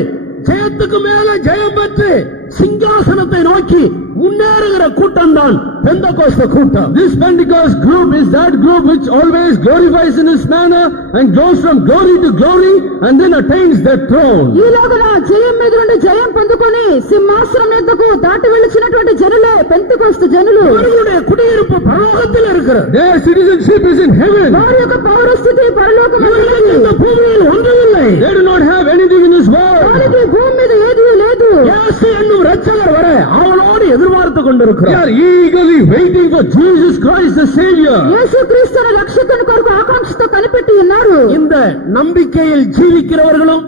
ஜெயத்துக்கு மேல ஜெயம் பெற்று சிங்காசனத்தை நோக்கி முன்னேறுகிற கூட்டம் தான் பெந்தெகோஸ்தே கூட்டம். This Pentecost group is that group which always glorifies in this manner and goes from glory to glory and then attains that throne. ఈలోగన జయం మీద నుండి జయం పొందుకొని సింహాసనం ఎద్దకు దాటి వెళ్ళినటువంటి జనులే పెంతెకోస్తు జనులు. அவர்களுடைய குடியிருப்பு பரலோகத்தில் இருக்கிறது. Their citizenship is in heaven. వారి యొక్క పౌరస్థితి పరలోకమందు இந்த பூமியில் ஒன்றுமில்லை. They do not have anything in this world. వారికి భూమి మీద ఏదీ లేదు. இயேசு என்னும் இரட்சகர் வர அவளோடு எதிர்பார்த்து We கொண்டிருக்கிறார். are eagerly waiting for Jesus Christ the Savior. యేసుక్రీస్తు అనే రక్షకుని కొరకు ఆకాంక్షతో కనిపెట్టి ఉన్నారు. இந்த நம்பிக்கையில் ஜீவிக்கிறவர்களும்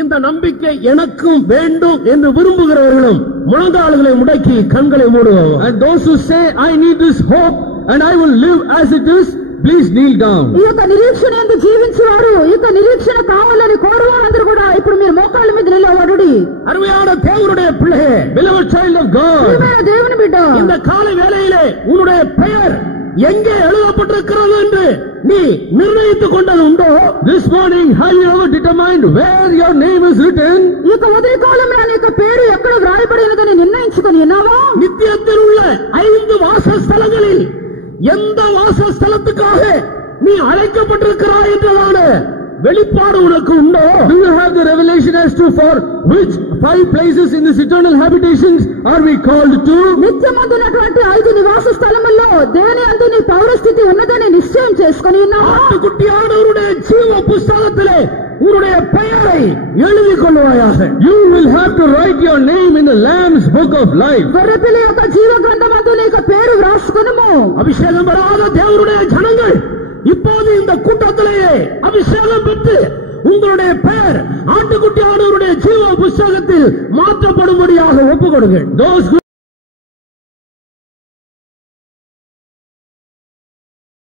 இந்த நம்பிக்கை எனக்கும் வேண்டும் என்று விரும்புகிறவர்களும் முழங்கால்களை முடக்கி கண்களை மூடுவோம். And those who say, I need this hope and I will live as it is, please kneel down. ఈ యొక్క నిరీక్షణ యందు జీవించేవారు, ఈ యొక్క నిరీక్షణ కావాలని కోరువారందరూ కూడా ఇప్పుడు మీరు మోకాళ్ళ మీద నిలబడుడి. அருமையான தேவனுடைய பிள்ளையே, Beloved child of God, ప్రియమైన దేవుని బిడ్డ, இந்த காலை வேளையிலே உன்னுடைய பெயர் எங்கே எழுதப்பட்டிருக்கிறது என்று நீ நிர்ணயித்துக் கொண்டது உண்டோ? this morning have you ever determined where your name is written? ఈ యొక్క ఉదయకాలంలో నీ యొక్క పేరు ఎక్కడ వ్రాయబడినదని నిర్ణయించుకొని ఉన్నావా? நித்தியத்தில் உள்ள 5 வாசஸ்தலங்களில் எந்த வாசஸ்தலத்துக்காக நீ நீ அழைக்கப்பட்டிருக்கிறாய் என்றதான வெளிப்பாடு உனக்கு உண்டோ? Do you have the revelation as to for which 5 places in this eternal habitations are we called to? నిత్యమందున్నటువంటి 5 నివాస స్థలముల్లో దేని అందు నీ పౌరస్థితి ఉన్నదని నిశ్చయం చేసుకొని ఉన్నావు. ஆட்டுக்குட்டியானவருடைய ஜீவ புஸ்தகத்திலே உன்னுடைய பெயரை எழுதிக் கொள்வாயாக. You will have to write your name in the Lamb's book of life. గొర్రెపిల్ల యొక్క జీవ గ్రంథమందు నీ యొక్క పేరు వ్రాసుకొనుము. அபிஷேகம் பெறாத தேவனுடைய ஜனங்கள் இப்போது இந்த கூட்டத்திலேயே அபிஷேகம் பெற்று உங்களுடைய பெயர் ஆட்டுக்குட்டியானவருடைய ஜீவ புஸ்தகத்தில் மாற்றப்படும்படியாக ஒப்புக் கொடுங்கள்.